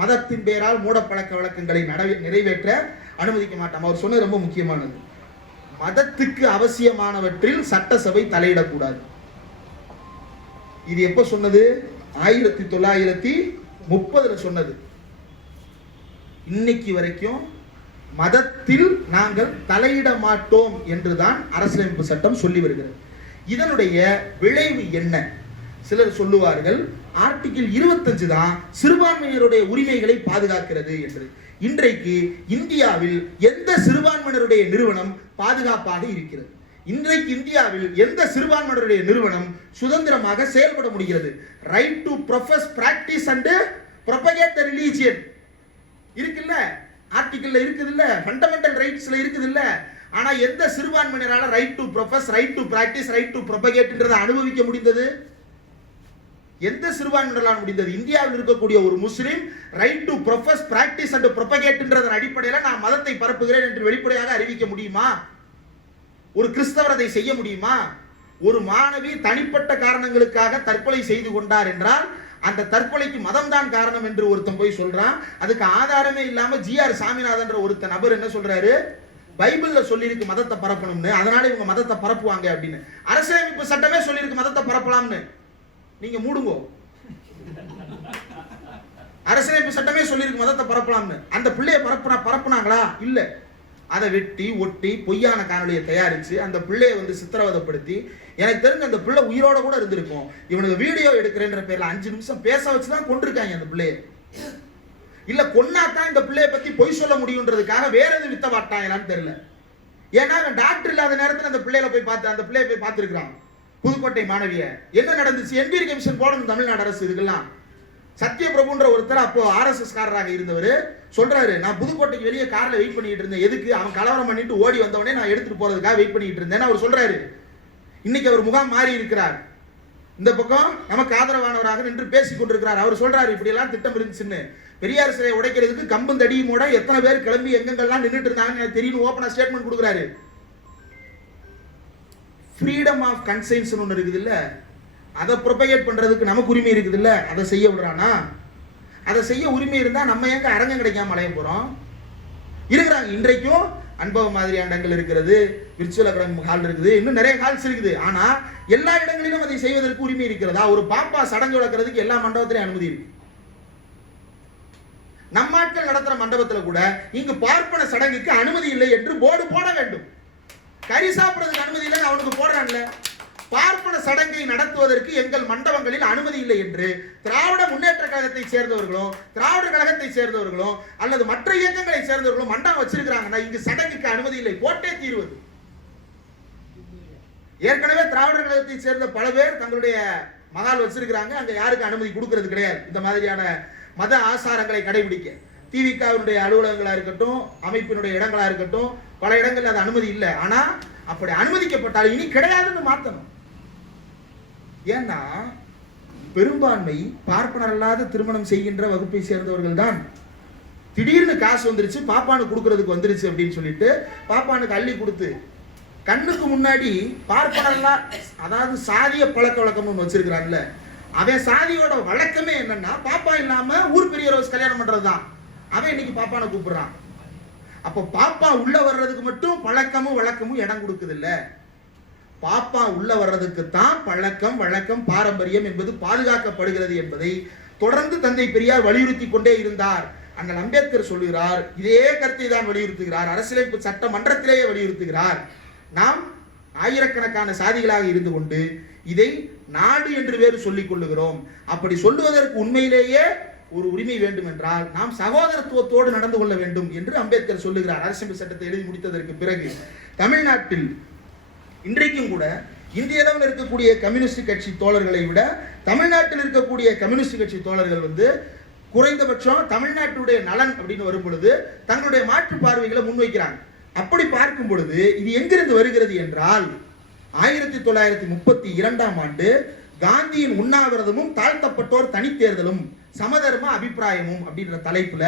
மதத்தின் பெயரால் மூடப்பழக்க வழக்கங்களை நிறைவேற்ற அனுமதிக்க மாட்டோம். அவர் சொன்னது ரொம்ப முக்கியமானது. மதத்துக்கு அவசியமானவற்றில் சட்டசபை தலையிடக்கூடாது. இது எப்ப சொன்னது? 1930 சொன்னது. இன்னைக்கு வரைக்கும் மதத்தில் நாங்கள் தலையிட மாட்டோம் என்றுதான் அரசியலமைப்பு சட்டம் சொல்லி வருகிறது. இதனுடைய விளைவு என்ன? சிலர் சொல்லுவார்கள் ஆர்டிகிள் 25 தான் சிறுபான்மையினருடைய உரிமைகளை பாதுகாக்கிறது என்று. இன்றைக்கு இந்தியாவில் எந்த சிறுபான்மையினருடைய நிறுவனம் பாதுகாப்பாக இருக்கிறது? இன்றைக்கு இந்தியாவில் எந்த சிறுபான்மையினருடைய நிறுவனம் சுதந்திரமாக செயல்பட முடிகிறது? Right to profess, practice and propagate the religion இருக்குல்ல, ஆர்டிகிள்ல இருக்குதுல்ல, ஃபண்டமெண்டல் ரைட்ஸ்ல இருக்குதுல்ல. ஆனா எந்த சிறுபான்மையினரால right to profess, right to practice, right to ப்ரொபகேட்ன்றதை அனுபவிக்க முடிந்தது? எந்த சிறுபான்மையினரால் முடிந்தது? இந்தியாவில் இருக்கக்கூடிய ஒரு முஸ்லிம் right to profess, practice and ப்ரொபகேட்ன்றதன் அடிப்படையில் நான் மதத்தை பரப்புகிறேன் என்று வெளிப்படையாக அறிவிக்க முடியுமா? ஒரு கிறிஸ்தவர் அதை செய்ய முடியுமா? ஒரு மாணவி தனிப்பட்ட காரணங்களுக்காக தற்கொலை செய்து கொண்டார் என்றால் அந்த தற்கொலைக்கு மதம் தான் காரணம் என்று ஒருத்தன் போய் சொல்றான். அதுக்கு ஆதாரமே இல்லாம GR சாமிநாதன் என்ற ஒருத்த நபர் என்ன சொல்றாரு? பைபிள்ல சொல்லியிருக்கு மதத்தை பரப்பணும்னு, அதனால இவங்க மதத்தை பரப்புவாங்க அப்படின்னு. அரசியலமைப்பு சட்டமே சொல்லியிருக்கு மதத்தை பரப்பலாம்னு. நீங்க மூடுங்கோ. அரசியலமைப்பு சட்டமே சொல்லியிருக்கு மதத்தை பரப்பலாம்னு. அந்த பிள்ளைய பரப்புனாங்களா? இல்ல. அதை வெட்டி ஒட்டி பொய்யான காணொலியை தயாரிச்சு அந்த பிள்ளையை சித்திரவதைப்படுத்தி, எனக்கு தெரிஞ்ச அந்த பிள்ளை உயிரோட கூட இருந்திருக்கும். இவனுக்கு வீடியோ எடுக்கிறேன்ற பேர்ல 5 நிமிஷம் பேச வச்சுதான் கொண்டிருக்காங்க அந்த பிள்ளையை. இல்ல கொன்னாதான் இந்த பிள்ளையை பத்தி பொய் சொல்ல முடியுன்றதுக்காக வேற எது வித்த மாட்டாங்களான்னு தெரியல. ஏன்னா டாக்டர் இல்லாத நேரத்தில் அந்த பிள்ளையை போய் பார்த்துருக்கான். புதுக்கோட்டை மாணவிய என்ன நடந்துச்சு? என்கொயரி கமிஷன் போடணும் தமிழ்நாடு அரசு. இதுக்கெல்லாம் சத்யபிரபுன்ற ஒருத்தர் அப்போ RSS காரராக இருந்தவர் சொல்றாரு, நான் புதுக்கோட்டைக்கு வெளியே கார்ல வெயிட் பண்ணிட்டு இருந்தேன். எதுக்கு? அவன் கலவரம் பண்ணிட்டு ஓடி வந்தவனே நான் எடுத்துட்டு போறதுக்காக வெயிட் பண்ணிட்டு இருந்தேன் அவர் சொல்றாரு. இன்னைக்கு அவர் முகாம் மாறி இருக்கிறார். இந்த பக்கம் நமக்கு ஆதரவானவராக நின்று பேசிக் கொண்டிருக்கிறார். அவர் சொல்றாரு இப்படி எல்லாம் திட்டம் இருந்துச்சுன்னு. பெரியார் சிலையை உடைக்கிறதுக்கு கம்பம் தடியுமோட எத்தனை பேர் கிளம்பி எங்கெங்கெல்லாம் நின்றுட்டு இருந்தாங்கன்னு தெரியும். ஓப்பனா ஸ்டேட்மெண்ட் கொடுக்குறாரு. ஃப்ரீடம் ஆஃப் கன்சைன்ஸ் ஒன்று இருக்குது இல்ல, அதை ப்ரொபகேட் பண்றதுக்கு நமக்கு உரிமை இருக்குது இல்ல, அதை செய்ய விடுறானா? அதை செய்ய உரிமை இருந்தா நம்ம எங்க அரங்கம் கிடைக்காம அலைய போறோம்? இருக்கிறாங்க. இன்றைக்கும் அனுபவம் மாதிரியான இடங்கள் இருக்கிறது, விர்ச்சுவல் அகாடமி ஹால் இருக்குது, இன்னும் நிறைய ஹால்ஸ் இருக்குது. ஆனா எல்லா இடங்களிலும் அதை செய்வதற்கு உரிமை இருக்கிறதா? ஒரு பாப்பா சடங்கு வளர்க்கறதுக்கு எல்லா மண்டபத்திலையும் அனுமதி இருக்கு. நம்ம ஆட்கள் நடத்துற மண்டபத்துல கூட இங்கு பார்ப்பன சடங்குக்கு அனுமதி இல்லை என்று போர்டு போட வேண்டும். கறி சாப்பிடுறதுக்கு அனுமதி இல்லை அவனுக்கு போடுறான்ல. பார்ப்பன சடங்கை நடத்துவதற்கு எங்கள் மண்டபங்களில் அனுமதி இல்லை என்று திராவிட முன்னேற்ற கழகத்தை சேர்ந்தவர்களும் திராவிடர் கழகத்தை சேர்ந்தவர்களும் அல்லது மற்ற இயக்கங்களை சேர்ந்தவர்களும் மண்டபம் வச்சிருக்கிறாங்கன்னா இங்கு சடங்குக்கு அனுமதி இல்லை, போட்டே தீர்வது. ஏற்கனவே திராவிடர் கழகத்தை சேர்ந்த பல பேர் தங்களுடைய மகால் வச்சிருக்கிறாங்க. அங்க யாருக்கு அனுமதி கொடுக்கிறது கிடையாது இந்த மாதிரியான மத ஆசாரங்களை கடைபிடிக்க. திவிகவுடைய அலுவலகங்களா இருக்கட்டும், அமைப்பினுடைய இடங்களா இருக்கட்டும், பல இடங்கள் அது அனுமதி இல்லை. ஆனா அப்படி அனுமதிக்கப்பட்டால் இனி கிடையாதுன்னு மாத்தணும். ஏன்னா பெரும்பான்மை பார்ப்பனர் அல்லாத திருமணம் செய்கின்ற வகுப்பை சேர்ந்தவர்கள் தான். திடீர்னு காசு வந்துருச்சு, பாப்பானு கொடுக்கறதுக்கு வந்துருச்சு அப்படின்னு சொல்லிட்டு பாப்பானுக்கு அள்ளி கொடுத்து கண்ணுக்கு முன்னாடி பார்ப்பனர்லாம், அதாவது சாதிய பழக்க வழக்கம்னு வச்சிருக்கிறான்ல, அவன் சாதியோட வழக்கமே என்னன்னா பாப்பா இல்லாம ஊர் பெரியவர் கல்யாணம் பண்றதுதான். அவன் இன்னைக்கு பாப்பானை கூப்பிடுறான். அப்ப பாப்பா உள்ள வர்றதுக்கு மட்டும் பழக்கமும் வழக்கமும் இடம் கொடுக்குது இல்ல. பாப்பா உள்ள வர்றதுக்கு தான் பழக்கம் வழக்கம் பாரம்பரியம் என்பது பாதுகாக்கப்படுகிறது என்பதை தொடர்ந்து தந்தை பெரியார் வலியுறுத்தி கொண்டே இருந்தார். அண்ணல் அம்பேத்கர் சொல்லுகிறார், இதே கருத்தை தான் வலியுறுத்துகிறார். அரசியலமைப்பு சட்ட மன்றத்திலேயே வலியுறுத்துகிறார். நாம் ஆயிரக்கணக்கான சாதிகளாக இருந்து கொண்டு இதை நாடு என்று வேறு சொல்லிக் கொள்ளுகிறோம். அப்படி சொல்லுவதற்கு உண்மையிலேயே ஒரு உரிமை வேண்டும் என்றால் நாம் சகோதரத்துவத்தோடு நடந்து கொள்ள வேண்டும் என்று அம்பேத்கர் சொல்லுகிறார். அரசியல் சட்டத்தை எழுதி முடித்ததற்கு பிறகு தமிழ்நாட்டில் இன்றைக்கும் கூட இந்திய அளவில் இருக்கக்கூடிய கம்யூனிஸ்ட் கட்சி தோழர்களை விட தமிழ்நாட்டில் இருக்கக்கூடிய கம்யூனிஸ்ட் கட்சி தோழர்கள் குறைந்தபட்சம் தமிழ்நாட்டுடைய நலன் அப்படின்னு வரும் பொழுது தங்களுடைய மாற்று பார்வைகளை முன்வைக்கிறாங்க. அப்படி பார்க்கும் பொழுது இது எங்கிருந்து வருகிறது என்றால் 1932ஆம் ஆண்டு காந்தியின் உண்ணாவிரதமும் தாழ்த்தப்பட்டோர் தனித்தேர்தலும் சமதர்ம அபிப்பிராயமும் அப்படின்ற தலைப்புல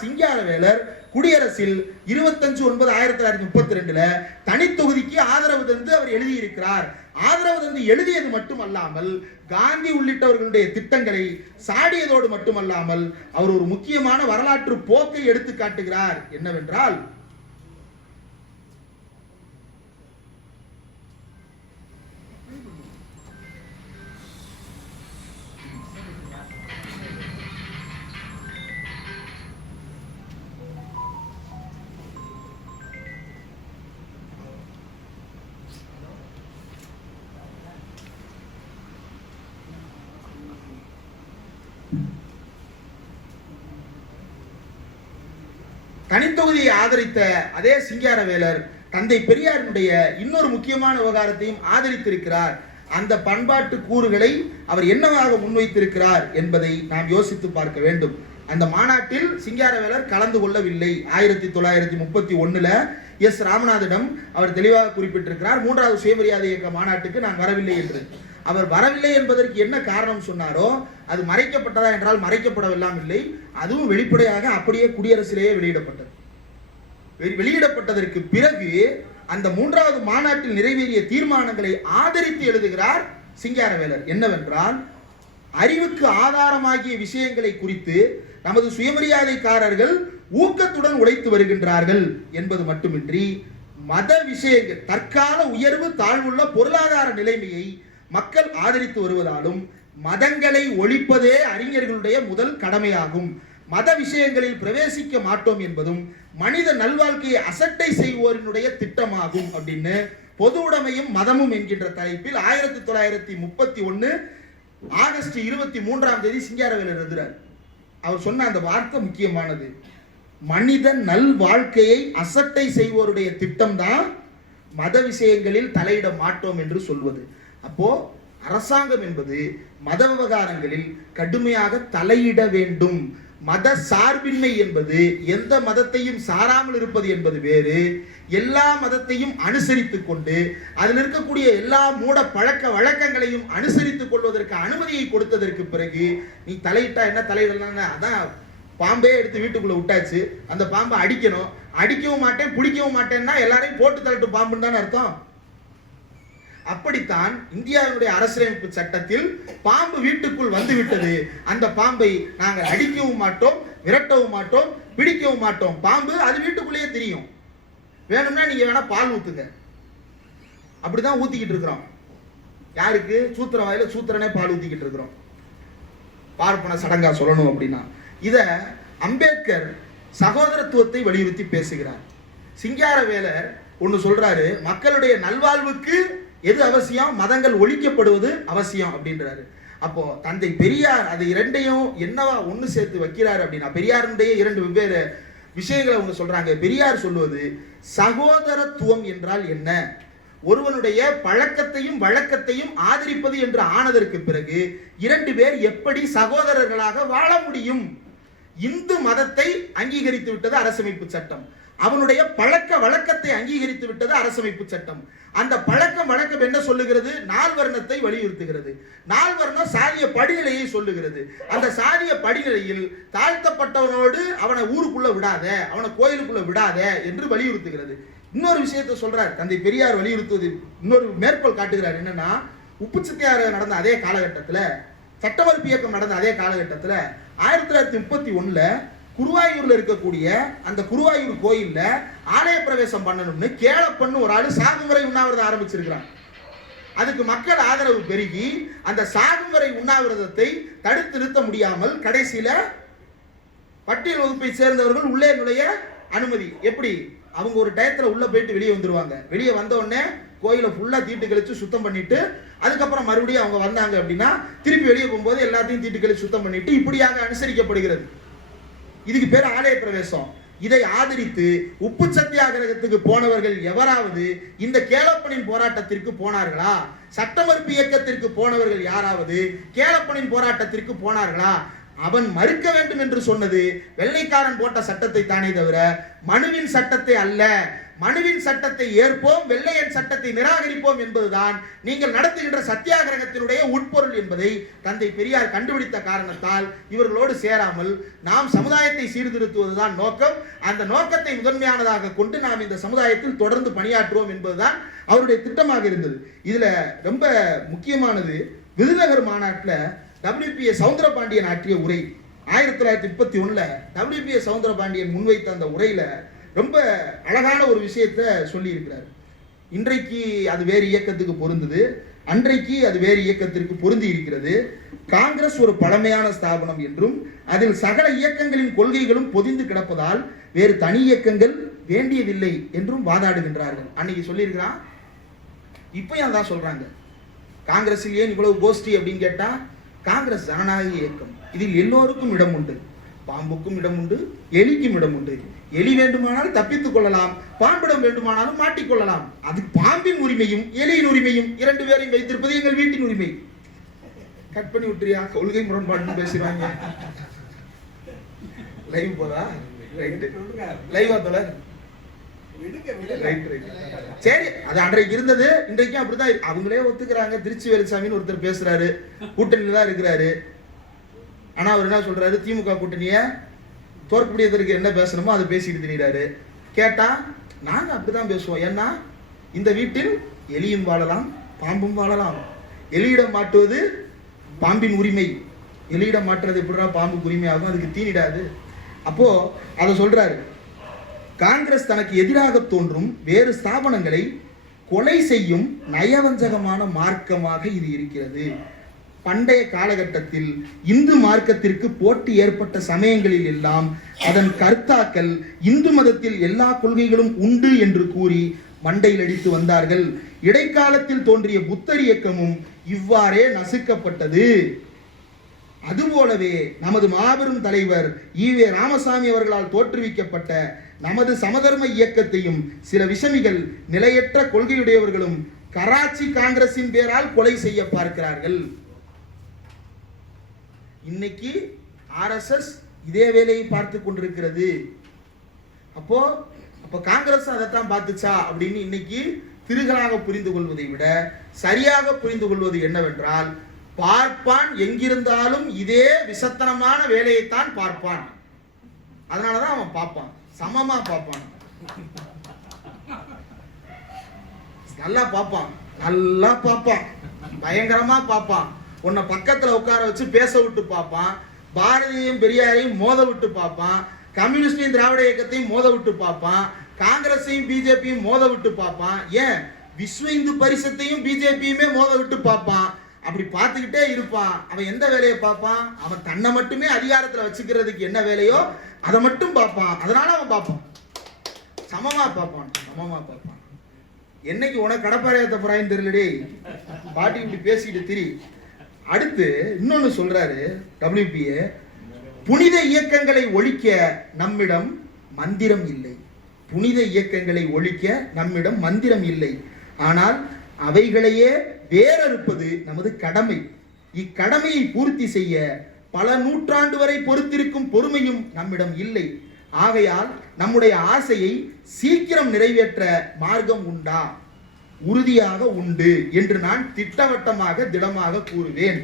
சிங்காரவேலர் குடியரசில் 25/9/1932 தனித்தொகுதிக்கு ஆதரவு தந்து அவர் எழுதியிருக்கிறார். ஆதரவு தந்து எழுதியது மட்டுமல்லாமல் காந்தி உள்ளிட்டவர்களுடைய திட்டங்களை சாடியதோடு மட்டுமல்லாமல் அவர் ஒரு முக்கியமான வரலாற்று போக்கை எடுத்து காட்டுகிறார். என்னவென்றால் தனித்தொகுதியை ஆதரித்த அதே சிங்காரவேலர் தந்தை பெரியாரினுடைய இன்னொரு முக்கியமான விவகாரத்தையும் ஆதரித்திருக்கிறார். அந்த பண்பாட்டு கூறுகளை அவர் என்னவாக முன்வைத்திருக்கிறார் என்பதை நாம் யோசித்து பார்க்க வேண்டும். அந்த மாநாட்டில் சிங்காரவேலர் கலந்து கொள்ளவில்லை. 1931 எஸ் ராமநாதனிடம் அவர் தெளிவாக குறிப்பிட்டிருக்கிறார், 3வது சுயமரியாதை இயக்க மாநாட்டுக்கு நான் வரவில்லை என்று. அவர் வரவில்லை என்பதற்கு என்ன காரணம் சொன்னாரோ அது மறைக்கப்பட்டதா என்றால் மறைக்கப்படவில்லை, அதுவும் வெளிப்படையாக அப்படியே குடியரசிலேயே வெளியிடப்பட்டது. வெளியிடப்பட்டதற்கு பிறகு அந்த 3வது மாநாட்டில் நிறைவேறிய தீர்மானங்களை ஆதரித்து எழுதுகிறார் சிங்காரவேலர். என்னவென்றால், அறிவுக்கு ஆதாரமாகிய விஷயங்களை குறித்து நமது சுயமரியாதைக்காரர்கள் ஊக்கத்துடன் உழைத்து வருகின்றார்கள் என்பது மட்டுமின்றி மத விஷயங்கள் தற்கால உயர்வு தாழ்வுள்ள பொருளாதார நிலைமையை மக்கள் ஆதரித்து வருவதாலும் மதங்களை ஒழிப்பதே அறிஞர்களுடைய முதல் கடமையாகும். மத விஷயங்களில் பிரவேசிக்க மாட்டோம் என்பதும் மனித நல்வாழ்க்கையை அசட்டை செய்வோரினுடைய திட்டமாகும் அப்படின்னு பொது உடைமையும் மதமும் என்கின்ற தலைப்பில் 1931 ஆகஸ்ட் 23ஆம் தேதி சிங்காரவேலர் எழுதுகிறார். அவர் சொன்ன அந்த வார்த்தை முக்கியமானது. மனித நல் வாழ்க்கையை அசட்டை செய்வோருடைய திட்டம் தான் மத விஷயங்களில் தலையிட மாட்டோம் என்று சொல்வது. அப்போ அரசாங்கம் என்பது மத விவகாரங்களில் கடுமையாக தலையிட வேண்டும். மத சார்பின்மை என்பது எந்த மதத்தையும் சாராமல் இருப்பது என்பது வேறு. எல்லா மதத்தையும் அனுசரித்துக் கொண்டு அதில் இருக்கக்கூடிய எல்லா மூட பழக்க வழக்கங்களையும் அனுசரித்துக் கொள்வதற்கு அனுமதியை கொடுத்ததற்கு பிறகு நீ தலையிட்டா என்ன தலையிடலாம்? அதான் பாம்பே எடுத்து வீட்டுக்குள்ள விட்டாச்சு, அந்த பாம்பை அடிக்கவும் மாட்டேன் பிடிக்கவும் மாட்டேன்னா எல்லாரையும் போட்டு தள்ளட்டு பாம்புன்னு தானே அர்த்தம். அப்படித்தான் இந்தியாவுடைய அரசியலமைப்பு சட்டத்தில் பாம்பு வீட்டுக்குள் வந்து விட்டது, அந்த பாம்பை நாங்கள் அடிக்கவும் மாட்டோம், விரட்டவும் மாட்டோம், பிடிக்கவும் மாட்டோம். பாம்பு அது வீட்டுக்குள்ளேயே தெரியும், வேணும்னா நீங்க வேணா பால் ஊத்துங்க. அப்படிதான் ஊத்திக்கிட்டு இருக்கிறோம். யாருக்கு? சூத்திர வாயில சூத்திரனே பால் ஊத்திக்கிட்டு இருக்கிறோம். பார்ப்பன சடங்கா சொல்லணும் அப்படின்னா இத அம்பேத்கர் சகோதரத்துவத்தை வலியுறுத்தி பேசுகிறார். சிங்காரவேலர் ஒன்னு சொல்றாரு, மக்களுடைய நல்வாழ்வுக்கு எது அவசியம்? மதங்கள் ஒழிக்கப்படுவது அவசியம் அப்படின்றாரு. அப்போ தந்தை பெரியார் அது இரண்டையும் என்னவா ஒன்று சேர்த்து வைக்கிறார் அப்படின்னா, பெரியாருடைய 2 வெவ்வேறு விஷயங்களை அவங்க சொல்றாங்க. பெரியார் சொல்லுவது சகோதரத்துவம் என்றால் என்ன, ஒருவனுடைய பழக்கத்தையும் வழக்கத்தையும் ஆதரிப்பது என்று ஆனதற்கு பிறகு 2 பேர் எப்படி சகோதரர்களாக வாழ முடியும்? இந்து மதத்தை அங்கீகரித்து விட்டது அரசமைப்பு சட்டம், அவனுடைய பழக்க வழக்கத்தை அங்கீகரித்து விட்டது அரசமைப்பு சட்டம். அந்த பழக்கம் வழக்கம் என்ன சொல்லுகிறது? 4 வர்ணத்தை வலியுறுத்துகிறது. 4 வர்ணம் சாதிய படிநிலையை சொல்லுகிறது. அந்த சாதிய படிநிலையில் தாழ்த்தப்பட்டவனோடு அவனை ஊருக்குள்ள விடாத, அவனை கோயிலுக்குள்ள விடாத என்று வலியுறுத்துகிறது. இன்னொரு விஷயத்தை சொல்றார் தந்தை பெரியார், வலியுறுத்துவது இன்னொரு மேற்கோள் காட்டுகிறார். என்னன்னா, உப்பு சத்தியாகிரகம் நடந்த அதே காலகட்டத்தில், சட்டமறுப்பு இயக்கம் நடந்த அதே காலகட்டத்தில் 1931 குருவாயூர்ல இருக்கக்கூடிய அந்த குருவாயூர் கோயில்ல ஆலய பிரவேசம் பண்ணணும்னு கேளப்பண்ணு ஒரு ஆளு சாகுமுறை உண்ணாவிரதம் ஆரம்பிச்சிருக்கிறான். அதுக்கு மக்கள் ஆதரவு பெருகி அந்த சாகுமுறை உண்ணாவிரதத்தை தடுத்து நிறுத்த முடியாமல் கடைசியில பட்டியல் வகுப்பை சேர்ந்தவர்கள் உள்ளே நுழைய அனுமதி. எப்படி? அவங்க ஒரு டயத்துல உள்ள போயிட்டு வெளியே வந்துருவாங்க. வெளியே வந்த உடனே கோயிலை ஃபுல்லா தீட்டு கழிச்சு சுத்தம் பண்ணிட்டு அதுக்கப்புறம் மறுபடியும் அவங்க வந்தாங்க அப்படின்னா திருப்பி வெளியே போகும்போது எல்லாத்தையும் தீட்டு கழிச்சு சுத்தம் பண்ணிட்டு இப்படியாக அனுசரிக்கப்படுகிறது. இதுக்கு பேர் ஆலய பிரவேசம். இதை ஆதரித்து உப்பு சத்தியாகிரகத்துக்கு போனவர்கள் எவராவது இந்த கேளப்பனின் போராட்டத்திற்கு போனார்களா? சட்ட மறுப்பு இயக்கத்திற்கு போனவர்கள் யாராவது கேளப்பனின் போராட்டத்திற்கு போனார்களா? அவன் மறுக்க வேண்டும் என்று சொன்னது வெள்ளைக்காரன் போட்ட சட்டத்தை தானே தவிர மனுவின் சட்டத்தை அல்ல. மனுவின் சட்டத்தை ஏற்போம், வெள்ளையன் சட்டத்தை நிராகரிப்போம் என்பதுதான் நீங்கள் நடத்துகின்ற சத்தியாகிரகத்தினுடைய உட்பொருள் என்பதை தந்தை பெரியார் கண்டுபிடித்த காரணத்தால் இவர்களோடு சேராமல் நாம் சமுதாயத்தை சீர்திருத்துவதுதான் நோக்கம். அந்த நோக்கத்தை முதன்மையானதாக கொண்டு நாம் இந்த சமுதாயத்தில் தொடர்ந்து பணியாற்றுவோம் என்பதுதான் அவருடைய திட்டமாக இருந்தது. இதுல ரொம்ப முக்கியமானது, விருதுநகர் மாநாட்டில் WPA சவுந்தரபாண்டியன் ஆற்றிய உரை 1931 WPA சவுந்தரபாண்டியன் முன்வைத்த அந்த உரையில ரொம்ப அழகான ஒரு விஷயத்தை சொல்லி இருக்கிறார். இன்றைக்கு அது வேறு இயக்கத்துக்கு பொருந்தது, அன்றைக்கு அது வேறு இயக்கத்திற்கு பொருந்தி இருக்கிறது. காங்கிரஸ் ஒரு பழமையான ஸ்தாபனம் என்றும் அதில் சகல இயக்கங்களின் கொள்கைகளும் பொதிந்து கிடப்பதால் வேறு தனி இயக்கங்கள் வேண்டியதில்லை என்றும் வாதாடுகின்றார்கள். அன்னைக்கு சொல்லியிருக்கிறான், இப்பயும் தான் சொல்றாங்க. காங்கிரஸில் ஏன் இவ்வளவு கோஷ்டி அப்படின்னு கேட்டா, காங்கிரஸ் ஜனநாயக இயக்கம், இதில் எல்லோருக்கும் இடம் உண்டு. பாம்புக்கும் இடம் உண்டு, எலிக்கும் இடம் உண்டு. எலி வேண்டுமானால் தப்பித்துக் கொள்ளலாம், பாம்பிடம் வேண்டுமானாலும் மாட்டிக்கொள்ளலாம். அது பாம்பின் உரிமையும் எலியின் உரிமையும் இரண்டு பேரையும் வைத்திருப்பது எங்கள் வீட்டின் உரிமை. கட் பண்ணி விட்டுறியா? கொள்கை முரண்பாடுன்னு பேசுறாங்க. லைவ் போதா? ரைட், லைவா தோழர்? சரி, அது அன்றைக்கு இருந்தது, இன்றைக்கும் அப்படிதான். அவங்களே ஒத்துக்கிறாங்க. திருச்சி வேலுசாமின்னு ஒருத்தர் பேசுறாரு, கூட்டணியில தான் இருக்கிறாரு. ஆனா அவர் என்ன சொல்றாரு, திமுக கூட்டணிய தோற்கடிப்பதற்கு என்ன பேசணுமோ அதை பேசிட்டு திரிகிறாரு. கேட்டா நாங்க அப்படிதான் பேசுவோம். ஏன்னா இந்த வீட்டில் எலியும் வாழலாம், பாம்பும் வாழலாம். எலியிடம் மாட்டுவது பாம்பின் உரிமை. எலியிடம் மாற்றுறது எப்படின்னா பாம்புக்கு உரிமை ஆகும், அதுக்கு தீனிடாது. அப்போ அதை சொல்றாரு, காங்கிரஸ் தனக்கு எதிராக தோன்றும் வேறு ஸ்தாபனங்களை கொலை செய்யும் நயவஞ்சகமான மார்க்கமாக இது இருக்கிறது. பண்டைய காலகட்டத்தில் இந்து மார்க்கத்திற்கு போட்டி ஏற்பட்ட சமயங்களில் எல்லாம் அதன் கர்த்தாக்கள் இந்து மதத்தில் எல்லா கொள்கைகளும் உண்டு என்று கூறி மண்டையில் அடித்து வந்தார்கள். இடைக்காலத்தில் தோன்றிய புத்தர் இயக்கமும் இவ்வாறே நசுக்கப்பட்டது. அதுபோலவே நமது மாபெரும் தலைவர் ஈவே ராமசாமி அவர்களால் தோற்றுவிக்கப்பட்ட நமது சமதர்ம இயக்கத்தையும் சில விஷமிகள் நிலையற்ற கொள்கையுடையவர்களும் கராச்சி காங்கிரசின் பேரால் கொலை செய்ய பார்க்கிறார்கள். இன்னைக்கு RSS இதே வேலையை பார்த்து கொண்டிருக்கிறது. அப்போ காங்கிரஸ் அதைத்தான் பார்த்துச்சா அப்படின்னு இன்னைக்கு திருகலாக புரிந்து கொள்வதை விட சரியாக புரிந்து கொள்வது என்னவென்றால், பார்ப்பான் எங்கிருந்தாலும் இதே விசத்தனமான வேலையைத்தான் பார்ப்பான். அதனாலதான் அவன் பார்ப்பான், சமமா பார்ப்பான், நல்லா பார்ப்பான், நல்லா பார்ப்பான், பயங்கரமா பார்ப்பான். உன்னை பக்கத்துல உட்கார வச்சு பேச விட்டு பார்ப்பான். பாரதியையும் பெரியாரையும் மோத விட்டு பார்ப்பான். கம்யூனிஸ்டையும் திராவிட இயக்கத்தையும் மோத விட்டு பார்ப்பான். காங்கிரஸையும் பிஜேபியும் மோத விட்டு பார்ப்பான். ஏன் விஸ்வ இந்து பரிஷத்தையும் பிஜேபியுமே மோத விட்டு பார்ப்பான். அப்படி பார்த்துக்கிட்டே இருப்பான். அவன் எந்த வேலையை பார்ப்பான்? அவன் தன்னை மட்டுமே அதிகாரத்துல வச்சுக்கிறதுக்கு என்ன வேலையோ அதை மட்டும் பார்ப்பான். அதனால அவன் பார்ப்பான், சமமா பார்ப்பான், சமமா பார்ப்பான். என்னைக்கு உனக்கு கடப்பாறையத்தை புறாயின்னு தெரியலடே, பாட்டி இப்படி பேசிட்டு திரி. அடுத்து இன்னொன்னு சொல்றாரு WPA, புனித இயக்கங்களை ஒழிக்க நம்மிடம் மந்திரம் இல்லை. புனித இயக்கங்களை ஒழிக்க நம்மிடம் மந்திரம் இல்லை, ஆனால் அவைகளையே வேறறுப்பது நமது கடமை. இக்கடமையை பூர்த்தி செய்ய பல நூற்றாண்டு வரை பொறுத்திருக்கும் பொறுமையும் நம்மிடம் இல்லை. ஆகையால் நம்முடைய ஆசையை சீக்கிரம் நிறைவேற்ற மார்க்கம் உண்டா? உறுதியாக உண்டு என்று நான் திட்டவட்டமாக திடமாக கூறுவேன்.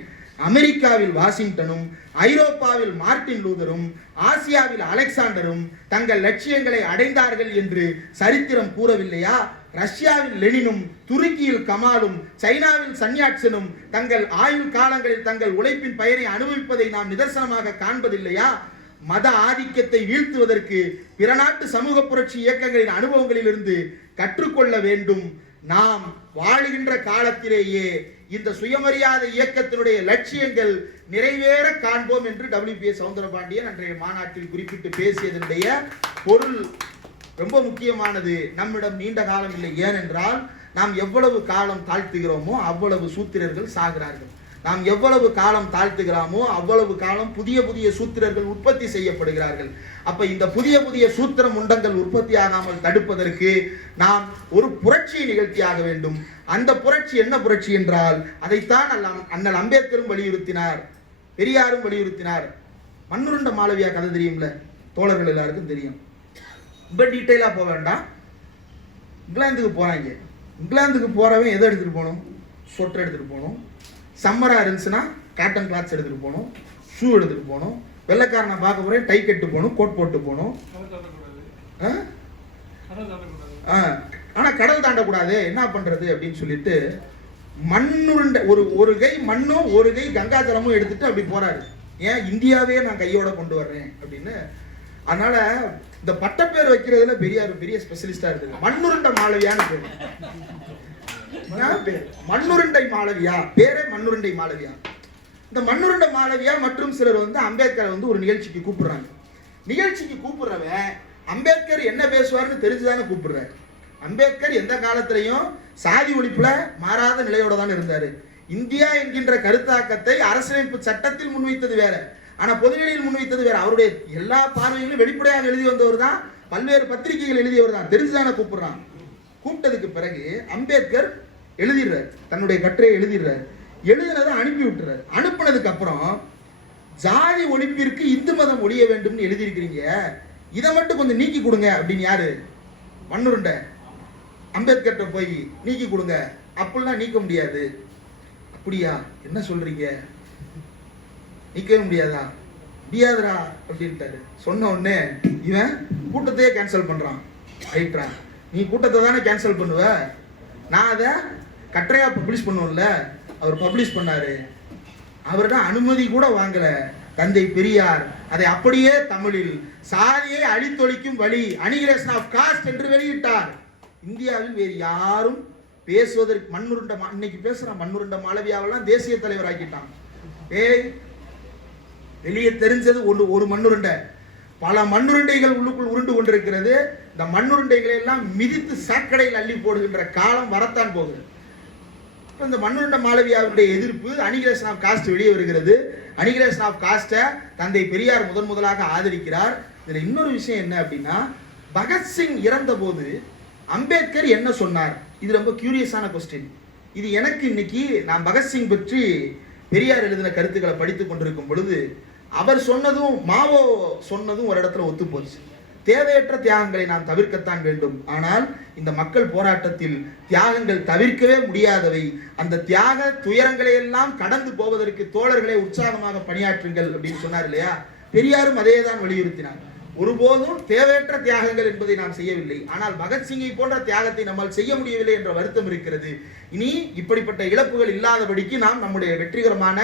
அமெரிக்காவில் வாஷிங்டனும், ஐரோப்பாவில் மார்ட்டின் லூதரும், ஆசியாவில் அலெக்சாண்டரும் தங்கள் லட்சியங்களை அடைந்தார்கள் என்று சரித்திரம் கூறவில்லையா? ரஷ்யாவில் லெனினும், துருக்கியில் கமாலும், சைனாவில் சன்யாட்சனும் தங்கள் ஆயுள் காலங்களில் தங்கள் உழைப்பின் பயனை அனுபவிப்பதை நாம் நிதர்சனமாக காண்பதில்லையா? மத ஆதிக்கத்தை வீழ்த்துவதற்கு பிற நாட்டு சமூக புரட்சி இயக்கங்களின் அனுபவங்களிலிருந்து கற்றுக்கொள்ள வேண்டும். நாம் வாழுகின்ற காலத்திலேயே இந்த சுயமரியாதை இயக்கத்தினுடைய லட்சியங்கள் நிறைவேற காண்போம் என்று WPA சவுந்தரபாண்டியன் அன்றைய மாநாட்டில் குறிப்பிட்டு பேசியதனுடைய பொருள் ரொம்ப முக்கியமானது. நம்மிடம் நீண்ட காலம் இல்லை. ஏனென்றால் நாம் எவ்வளவு காலம் தாழ்த்துகிறோமோ அவ்வளவு சூத்திரர்கள் சாகிறார்கள். நாம் எவ்வளவு காலம் தாழ்த்துகிறோமோ அவ்வளவு காலம் புதிய புதிய சூத்திரர்கள் உற்பத்தி செய்யப்படுகிறார்கள். அப்ப இந்த புதிய புதிய சூத்திர முண்டங்கள் உற்பத்தி ஆகாமல் தடுப்பதற்கு நாம் ஒரு புரட்சியை நிகழ்த்தியாக வேண்டும். அந்த புரட்சி என்ன புரட்சி என்றால் அதைத்தான் அண்ணல் அம்பேத்கரும் வலியுறுத்தினார், பெரியாரும் வலியுறுத்தினார். மண்ணுருண்ட மாளவியா கதை தெரியும்ல, தோழர்கள் எல்லாருக்கும் தெரியும். ரொம்ப டீட்டெயிலா போக வேண்டாம். இங்கிலாந்துக்கு போறாங்க. இங்கிலாந்துக்கு போறவன் எதை எடுத்துட்டு போகணும்? சொட்டர் எடுத்துட்டு போகணும். சம்மரா இருந்துச்சுன்னா காட்டன் கிளாத்ஸ் எடுத்துட்டு போகணும், ஷூ எடுத்துட்டு போகணும். வெள்ளைக்காரனை பார்க்க போறேன் டை கட்டு போகணும், கோட் போட்டு போகணும். ஆனா கடல் தாண்டக்கூடாது, என்ன பண்றது அப்படின்னு சொல்லிட்டு மண்ணுருண்ட ஒரு கை மண்ணும் ஒரு கை கங்கா ஜலமும் எடுத்துட்டு அப்படி போறாரு. ஏன் இந்தியாவே நான் கையோட கொண்டு வர்றேன் அப்படின்னு. அதனால இந்த பட்டப்பேர் வைக்கிறதுல பெரிய ஸ்பெஷலிஸ்டா இருக்கு. மண்ணுருண்ட மாளவியான்னு பேரு. மண்ணுருண்டை மாளவியா, பேரே மண்ணுருண்டை மாளவியா. இந்த மண்ணுருண்ட மாளவியா மற்றும் சிலர் வந்து அம்பேத்கரை வந்து ஒரு நிகழ்ச்சிக்கு கூப்பிடுறாங்க. நிகழ்ச்சிக்கு கூப்பிடுறவன் அம்பேத்கர் என்ன பேசுவார்னு தெரிஞ்சுதானே கூப்பிடுறாரு. அம்பேத்கர் எந்த காலத்திலையும் சாதி ஒழிப்புல மாறாத நிலையோட தான் இருந்தாரு. இந்தியா என்கின்ற கருத்தாக்கத்தை அரசியலமைப்பு சட்டத்தில் முன்வைத்தது வேற, ஆனா பொதுவெளியில் முன்வைத்தது வேற. அவருடைய எல்லா பார்வைகளும் வெளிப்படையாக எழுதி வந்தவர் தான், பல்வேறு பத்திரிகைகள் எழுதியவர் தான், தெரிஞ்சுதானே கூப்பிடுறான். கூப்பிட்டதுக்கு பிறகு அம்பேத்கர் எழுதிடுறார், தன்னுடைய கட்டுரையை எழுதிடுறார். எழுதினதை அனுப்பி விட்டுறாரு. அனுப்பினதுக்கு அப்புறம் ஜாதி ஒழிப்பிற்கு இந்து மதம் ஒழிய வேண்டும்னு எழுதியிருக்கிறீங்க, இதை மட்டும் கொஞ்சம் நீக்கி கொடுங்க அப்படின்னு யாரு? மண்ணுருண்டை அம்பேத்கர்கிட்ட போய் நீக்கி கொடுங்க. அப்படிலாம் நீக்க முடியாது. அப்படியா, என்ன சொல்றீங்க? நீக்கவே முடியாதா? முடியாதுடா அப்படின்ட்டாரு. சொன்ன உடனே இவன் கூட்டத்தையே கேன்சல் பண்றான். ரைட்ரா, நீ கூட்டத்தை தானே கேன்சல் பண்ணுவ, நான் அதை கட்டுரையா பப்ளிஷ் பண்ணுவோம்ல. அவர் பப்ளிஷ் பண்ணாரு. அவர்கிட்ட அனுமதி கூட வாங்கல. தந்தை பெரியார் அதை அப்படியே தமிழில் சாதியை அழித்தொழிக்கும் வழி, அனிகிலேஷன் ஆஃப் காஸ்ட் என்று வெளியிட்டார். இந்தியாவில் வேறு யாரும் பேசுவதற்கு மண்ணுருண்ட இன்னைக்கு பேசுறான். மண்ணுருண்ட மாளவியாவெல்லாம் தேசிய தலைவர் ஆக்கிட்டான். வெளியே தெரிஞ்சது ஒரு மண்ணுருண்டை, பல மண்ணுருண்டைகள் உள்ளுக்குள் உருண்டு கொண்டிருக்கிறது. இந்த மண்ணுருண்டைகளை எல்லாம் மிதித்து சாக்கடையில் அள்ளி போடுகின்ற காலம் வரத்தான் போகுது. இந்த மண்ணுருண்ட மாளவியாவுடைய எதிர்ப்பு அனிகிலேஷன் ஆஃப் காஸ்ட் வெளியே வருகிறது. அனிகிலேஷன் ஆஃப் காஸ்ட்டை தந்தை பெரியார் முதலாக ஆதரிக்கிறார். இதுல இன்னொரு விஷயம் என்ன அப்படின்னா, பகத்சிங் இறந்த போது அம்பேத்கர் என்ன சொன்னார்? இது ரொம்ப கியூரியஸான கொஸ்டின். இது எனக்கு இன்னைக்கு நான் பகத்சிங் பற்றி பெரியார் எழுதின கருத்துக்களை படித்துக் கொண்டிருக்கும் பொழுது அவர் சொன்னதும் மாவோ சொன்னதும் ஒரு இடத்துல ஒத்து போச்சு. தேவையற்ற தியாகங்களை நாம் தவிர்க்கத்தான் வேண்டும். ஆனால் இந்த மக்கள் போராட்டத்தில் தியாகங்கள் தவிர்க்கவே முடியாதவை. அந்த தியாக துயரங்களை எல்லாம் கடந்து போவதற்கு தோழர்களை உற்சாகமாக பணியாற்றுங்கள் அப்படின்னு சொன்னார் இல்லையா? பெரியாரும் அதே தான் வலியுறுத்தினார். ஒருபோதும் தேவையற்ற தியாகங்கள் என்பதை நாம் செய்யவில்லை. ஆனால் பகத்சிங்கை போன்ற தியாகத்தை நம்மால் செய்ய முடியவில்லை என்ற வருத்தம் இருக்கிறது. இனி இப்படிப்பட்ட இழப்புகள் இல்லாதபடிக்கு நாம் நம்முடைய வெற்றிகரமான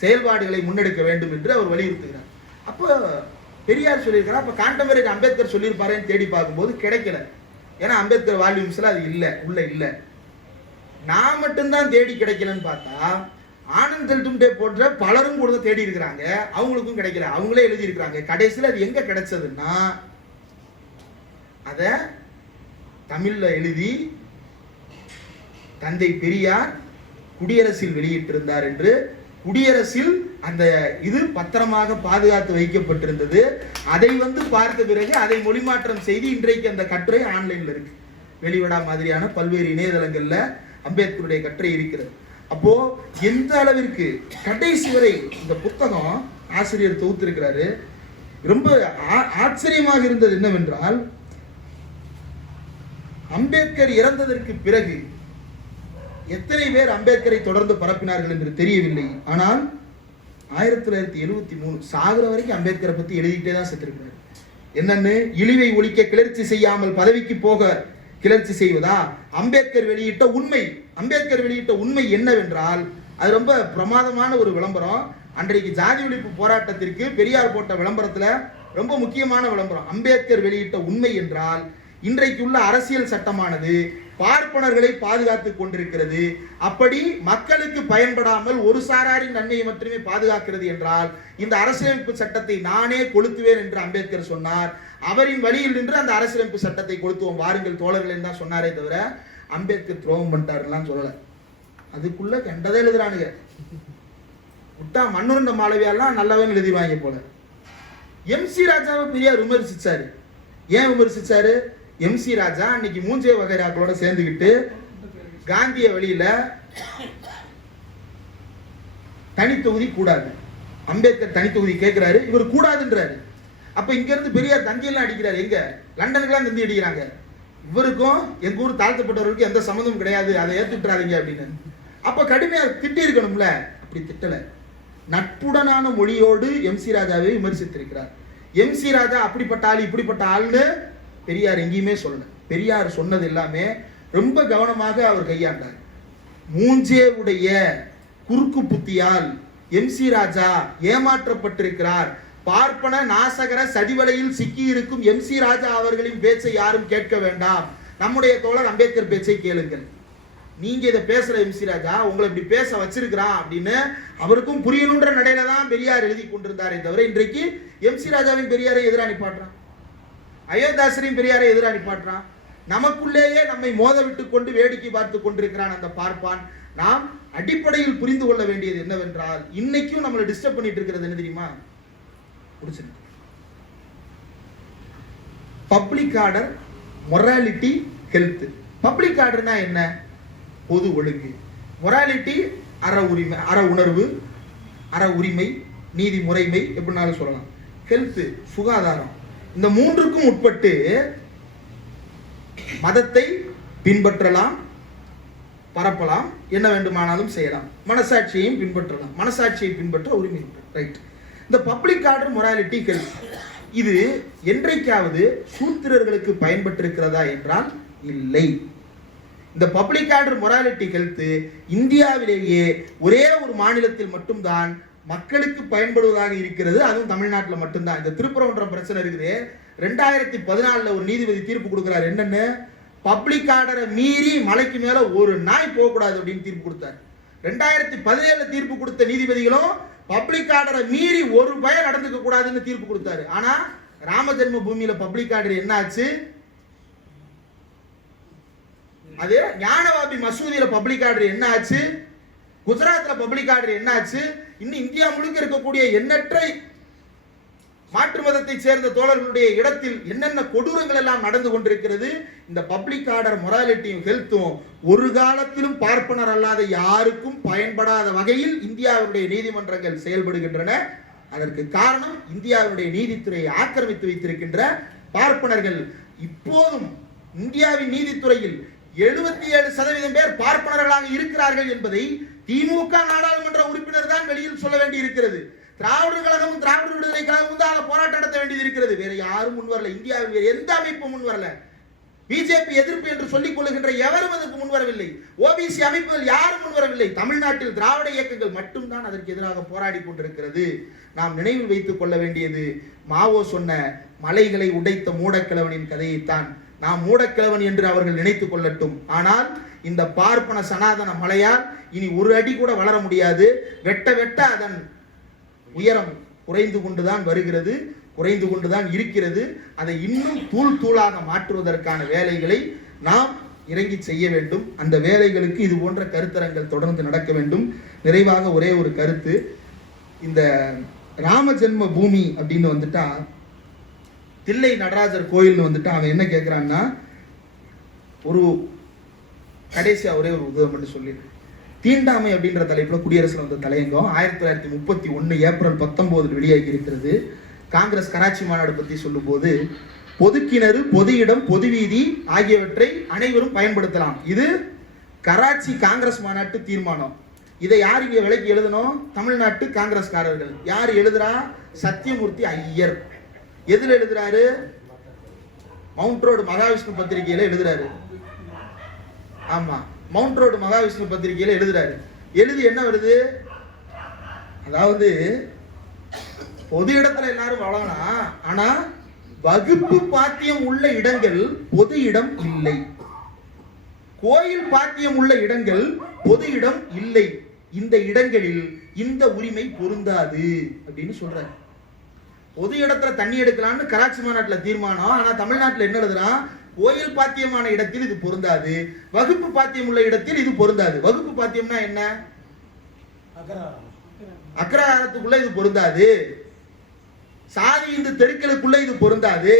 செயல்பாடுகளை முன்னெடுக்க வேண்டும் என்று அவர் வலியுறுத்துகிறார். அப்போ பெரியார் சொல்லியிருக்கிறார். அப்போ கான்டெம்பரரி அம்பேத்கர் சொல்லியிருப்பாருன்னு தேடி பார்க்கும்போது கிடைக்கல. ஏன்னா அம்பேத்கர் வால்யூம்ஸ்ல அது இல்லை, உள்ள இல்லை. நான் மட்டும்தான் தேடி கிடைக்கலன்னு பார்த்தா ஆனந்த் தெல்டும்டே போன்ற பலரும் கூட தேடி இருக்கிறாங்க, அவங்களுக்கும் கிடைக்கல. அவங்களே எழுதி இருக்கிறாங்க. கடைசியில் அது எங்க கிடைச்சதுன்னா அத தமிழ்ல எழுதி தந்தை பெரியார் குடியரசில் வெளியிட்டிருந்தார் என்று, குடியரசில் அந்த இது பத்திரமாக பாதுகாத்து வைக்கப்பட்டிருந்தது. அதை வந்து பார்த்த பிறகு அதை மொழிமாற்றம் செய்து இன்றைக்கு அந்த கட்டுரை ஆன்லைன்ல இருக்கு. வெளிவிடா மாதிரியான பல்வேறு இணையதளங்கள்ல அம்பேத்கருடைய கட்டுரை இருக்கிறது. அப்போ எந்த அளவிற்கு கடைசி வரை இந்த புத்தகம் ஆசிரியர் தொகுத்திருக்கிறாரு. ரொம்ப ஆச்சரியமாக இருந்தது என்னவென்றால், அம்பேத்கர் இறந்ததற்கு பிறகு எத்தனை பேர் அம்பேத்கரை தொடர்ந்து பரப்பினார்கள் என்று தெரியவில்லை. ஆனால் 1973 சாகுற வரைக்கும் அம்பேத்கரை பத்தி எழுதிட்டே தான் செத்துருக்கிறார். என்னன்னு, இழிவை ஒழிக்க கிளர்ச்சி செய்யாமல் பதவிக்கு போக கிளர்ச்சி செய்வதா? அம்பேத்கர் வெளியிட்ட உண்மை. அம்பேத்கர் வெளியிட்ட உண்மை என்னவென்றால், அது ரொம்ப பிரமாதமான ஒரு விளம்பரம். அன்றைக்கு ஜாதி ஒழிப்பு போராட்டத்திற்கு பெரியார் போட்ட விளம்பரத்துல ரொம்ப முக்கியமான விளம்பரம். அம்பேத்கர் வெளியிட்ட உண்மை என்றால், இன்றைக்கு உள்ள அரசியல் சட்டமானது பார்ப்பனர்களை பாதுகாத்துக் கொண்டிருக்கிறது. அப்படி மக்களுக்கு பயன்படாமல் ஒரு சாராரின் நன்மையை மட்டுமே பாதுகாக்கிறது என்றால் இந்த அரசியலமைப்பு சட்டத்தை நானே கொளுத்துவேன் என்று அம்பேத்கர் சொன்னார். அவரின் வழியில் நின்று அந்த அரசியலமைப்பு சட்டத்தை கொளுத்துவோம் வாருங்கள் தோழர்கள் என்று தான் சொன்னாரே தவிர அம்பேத்கர் துரோகம் பண்ணிட்டாருலாம் சொல்லலை. அதுக்குள்ள கண்டதை எழுதுறானுங்க. விட்டா மண்ணுருண்ட மாளவியாலாம் நல்லாவே எழுதிவாங்க போல. MC ராஜாவை பெரியார் விமர்சிச்சாரு. ஏன் விமர்சிச்சாரு? MC ராஜா அன்னைக்கு மூஞ்சே வகைராக்களோட சேர்ந்துக்கிட்டு காந்திய வழியில தனித்தொகுதி கூடாது, அம்பேத்கர் தனித்தொகுதி கேட்கிறாரு, இவர் கூடாதுன்றாரு. அப்ப இங்க இருந்து பெரியார் தந்தியெல்லாம் அடிக்கிறாரு. எங்க லண்டனுக்குலாம் தந்தி அடிக்கிறாங்க. இவருக்கும் எங்க ஊர் தாழ்த்தப்பட்டவர்களுக்கும் எந்த சம்மந்தமும் கிடையாது, அதை ஏத்துட்டுறாதீங்க அப்படின்னு. அப்ப கடுமையா திட்டி இருக்கணும்ல, அப்படி திட்டல. நட்புடனான மொழியோடு MC ராஜாவை விமர்சித்திருக்கிறார். MC ராஜா அப்படிப்பட்ட ஆள் இப்படிப்பட்ட ஆள்னு பெரியார் எங்கேயுமே சொல்லல. பெரியார் சொன்னது எல்லாமே ரொம்ப கவனமாக அவர் கையாண்டார். மூஞ்சேவுடைய குறுக்கு புத்தியால் MC ராஜா ஏமாற்றப்பட்டிருக்கிறார். பார்ப்பன நாசகர சதிவலையில் சிக்கி இருக்கும் MC ராஜா அவர்களின் பேச்சை யாரும் கேட்க வேண்டாம், நம்முடைய தோழர் அம்பேத்கர் பேச்சை கேளுங்கள். நீங்க இதை பேசுற MC ராஜா உங்களை இப்படி பேச வச்சிருக்கிறான் அப்படின்னு அவருக்கும் புரியணுன்ற நடையில தான் பெரியார் எழுதி கொண்டிருந்தாரே தவிர இன்றைக்கு MC ராஜாவின் பெரியாரை எதிராக நிப்பாட்டுறான், அயோத்தாசரின் பெரியாரை எதிராக நிப்பாட்டுறான். நமக்குள்ளேயே நம்மை மோத விட்டு கொண்டு வேடிக்கை பார்த்து கொண்டிருக்கிறான் அந்த பார்ப்பான். நாம் அடிப்படையில் புரிந்து கொள்ள வேண்டியது என்னவென்றால், இன்னைக்கும் நம்மளை டிஸ்டர்ப் பண்ணிட்டு இருக்கிறது என்ன தெரியுமா? Public order, morality, health. Public ஆர்டர்னா என்ன? பொது ஒழுங்கு. மொராலிட்டி அற உரிமை, அற உணர்வு, அற உரிமை, நீதி முறைமை எப்படினாலும் சொல்லலாம். ஹெல்த் சுகாதாரம். இந்த மூன்றுக்கும் உட்பட்டு மதத்தை பின்பற்றலாம், பரப்பலாம், என்ன வேண்டுமானாலும் செய்யலாம், மனசாட்சியையும் பின்பற்றலாம், மனசாட்சியை பின்பற்ற உரிமை. ரைட். இந்த பப்ளிக் ஆர்டர், மொராலிட்டி, ஹெல்த் இது என்றைக்காவது சூத்திரர்களுக்கு பயன்பட்டிருக்கிறதா என்றால் இல்லை. இந்த பப்ளிக் ஆர்டர், மொராலிட்டி, ஹெல்த் இந்தியாவிலேயே ஒரே ஒரு மாநிலத்தில் மட்டும்தான் மக்களுக்கு பயன்படுவதாக இருக்கிறது. அதுவும் தமிழ்நாட்டில் மட்டும்தான். இந்த திருப்பரங்குன்றம் பிரச்சனை இருக்குது. 2014 ஒரு நீதிபதி தீர்ப்பு கொடுக்கிறார். என்னன்னு? பப்ளிக் ஆர்டரை மீறி மலைக்கு மேல ஒரு நாய் போகக்கூடாது அப்படின்னு தீர்ப்பு கொடுத்தார். 2017 தீர்ப்பு கொடுத்த நீதிபதிகளும் பப்ளிக் ஆர்டரை மீறி ஒரு பயம் நடந்துக்க கூடாதுன்னு தீர்ப்பு கொடுத்தாரு. ஆனா ராம ஜென்ம பூமியில பப்ளிக் ஆர்டர் என்ன ஆச்சு? அது ஞானவாபி மசூதியில பப்ளிக் ஆர்டர் என்ன ஆச்சு? குஜராத்ல பப்ளிக் ஆர்டர் என்ன ஆச்சு? இன்னும் இந்தியா முழுக்க இருக்கக்கூடிய எண்ணற்ற மாற்று மதத்தை சேர்ந்த தோழர்களுடைய இடத்தில் என்னென்ன கொடூரங்கள் எல்லாம் நடந்து கொண்டிருக்கிறது. இந்த பப்ளிக் ஆர்டர், மொராலிட்டியும் ஹெல்த்தும் ஒரு காலத்திலும் பார்ப்பனர் அல்லாத யாருக்கும் பயன்படாத வகையில் இந்தியாவுடைய நீதிமன்றங்கள் செயல்படுகின்றன. அதற்கு காரணம் இந்தியாவுடைய நீதித்துறையை ஆக்கிரமித்து வைத்திருக்கின்ற பார்ப்பனர்கள். இப்போதும் இந்தியாவின் நீதித்துறையில் 77% பேர் பார்ப்பனர்களாக இருக்கிறார்கள் என்பதை திமுக நாடாளுமன்ற உறுப்பினர் தான் வெளியில் சொல்ல வேண்டி இருக்கிறது. திராவிடர் கழகமும் திராவிடர் விடுதலை கழகமும் தான் போராட்டம் நடத்த வேண்டியது இருக்கிறது. வேற யாரும் முன் வரல. இந்தியாவில் வேறு எந்த அமைப்பும் முன் வரல. பிஜேபி எதிர்ப்பு என்று சொல்லிக் கொள்ளுகின்ற எவரும் அதற்கு முன்வரவில்லை. ஓபிசி அமைப்புகள் யாரும் முன்வரவில்லை. தமிழ்நாட்டில் திராவிட இயக்கங்கள் மட்டும்தான் அதற்கு எதிராக போராடி கொண்டிருக்கிறது. நாம் நினைவில் வைத்துக் கொள்ள வேண்டியது மாவோ சொன்ன மலைகளை உடைத்த மூடக்கிழவனின் கதையைத்தான். நாம் மூடக்கிழவன் என்று அவர்கள் நினைத்துக் கொள்ளட்டும். ஆனால் இந்த பார்ப்பன சனாதன மலையால் இனி ஒரு அடி கூட வளர முடியாது. வெட்ட வெட்ட அதன் உயரம் குறைந்து கொண்டுதான் வருகிறது, குறைந்து கொண்டுதான் இருக்கிறது. அதை இன்னும் தூள் தூளாக மாற்றுவதற்கான வேலைகளை நாம் இறங்கி செய்ய வேண்டும். அந்த வேலைகளுக்கு இது போன்ற கருத்தரங்கள் தொடர்ந்து நடக்க வேண்டும். நிறைவாக ஒரே ஒரு கருத்து. இந்த ராம ஜென்ம பூமி அப்படின்னு வந்துட்டா, தில்லை நடராஜர் கோயில்னு வந்துட்டா அவன் என்ன கேட்கிறான்னா, ஒரு கடைசியா ஒரே ஒரு உதவி மட்டும் சொல்லிடுறேன். தீண்டாமை அப்படின்ற தலைப்புல குடியரசுல வந்த தலையங்கம் 1931 ஏப்ரல் 19 வெளியாகி இருக்கிறது. காங்கிரஸ் கராச்சி மாநாடு பத்தி சொல்லும் போது, பொது கிணறு, பொது இடம், பொது வீதி ஆகியவற்றை அனைவரும் பயன்படுத்தலாம். இது கராச்சி காங்கிரஸ் மாநாட்டு தீர்மானம். இதை யார் இங்க விலைக்கு எழுதணும்? தமிழ்நாட்டு காங்கிரஸ்காரர்கள். யார் எழுதுறா? சத்தியமூர்த்தி ஐயர். எதுல எழுதுறாரு? மவுண்ட் ரோடு மகாவிஷ்ணு பத்திரிகையில எழுதுறாரு. ஆமா, மவுண்ட் ரோடு மகாவிஷ்ணு பத்திரிகையில எழுதுறாரு. எழுதி என்ன வருது? அதாவது பொது இடத்துல எல்லாரும் வளரலாம், ஆனா வகுப்பு பாத்தியம் உள்ள இடங்கள் பொது இடம் இல்லை, கோயில் பாத்தியம் உள்ள இடங்கள் பொது இடம் இல்லை, இந்த இடங்களில் இந்த உரிமை பொருந்தாது அப்படின்னு சொல்றாரு. பொது இடத்துல தண்ணி எடுக்கலாம்னு கராச்சி மாநாட்டில் தீர்மானம். ஆனா தமிழ்நாட்டில் என்ன எழுதுறான், கோயில் பாத்தியமான இடத்தில் இது பொருந்தாது, வகுப்பு பாத்தியம் உள்ள இடத்தில் இது பொருந்தாது. வகுப்பு பாத்தியம்னா என்ன, அக்ரஹாரத்துக்குள்ள இது பொருந்தாது, சாதி இந்த தெருக்களுக்குள்ள இது பொருந்தாது.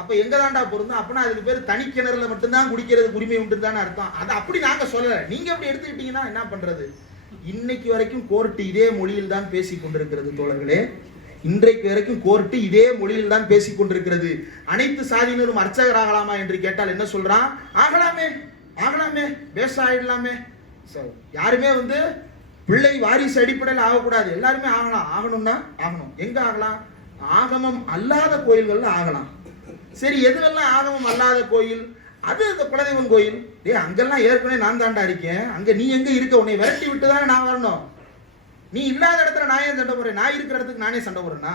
அப்ப எங்க தாண்டா பொருந்தும்? அப்படின்னா அதுக்கு பேர் தனி கிணறுல மட்டும்தான் குடிக்கிறது உரிமை உண்டு தானே அர்த்தம். அது அப்படி நாங்க சொல்லல, நீங்க அப்படி எடுத்துக்கிட்டீங்கன்னா என்ன பண்றது? இன்னைக்கு வரைக்கும் கோர்ட்டு இதே மொழியில் தான் பேசி கொண்டிருக்கிறது தோழர்களே. இன்றைக்கு வரைக்கும் கோர்ட்டு இதே மொழியில் தான் பேசி கொண்டிருக்கிறது. அனைத்து சாதியினரும் அர்ச்சகர் ஆகலாமா என்று கேட்டால் என்ன சொல்றான், ஆகலாமே ஆகலாமே, பேச ஆயிடலாமே. யாருமே வந்து பிள்ளை வாரிசு அடிப்படையில் ஆகக்கூடாது, எல்லாருமே ஆகலாம். ஆகணும்னா ஆகணும். எங்க ஆகலாம்? ஆகமம் அல்லாத கோயில்கள்ல ஆகலாம். சரி, எதுவெல்லாம் ஆகமம் அல்லாத கோயில்? அது இந்த குலதெய்வம் கோயில். அங்கெல்லாம் ஏற்கனவே நான் தாண்டா இருக்கேன், அங்க நீ எங்க இருக்க? உன்னை விரட்டி விட்டு தானே நான் வரணும். நீ இல்லாத இடத்துல நான் ஏன் சண்டை போடுறேன்? நான் இருக்கிற இடத்துக்கு நானே சண்டை போடுறேன்னா?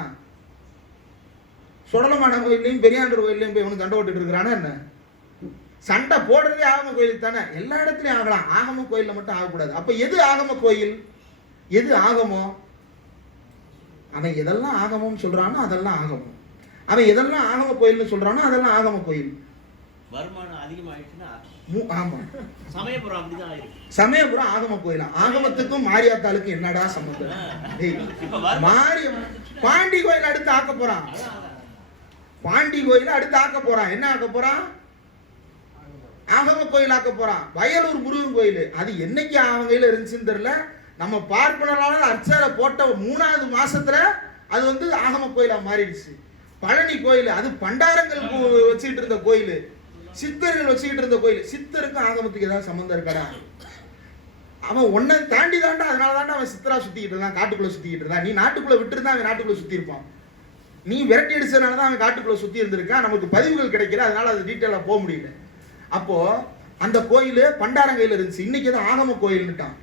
சுடலமான கோயிலையும் பெரியாண்டூர் கோயிலையும் போய் ஒன்று சண்டை போட்டுட்டு இருக்கிறானா என்ன? சண்டை போடுறதே ஆகம கோயிலுக்கு தானே. எல்லா இடத்துலையும் ஆகலாம், ஆகம கோயிலில் மட்டும் ஆகக்கூடாது. அப்ப எது ஆகம கோயில், எது ஆகமம்? அவன் எதெல்லாம் ஆகமம் சொல்றானோ அதெல்லாம் ஆகமம், அவன் எதெல்லாம் ஆகம கோயில்னு சொல்றானோ அதெல்லாம் ஆகம கோயில். வருமானம் அதிகமாயிடுச்சுன்னா ஆமா, சமயபுரம் அப்படிதான் ஆயிருக்கு. சமயபுரம் ஆகம கோயிலா? ஆகமத்துக்கும் மாரியாத்தாளுக்கும் என்னடா சம்பந்தம்? பாண்டி கோயில் அடுத்து ஆக்க போறான், பாண்டி கோயில அடுத்து ஆக்க போறான். என்ன ஆக்க போறான்? ஆகம கோயில் ஆக்க போறான். வயலூர் முருகன் கோயில் அது என்னைக்கு அவன் கையில இருந்துச்சுன்னு தெரியல. நம்ம பார்ப்பனரால அர்ச்சரை போட்ட 3வது மாசத்துல அது வந்து ஆகம கோயிலா மாறிடுச்சு. பழனி கோயில் அது பண்டாரங்கள் வச்சுக்கிட்டு இருந்த கோயில், சித்தர்கள் வச்சுக்கிட்டு இருந்த கோயில். சித்தருக்கும் ஆகமத்துக்கு ஏதாவது சம்பந்தம் இருக்காடா? அவன் ஒன்னை தாண்டி தாண்டா, அதனால தாண்டா அவன் சித்தரா சுத்திக்கிட்டு இருந்தான், காட்டுக்குள்ள சுத்திக்கிட்டு இருந்தான். நீ நாட்டுக்குள்ள விட்டுருந்தா அவன் நாட்டுக்குள்ள சுத்தி இருப்பான். நீ விரட்டி அடிச்சதுனால தான் அவன் காட்டுக்குள்ள சுத்தி இருந்திருக்கான். நமக்கு பதிவுகள் கிடைக்கல, அதனால அது டீட்டெயிலா போக முடியல. அப்போ அந்த கோயில் பண்டாரங்கையில் இருந்துச்சு, இன்னைக்கு தான் ஆகம கோயில்னுட்டான்.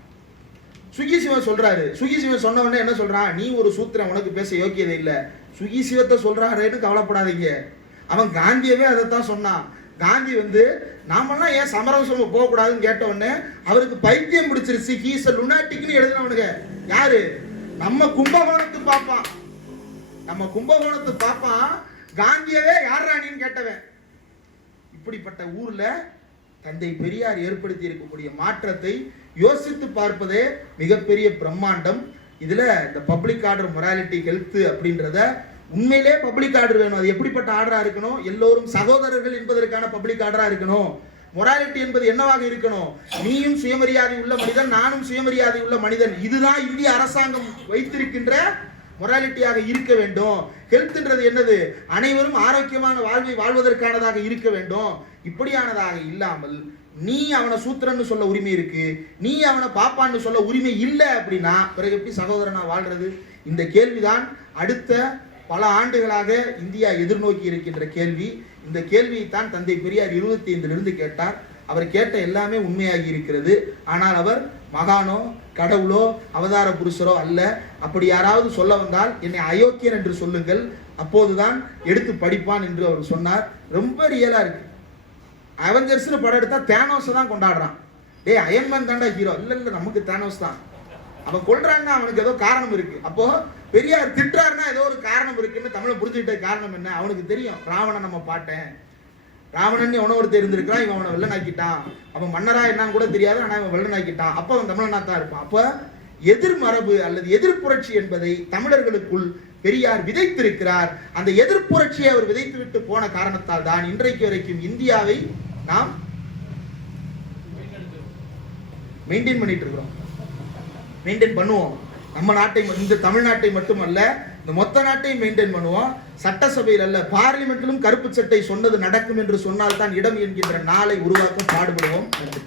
சுகி சிவன் சொல்றாரு. சுகி சிவன் சொன்ன உடனே என்ன சொல்றான், நீ ஒரு சூத்திரன், உனக்கு பேச யோக்கியதை இல்லை. சுகி சிவத்தை சொல்றாருன்னு கவலைப்படாதீங்க. அவன் காந்தியவே அதைத்தான் சொன்னான். காந்தி வந்து நாமெல்லாம் ஏன் சமரசம் போகக்கூடாதுன்னு கேட்ட உடனே அவருக்கு பைத்தியம் பிடிச்சிருச்சு. ஹீஸ் லுனாட்டிக்னு எழுதினவனுங்க யாரு? நம்ம கும்பகோணத்து பாப்பான், நம்ம கும்பகோணத்து பாப்பான் காந்தியவே யார் ராணின்னு கேட்டவன். இப்படிப்பட்ட ஊர்ல தந்தை பெரியார் ஏற்படுத்தி இருக்கக்கூடிய மாற்றத்தை யோசித்து பார்ப்பதே மிகப்பெரிய பிரம்மாண்டம். இதுல இந்த பப்ளிக் ஆர்டர் மொராலிட்டி ஹெல்த் அப்படின்றத உண்மையிலே பப்ளிக் ஆர்டர் வேணும். அது எப்படிப்பட்ட ஆர்டரா இருக்கணும்? எல்லோரும் சகோதரர்கள் என்பதற்கான பப்ளிக் ஆர்டரா இருக்கணும். மொராலிட்டி என்பது என்னவாக இருக்கணும்? நீயும் சுயமரியாதை உள்ள மனிதன், நானும் சுயமரியாதை உள்ள மனிதன். இதுதான் இந்திய அரசாங்கம் வைத்திருக்கின்ற மொராலிட்டியாக இருக்க வேண்டும். ஹெல்த்ன்றது என்னது? அனைவரும் ஆரோக்கியமான வாழ்வை வாழ்வதற்கானதாக இருக்க வேண்டும். இப்படியானதாக இல்லாமல் நீ அவனை சூத்திரன்னு சொல்ல உரிமை இருக்கு, நீ அவனை பாப்பான்னு சொல்ல உரிமை இல்லை அப்படின்னா பிறகு எப்படி சகோதரனா வாழ்றது? இந்த கேள்விதான் அடுத்த பல ஆண்டுகளாக இந்தியா எதிர்நோக்கி இருக்கின்ற கேள்வி. இந்த கேள்வியை தான் தந்தை பெரியார் 25 கேட்டார். அவர் கேட்ட எல்லாமே உண்மையாகி இருக்கிறது. ஆனால் அவர் மகானோ கடவுளோ அவதார புருஷரோ அல்ல. அப்படி யாராவது சொல்ல வந்தால் என்னை அயோக்கியன் என்று சொல்லுங்கள், அப்போதுதான் எடுத்து படிப்பான் என்று அவர் சொன்னார். ரொம்ப ரியலா இருக்கு. அவெஞ்சர்ஸ்னு படம் எடுத்தா தேனோஸ் தான் கொண்டாடுறான். டேய் அயன்மேன் தாண்டா ஹீரோ. இல்ல நமக்கு தேனோஸ் தான். அவன் கொள்றான்னா அவனுக்கு ஏதோ காரணம் இருக்கு. அப்போ பெரியார் திட்டுறாருன்னா ஏதோ ஒரு காரணம் இருக்குன்னு தமிழை புரிஞ்சுக்கிட்ட காரணம் என்ன? அவனுக்கு தெரியும், ராவணன் நம்ம பாட்டேன், ராவணன் எவனோ ஒரு தெரிந்திருக்கிறான், இவன் அவனை வெள்ளனாக்கிட்டான், அவன் மன்னரா என்னன்னு கூட தெரியாது, ஆனா இவன் வெள்ளனாக்கிட்டான், அப்ப அவன் தமிழனா தான் இருப்பான். அப்ப எதிர்மரபு அல்லது எதிர்ப்புரட்சி என்பதை தமிழர்களுக்குள் பெரியார் விதைத்திருக்கிறார். அந்த எதிர்ப்புரட்சியை அவர் விதைத்து விட்டு போன காரணத்தால் தான் இன்றைக்கு வரைக்கும் இந்தியாவை நாம் மெயின்டைன் பண்ணிட்டு இருக்கிறோம். மெயின்டைன் பண்ணுவோம். நம்ம நாட்டை, இந்த தமிழ்நாட்டை மட்டுமல்ல, இந்த மொத்த நாட்டையும் மெயின்டைன் பண்ணுவோம். சட்டசபையில் அல்ல, பார்லிமெண்டிலும் கருப்பு சட்டை சொன்னது நடக்கும் என்று சொன்னால் தான் இடம் என்கின்ற நாளை உருவாக்க பாடுபடுவோம். நன்றி.